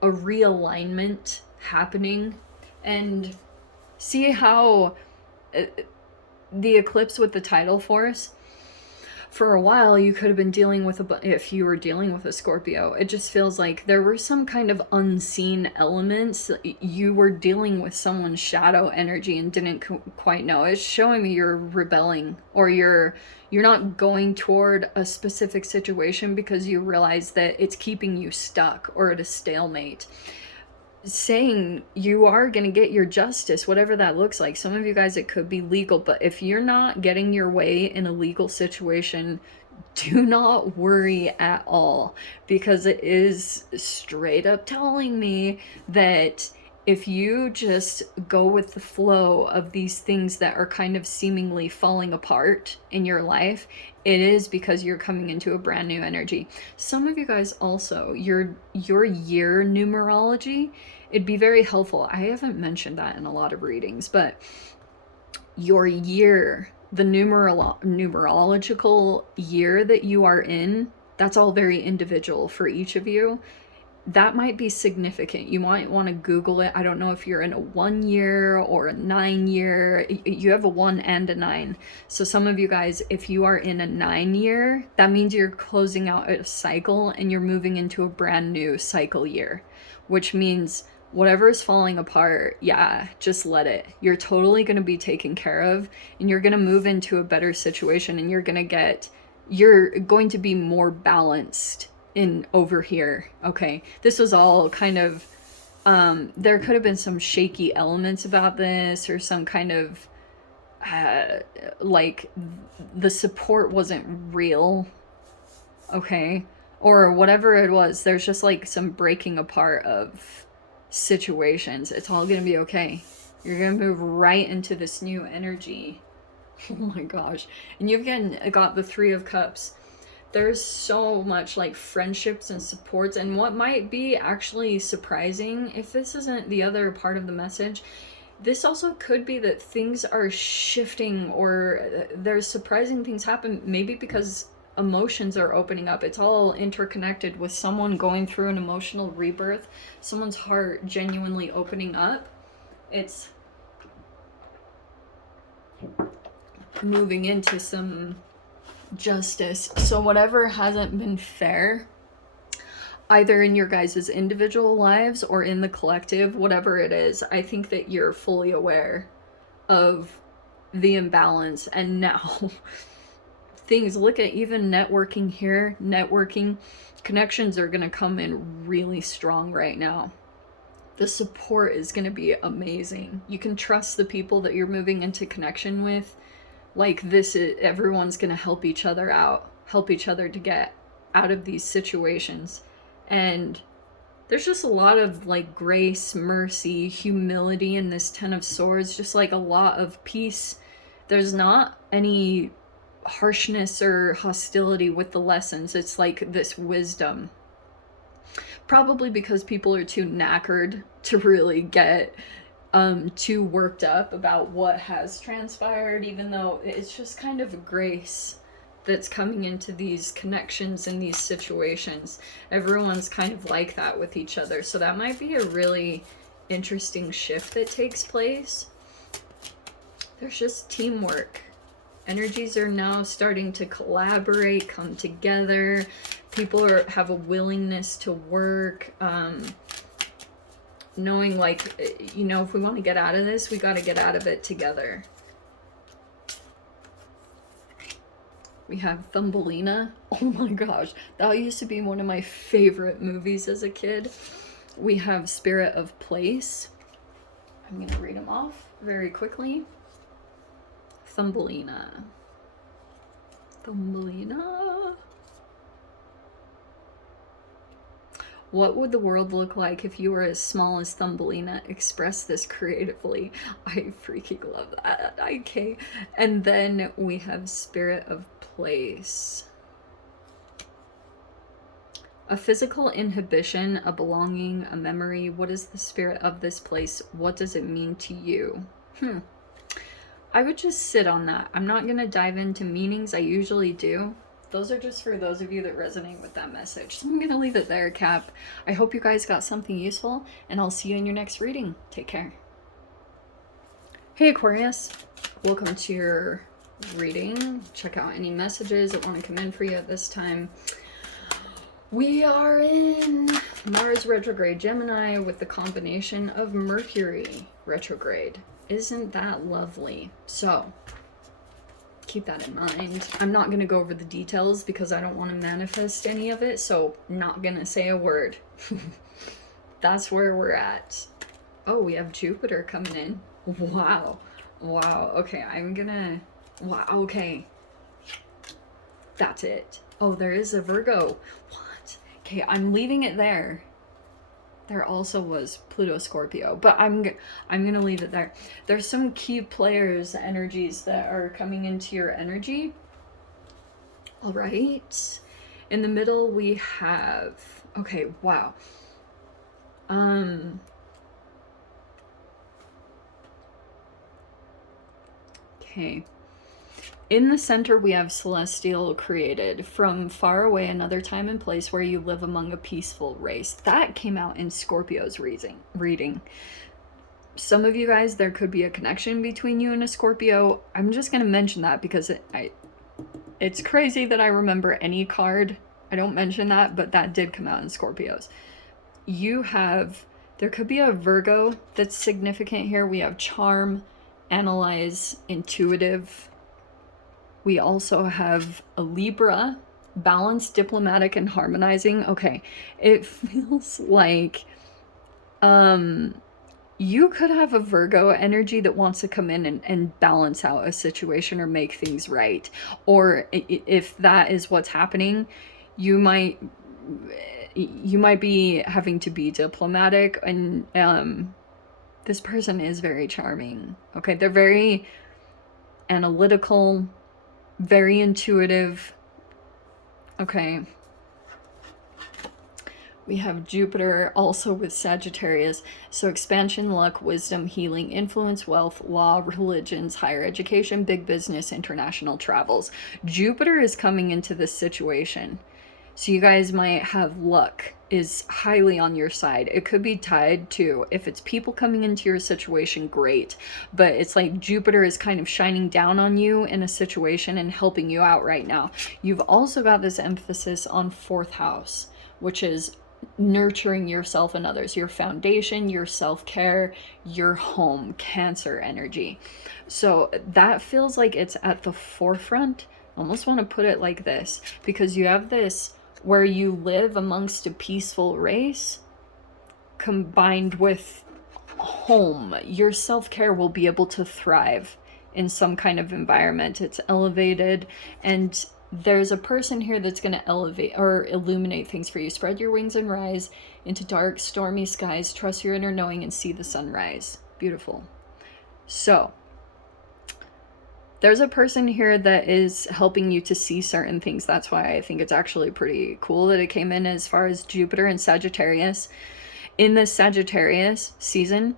a realignment happening. And see how the eclipse with the tidal force, for a while you could have been dealing with if you were dealing with a Scorpio, it just feels like there were some kind of unseen elements. You were dealing with someone's shadow energy and didn't quite know. It's showing me you're rebelling, or you're not going toward a specific situation because you realize that it's keeping you stuck or at a stalemate. Saying you are going to get your justice, whatever that looks like. Some of you guys, it could be legal, but if you're not getting your way in a legal situation, do not worry at all, because it is straight up telling me that if you just go with the flow of these things that are kind of seemingly falling apart in your life, it is because you're coming into a brand new energy. Some of you guys also, your year numerology, it'd be very helpful. I haven't mentioned that in a lot of readings, but your year, the numerological year that you are in, that's all very individual for each of you. That might be significant. You might want to Google it. I don't know if you're in a 1 year or a 9 year. You have a 1 and a 9. So some of you guys, if you are in a 9 year, that means you're closing out a cycle and you're moving into a brand new cycle year, which means whatever is falling apart, yeah, just let it. You're totally going to be taken care of, and you're going to move into a better situation, and you're going to be more balanced in over here. Okay, this was all kind of there could have been some shaky elements about this, or some kind of like the support wasn't real, okay, or whatever it was. There's just like some breaking apart of situations. It's all gonna be okay. You're gonna move right into this new energy. Oh my gosh. And you've got the 3 of Cups. There's so much like friendships and supports, and what might be actually surprising, if this isn't the other part of the message, this also could be that things are shifting, or there's surprising things happen, maybe because emotions are opening up. It's all interconnected with someone going through an emotional rebirth, someone's heart genuinely opening up. It's moving into some justice. So whatever hasn't been fair, either in your guys' individual lives or in the collective, whatever it is, I think that you're fully aware of the imbalance. And now things, look at even networking here. Networking connections are going to come in really strong right now. The support is going to be amazing. You can trust the people that you're moving into connection with. Like this is, everyone's going to help each other out, help each other to get out of these situations. And there's just a lot of like grace, mercy, humility in this 10 of Swords, just like a lot of peace. There's not any harshness or hostility with the lessons. It's like this wisdom. Probably because people are too knackered to really get too worked up about what has transpired, even though it's just kind of a grace that's coming into these connections and these situations. Everyone's kind of like that with each other. So that might be a really interesting shift that takes place. There's just teamwork. Energies are now starting to collaborate, come together. People have a willingness to work, knowing like, you know, if we want to get out of this, we got to get out of it together. We have Thumbelina. Oh my gosh, that used to be one of my favorite movies as a kid. We have Spirit of Place. I'm going to read them off very quickly. Thumbelina. Thumbelina. What would the world look like if you were as small as Thumbelina? Express this creatively. I freaking love that. Okay. And then we have Spirit of Place. A physical inhibition, a belonging, a memory. What is the spirit of this place? What does it mean to you? I would just sit on that. I'm not going to dive into meanings. I usually do. Those are just for those of you that resonate with that message. So I'm going to leave it there, Cap. I hope you guys got something useful, and I'll see you in your next reading. Take care. Hey, Aquarius. Welcome to your reading. Check out any messages that want to come in for you at this time. We are in Mars retrograde Gemini with the combination of Mercury retrograde. Isn't that lovely? So keep that in mind. I'm not going to go over the details because I don't want to manifest any of it, so not going to say a word. That's where we're at. Oh, we have Jupiter coming in. Wow. Wow. Okay, I'm gonna... Wow, okay. That's it. Oh, there is a Virgo. What? Okay, I'm leaving it there. There also was Pluto Scorpio, but I'm gonna leave it there. There's some key players, energies that are coming into your energy. All right. In the middle we have, okay, wow. Okay. In the center, we have celestial created from far away, another time and place where you live among a peaceful race. That came out in Scorpio's reading. Some of you guys, there could be a connection between you and a Scorpio. I'm just going to mention that because it's crazy that I remember any card. I don't mention that, but that did come out in Scorpios. There could be a Virgo that's significant here. We have charm, analyze, intuitive. We also have a Libra, balanced, diplomatic, and harmonizing. Okay, it feels like you could have a Virgo energy that wants to come in and balance out a situation or make things right. Or if that is what's happening, you might be having to be diplomatic, and this person is very charming. Okay, they're very analytical, very intuitive. Okay. We have Jupiter also with Sagittarius. So expansion, luck, wisdom, healing, influence, wealth, law, religions, higher education, big business, international travels. Jupiter is coming into this situation. So you guys might have luck is highly on your side. It could be tied to, if it's people coming into your situation, great. But it's like Jupiter is kind of shining down on you in a situation and helping you out right now. You've also got this emphasis on 4th house, which is nurturing yourself and others, your foundation, your self-care, your home, Cancer energy. So that feels like it's at the forefront. I almost want to put it like this, because you have this where you live amongst a peaceful race combined with home. Your self-care will be able to thrive in some kind of environment. It's elevated, and there's a person here that's going to elevate or illuminate things for you. Spread your wings and rise into dark, stormy skies. Trust your inner knowing and see the sunrise. Beautiful. So there's a person here that is helping you to see certain things. That's why I think it's actually pretty cool that it came in as far as Jupiter and Sagittarius. In this Sagittarius season,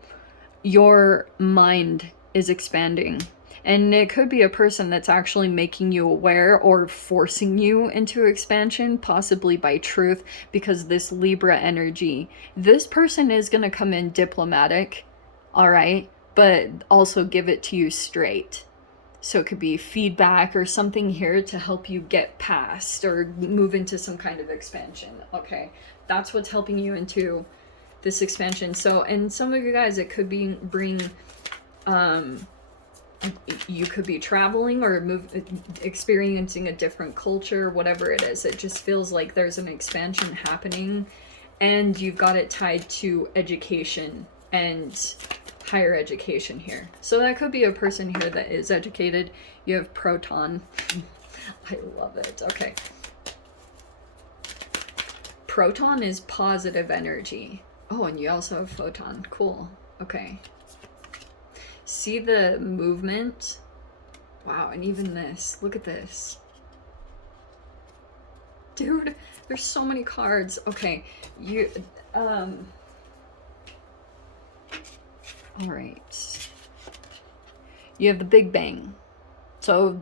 your mind is expanding. And it could be a person that's actually making you aware or forcing you into expansion, possibly by truth, because this Libra energy, this person is going to come in diplomatic, all right, but also give it to you straight. So it could be feedback or something here to help you get past or move into some kind of expansion. Okay, that's what's helping you into this expansion. So, and some of you guys, it could be you could be traveling or experiencing a different culture, whatever it is. It just feels like there's an expansion happening, and you've got it tied to education and higher education here. So that could be a person here that is educated. You have Proton. I love it. Okay. Proton is positive energy. Oh, and you also have Photon. Cool. Okay. See the movement? Wow, and even this. Look at this. Dude, there's so many cards. Okay, you all right. You have the Big Bang. So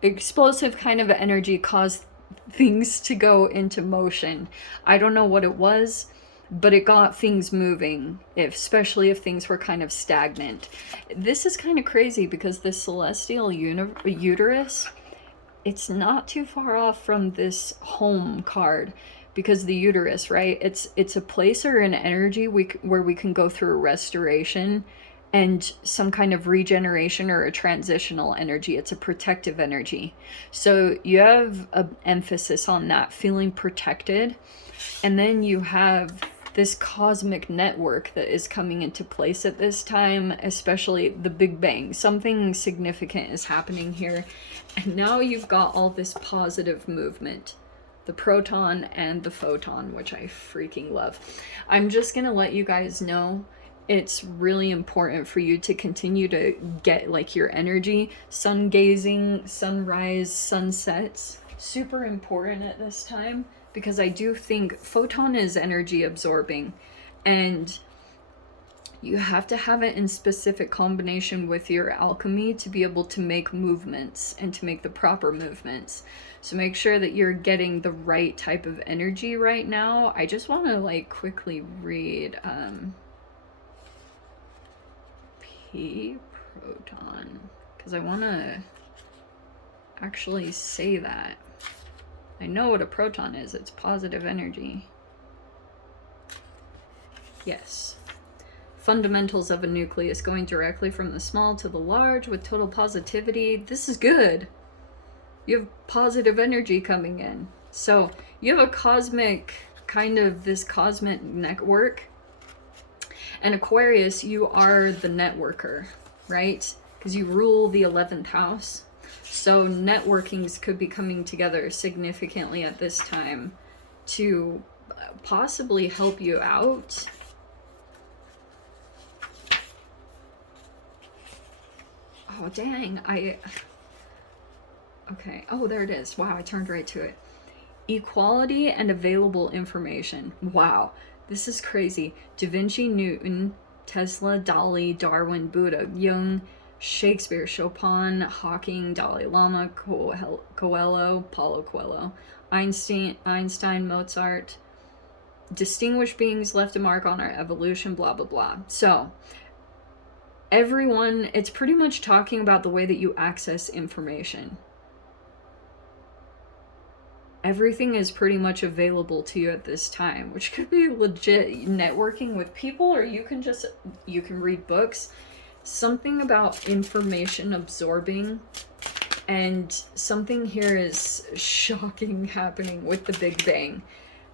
explosive kind of energy caused things to go into motion. I don't know what it was, but it got things moving, especially if things were kind of stagnant. This is kind of crazy because this celestial uterus, it's not too far off from this home card, because the uterus, right? It's a place or an energy where we can go through a restoration and some kind of regeneration or a transitional energy. It's a protective energy. So you have an emphasis on that, feeling protected. And then you have this cosmic network that is coming into place at this time, especially the Big Bang. Something significant is happening here. And now you've got all this positive movement. The proton and the photon, which I freaking love. I'm just going to let you guys know it's really important for you to continue to get like your energy. Sun gazing, sunrise, sunsets. Super important at this time, because I do think photon is energy absorbing, and you have to have it in specific combination with your alchemy to be able to make movements and to make the proper movements. So make sure that you're getting the right type of energy right now. I just want to like quickly read P proton, because I want to actually say that. I know what a proton is. It's positive energy. Yes. Fundamentals of a nucleus, going directly from the small to the large with total positivity. This is good. You have positive energy coming in. So you have a cosmic, kind of this cosmic network. And Aquarius, you are the networker, right? Because you rule the 11th house. So networkings could be coming together significantly at this time to possibly help you out. Oh, dang. Okay. Oh, there it is. Wow, I turned right to it. Equality and available information. Wow. This is crazy. Da Vinci, Newton, Tesla, Dali, Darwin, Buddha, Jung, Shakespeare, Chopin, Hawking, Dalai Lama, Coelho, Paulo Coelho, Einstein, Mozart. Distinguished beings left a mark on our evolution, blah, blah, blah. So, everyone, it's pretty much talking about the way that you access information. Everything is pretty much available to you at this time, which could be legit networking with people, or you can read books. Something about information absorbing, and something here is shocking happening with the Big Bang.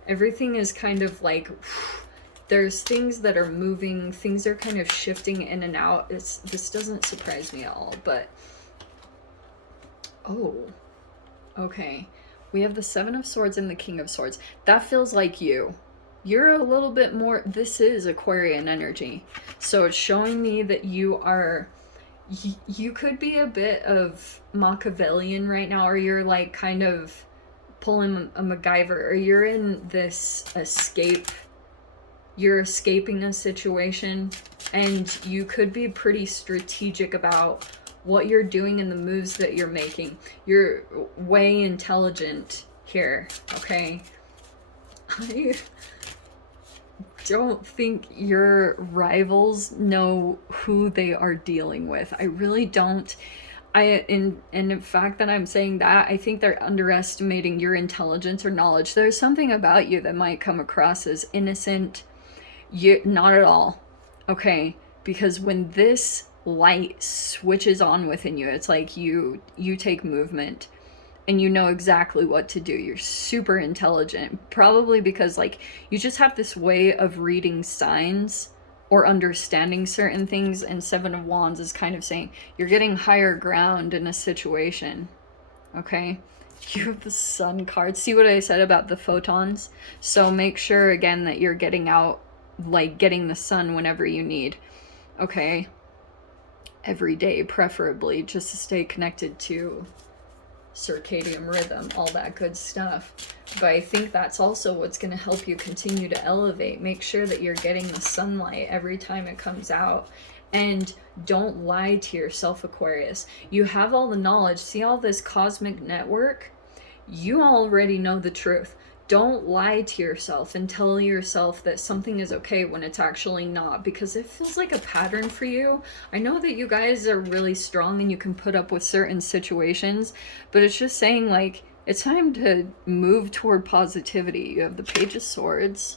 Everything is kind of like, there's things that are moving, things are kind of shifting in and out. This doesn't surprise me at all, but oh, okay. We have the Seven of Swords and the King of Swords. That feels like you. You're a little bit more, this is Aquarian energy. So it's showing me that you could be a bit of Machiavellian right now, or you're like kind of pulling a MacGyver, or you're in this escape. You're escaping a situation, and you could be pretty strategic about what you're doing and the moves that you're making. You're way intelligent here, okay? I don't think your rivals know who they are dealing with. I really don't. And in fact that I'm saying that, I think they're underestimating your intelligence or knowledge. There's something about you that might come across as innocent. Not at all, okay? Because when this light switches on within you, it's like you take movement and you know exactly what to do. You're super intelligent, probably because like you just have this way of reading signs or understanding certain things, and Seven of Wands is kind of saying you're getting higher ground in a situation, okay? You have the Sun card. See what I said about the photons? So make sure again that you're getting out, like getting the sun whenever you need, okay? Every day, preferably, just to stay connected to circadian rhythm, all that good stuff. But I think that's also what's going to help you continue to elevate. Make sure that you're getting the sunlight every time it comes out. And don't lie to yourself, Aquarius. You have all the knowledge. See all this cosmic network? You already know the truth. Don't lie to yourself and tell yourself that something is okay when it's actually not, because it feels like a pattern for you. I know that you guys are really strong and you can put up with certain situations, but it's just saying like it's time to move toward positivity. You have the Page of Swords.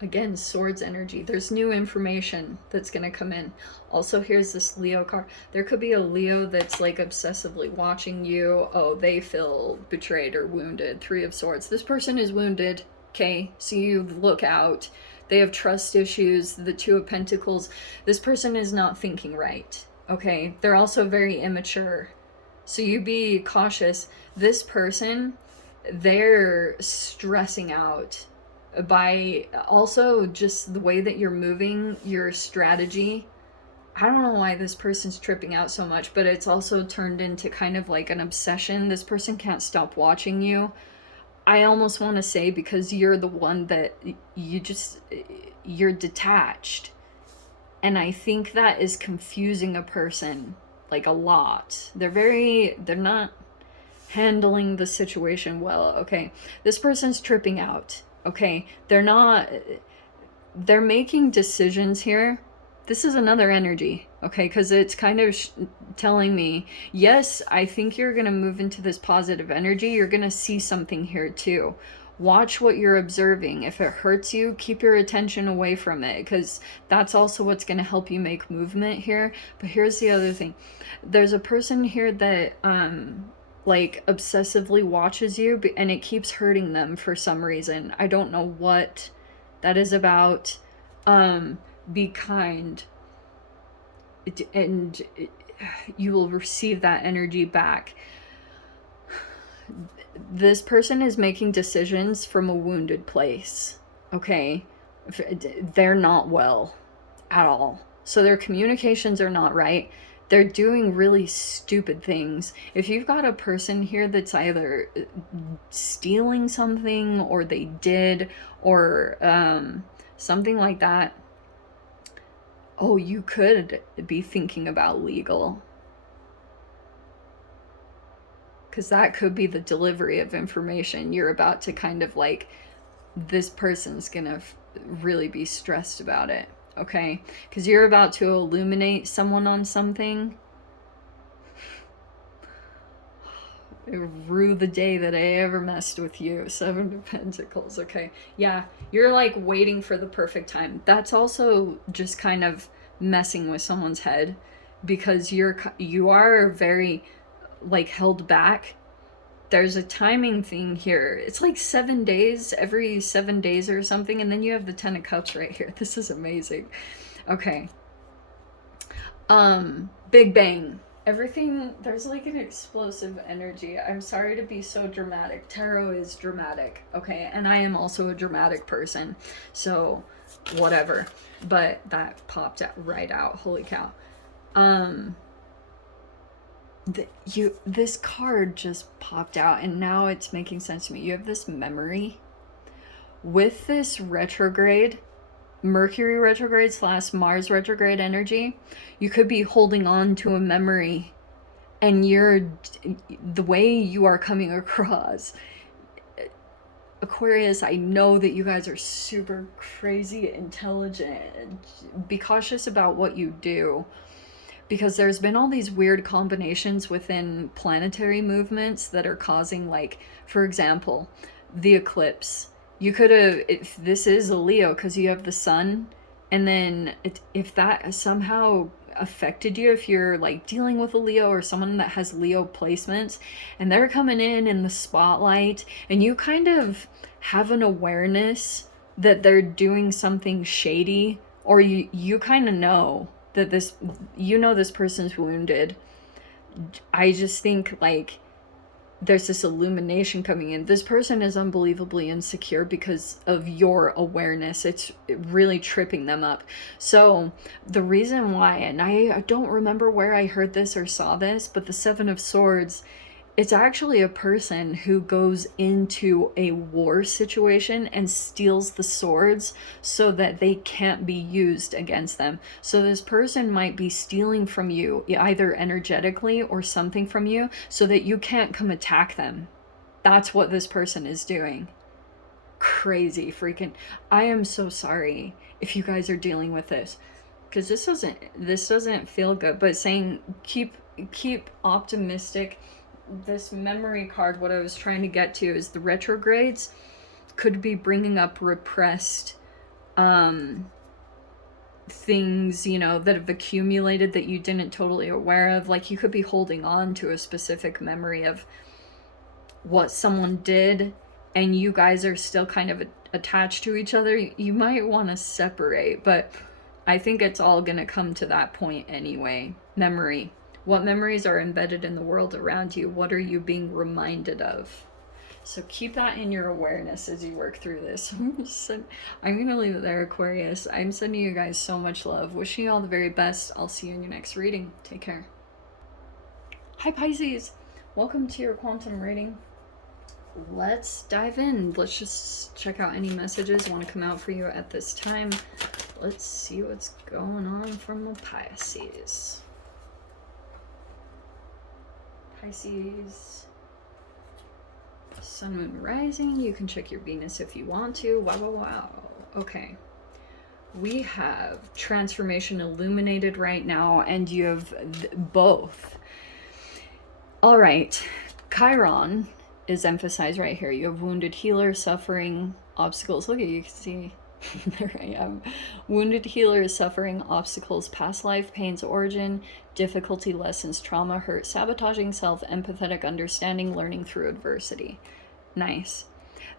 Again, swords energy. There's new information that's going to come in. Also, here's this Leo card. There could be a Leo that's like obsessively watching you. Oh, they feel betrayed or wounded. Three of Swords. This person is wounded. Okay, so you look out. They have trust issues. The Two of Pentacles. This person is not thinking right. Okay, they're also very immature. So you be cautious. This person, they're stressing out by also just the way that you're moving, your strategy. I don't know why this person's tripping out so much, but it's also turned into kind of like an obsession. This person can't stop watching you. I almost want to say because you're the one that you're detached. And I think that is confusing a person like a lot. They're not handling the situation well. Okay, this person's tripping out. Okay, they're making decisions here. This is another energy, okay, because it's kind of telling me, yes, I think you're going to move into this positive energy. You're going to see something here too. Watch what you're observing. If it hurts you, keep your attention away from it, because that's also what's going to help you make movement here. But here's the other thing. There's a person here that like obsessively watches you, and it keeps hurting them for some reason. I don't know what that is about. Be kind, and you will receive that energy back. This person is making decisions from a wounded place. Okay, they're not well at all, so their communications are not right. They're doing really stupid things. If you've got a person here that's either stealing something, or they did, or something like that, oh, you could be thinking about legal. Because that could be the delivery of information. You're about to kind of like, this person's gonna really be stressed about it. Okay, because you're about to illuminate someone on something. Rue the day that I ever messed with you. Seven of Pentacles. Okay, yeah, you're like waiting for the perfect time. That's also just kind of messing with someone's head, because you are very like held back. There's a timing thing here. It's like 7 days, every 7 days or something, and then you have the 10 of Cups right here. This is amazing. Okay. Big bang. Everything, there's like an explosive energy. I'm sorry to be so dramatic. Tarot is dramatic, okay? And I am also a dramatic person, so whatever. But that popped right out. Holy cow. This card just popped out, and now it's making sense to me. You have this memory with this retrograde, Mercury retrograde / Mars retrograde energy. You could be holding on to a memory, and the way you are coming across, Aquarius, I know that you guys are super crazy intelligent. Be cautious about what you do, because there's been all these weird combinations within planetary movements that are causing, like, for example, the eclipse. You could have, if this is a Leo, because you have the sun, and then if that somehow affected you, if you're like dealing with a Leo or someone that has Leo placements, and they're coming in the spotlight, and you kind of have an awareness that they're doing something shady, or you kind of know that this person's wounded. I just think like there's this illumination coming in. This person is unbelievably insecure because of your awareness. It's really tripping them up. So the reason why, and I don't remember where I heard this or saw this, but the Seven of Swords, it's actually a person who goes into a war situation and steals the swords so that they can't be used against them. So this person might be stealing from you, either energetically or something from you, so that you can't come attack them. That's what this person is doing. Crazy freaking. I am so sorry if you guys are dealing with this, because this doesn't feel good. But saying keep optimistic. This memory card, what I was trying to get to is the retrogrades could be bringing up repressed things, you know, that have accumulated that you didn't totally aware of. Like, you could be holding on to a specific memory of what someone did, and you guys are still kind of attached to each other. You might want to separate, but I think it's all going to come to that point anyway. Memory. What memories are embedded in the world around you? What are you being reminded of? So keep that in your awareness as you work through this. I'm going to leave it there, Aquarius. I'm sending you guys so much love. Wishing you all the very best. I'll see you in your next reading. Take care. Hi, Pisces. Welcome to your quantum reading. Let's dive in. Let's just check out any messages I want to come out for you at this time. Let's see what's going on from the Pisces. Pisces. Sun, Moon, Rising. You can check your Venus if you want to. Wow, wow, wow. Okay. We have transformation illuminated right now, and you have both. All right. Chiron is emphasized right here. You have wounded healer, suffering, obstacles. Look at you, you can see. There I am. Wounded healer, suffering, obstacles, past life, pain's origin, difficulty, lessons, trauma, hurt, sabotaging self, empathetic understanding, learning through adversity. Nice.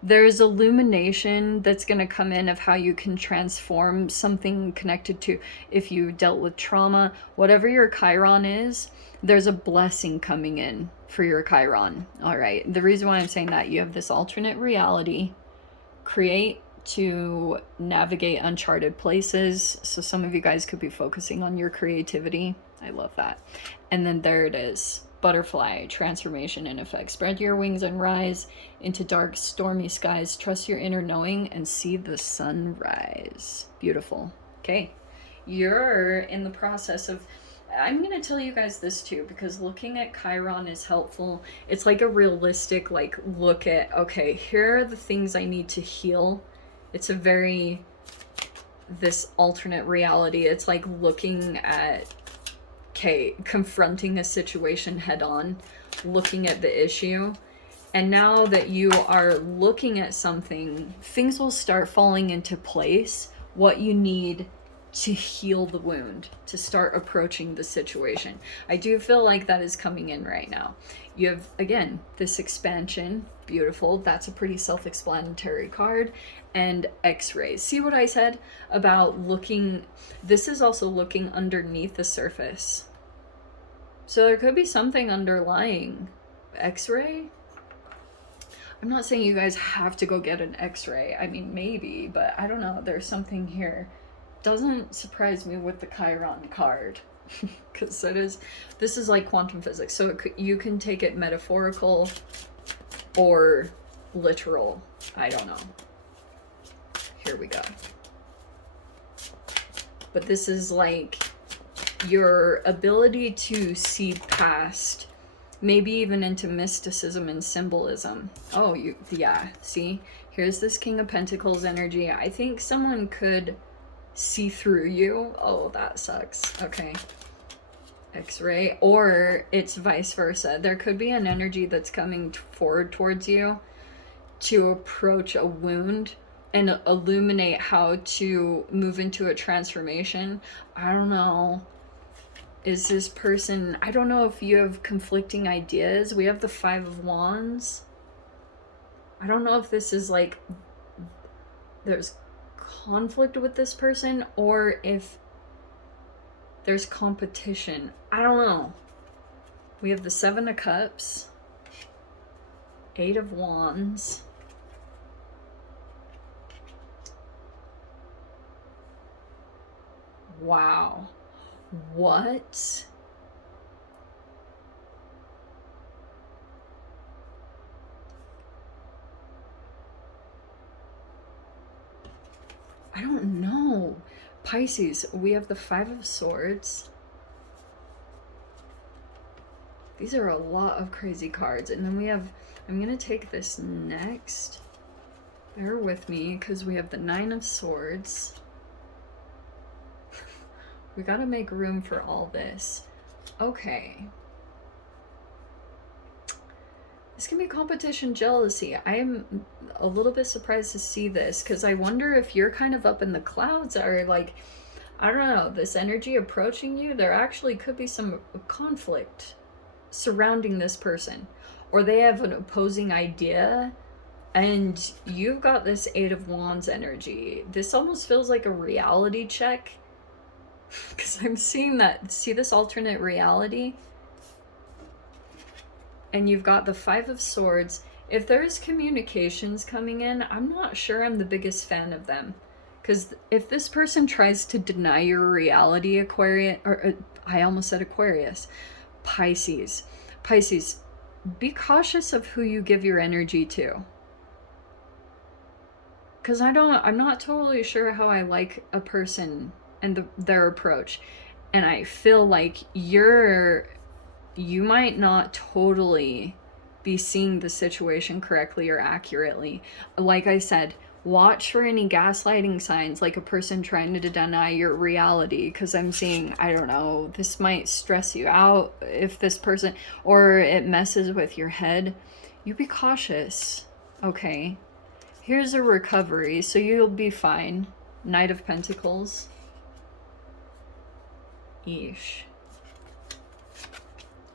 There's illumination that's going to come in of how you can transform something connected to, if you dealt with trauma, whatever your Chiron is, there's a blessing coming in for your Chiron. All right. The reason why I'm saying that, you have this alternate reality, create to navigate uncharted places. So some of you guys could be focusing on your creativity. I love that. And then there it is. Butterfly, transformation in effect. Spread your wings and rise into dark, stormy skies. Trust your inner knowing and see the sun rise. Beautiful. Okay. You're in the process of, I'm going to tell you guys this too, because looking at Chiron is helpful. It's like a realistic, like, look at, okay, here are the things I need to heal. It's a very, this alternate reality. It's like looking at, okay, confronting a situation head on, looking at the issue. And now that you are looking at something, things will start falling into place, what you need to heal the wound, to start approaching the situation. I do feel like that is coming in right now. You have, again, this expansion. Beautiful. That's a pretty self-explanatory card. And X-rays. See what I said about looking? This is also looking underneath the surface. So there could be something underlying. X-ray? I'm not saying you guys have to go get an X-ray. I mean, maybe, but I don't know. There's something here. Doesn't surprise me with the Chiron card, because this is like quantum physics. So you can take it metaphorical or literal. I don't know. Here we go. But this is like your ability to see past, maybe even into mysticism and symbolism. Oh, yeah, see? Here's this King of Pentacles energy. I think someone could see through you. Oh, that sucks. Okay. X-ray. Or it's vice versa. There could be an energy that's coming forward towards you to approach a wound and illuminate how to move into a transformation. I don't know. Is this person, I don't know if you have conflicting ideas. We have the Five of Wands. I don't know if this is like, there's conflict with this person, or if there's competition. I don't know. We have the Seven of Cups, Eight of Wands, wow. What? I don't know. Pisces, we have the Five of Swords. These are a lot of crazy cards. And then we have, I'm going to take this next. Bear with me, because we have the Nine of Swords. We got to make room for all this. Okay. This can be competition, jealousy. I am a little bit surprised to see this, because I wonder if you're kind of up in the clouds, or like, I don't know, this energy approaching you. There actually could be some conflict surrounding this person, or they have an opposing idea, and you've got this Eight of Wands energy. This almost feels like a reality check, because I'm seeing that, see this alternate reality? And you've got the Five of Swords. If there's communications coming in, I'm not sure I'm the biggest fan of them. Because if this person tries to deny your reality, Aquarius, or I almost said Aquarius, Pisces. Pisces, be cautious of who you give your energy to. Because I'm not totally sure how I like a person and their approach. And I feel like you might not totally be seeing the situation correctly or accurately. Like I said, watch for any gaslighting signs, like a person trying to deny your reality, because I'm seeing, I don't know, this might stress you out if this person, or it messes with your head. You be cautious, okay? Here's a recovery, so you'll be fine. Knight of Pentacles. Eesh.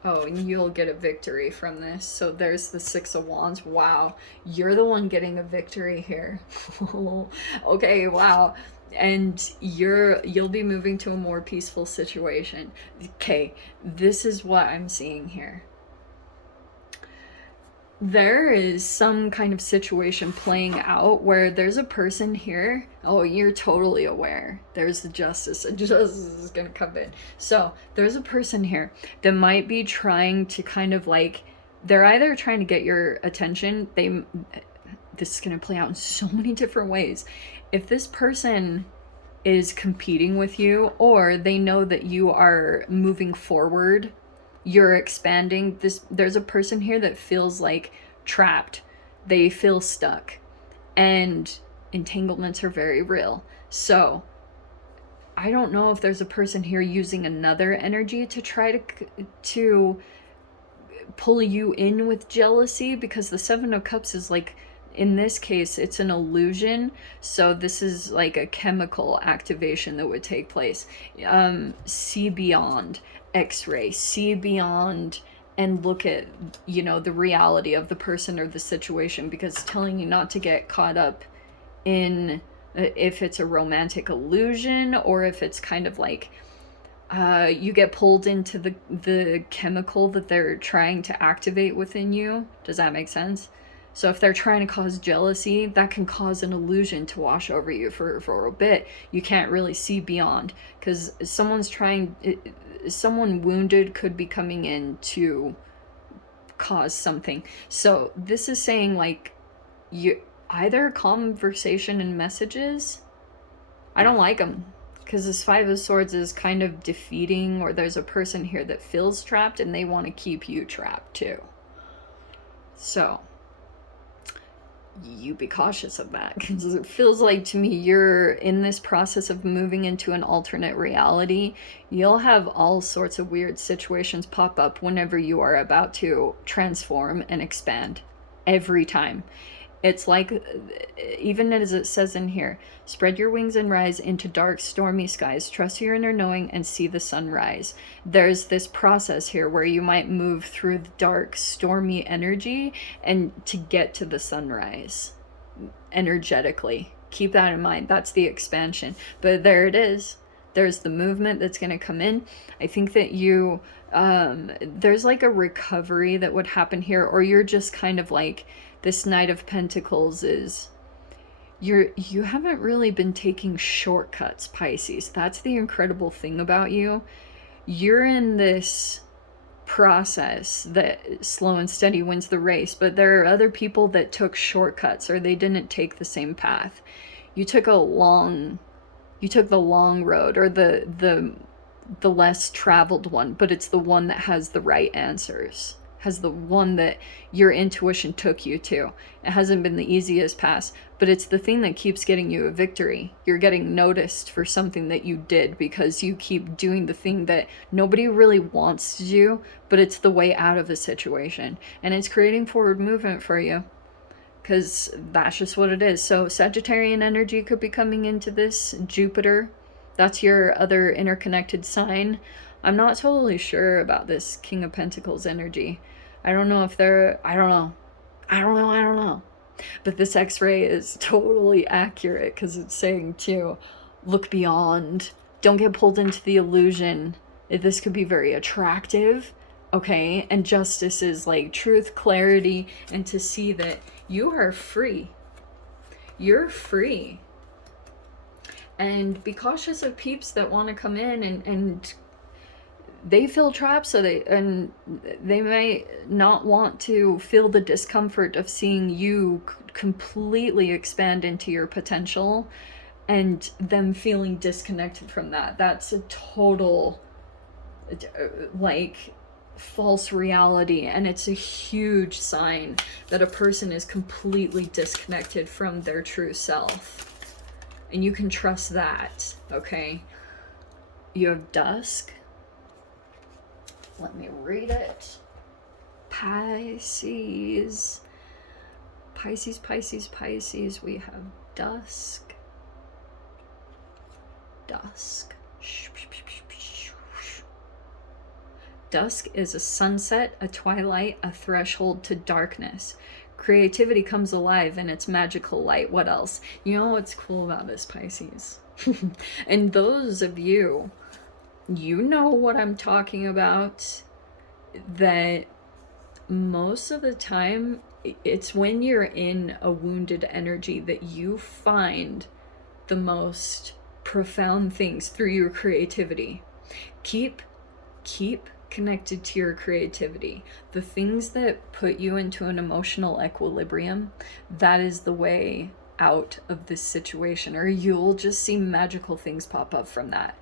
Oh, and you'll get a victory from this. So there's the Six of Wands. Wow, you're the one getting a victory here. Okay, wow. And you'll be moving to a more peaceful situation. Okay, this is what I'm seeing here. There is some kind of situation playing out where there's a person here. Oh, you're totally aware. There's the Justice. And Justice is going to come in. So there's a person here that might be trying to kind of like, they're either trying to get your attention. This is going to play out in so many different ways. If this person is competing with you, or they know that you are moving forward, you're expanding, there's a person here that feels like trapped. They feel stuck, and entanglements are very real. So I don't know if there's a person here using another energy to try to pull you in with jealousy, because the Seven of Cups is like, in this case, it's an illusion. So this is like a chemical activation that would take place. See beyond X-ray, see beyond, and look at, you know, the reality of the person or the situation, because it's telling you not to get caught up in if it's a romantic illusion, or if it's kind of like you get pulled into the chemical that they're trying to activate within you. Does that make sense? So if they're trying to cause jealousy, that can cause an illusion to wash over you for a bit. You can't really see beyond, because someone wounded could be coming in to cause something. So this is saying, like, you either conversation and messages, I don't like them, because this Five of Swords is kind of defeating, or there's a person here that feels trapped and they want to keep you trapped too. So you be cautious of that, because it feels like to me you're in this process of moving into an alternate reality. You'll have all sorts of weird situations pop up whenever you are about to transform and expand. Every time. It's like, even as it says in here, spread your wings and rise into dark, stormy skies. Trust your inner knowing and see the sunrise. There's this process here where you might move through the dark, stormy energy and to get to the sunrise energetically. Keep that in mind. That's the expansion. But there it is. There's the movement that's going to come in. I think that you, there's like a recovery that would happen here, or you're just kind of like, this Knight of Pentacles is, you haven't really been taking shortcuts, Pisces. That's the incredible thing about you. You're in this process that slow and steady wins the race, but there are other people that took shortcuts, or they didn't take the same path. You took the long road, or the less traveled one, but it's the one that has the right answers. Has the one that your intuition took you to. It hasn't been the easiest path, but it's the thing that keeps getting you a victory. You're getting noticed for something that you did because you keep doing the thing that nobody really wants to do, but it's the way out of a situation. And it's creating forward movement for you, because that's just what it is. So Sagittarian energy could be coming into this. Jupiter, that's your other interconnected sign. I'm not totally sure about this King of Pentacles energy. I don't know if they're, I don't know. But this X-ray is totally accurate, because it's saying too, look beyond. Don't get pulled into the illusion. This could be very attractive, okay? And justice is like truth, clarity, and to see that you are free. You're free. And be cautious of peeps that want to come in and they feel trapped, so they may not want to feel the discomfort of seeing you completely expand into your potential and them feeling disconnected from that. That's a total like false reality, and it's a huge sign that a person is completely disconnected from their true self, and you can trust that. Okay, you have dusk. Let me read it. Pisces. Pisces. We have dusk. Dusk. Dusk is a sunset, a twilight, a threshold to darkness. Creativity comes alive in its magical light. What else? You know what's cool about this, Pisces? And those of you, you know what I'm talking about, that most of the time it's when you're in a wounded energy that you find the most profound things through your creativity. Keep connected to your creativity. The things that put you into an emotional equilibrium, that is the way out of this situation, or you'll just see magical things pop up from that.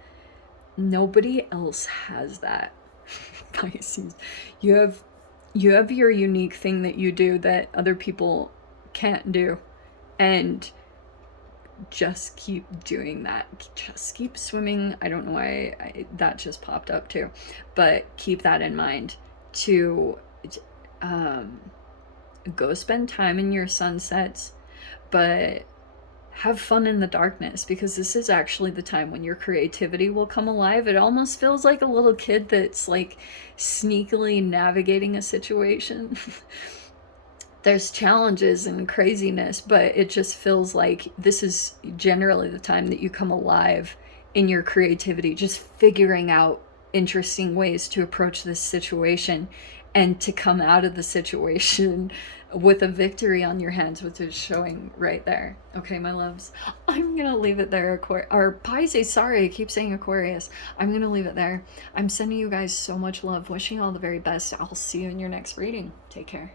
Nobody else has that. Pisces, you have your unique thing that you do that other people can't do, and just keep doing that. Just keep swimming. I don't know why that just popped up too, but keep that in mind to go spend time in your sunsets, but have fun in the darkness, because this is actually the time when your creativity will come alive. It almost feels like a little kid that's like sneakily navigating a situation. There's challenges and craziness, but it just feels like this is generally the time that you come alive in your creativity, just figuring out interesting ways to approach this situation and to come out of the situation with a victory on your hands, which is showing right there. Okay, my loves, I'm gonna leave it there. Or Pisces, sorry, I keep saying Aquarius. I'm gonna leave it there. I'm sending you guys so much love, wishing all the very best. I'll see you in your next reading. Take care.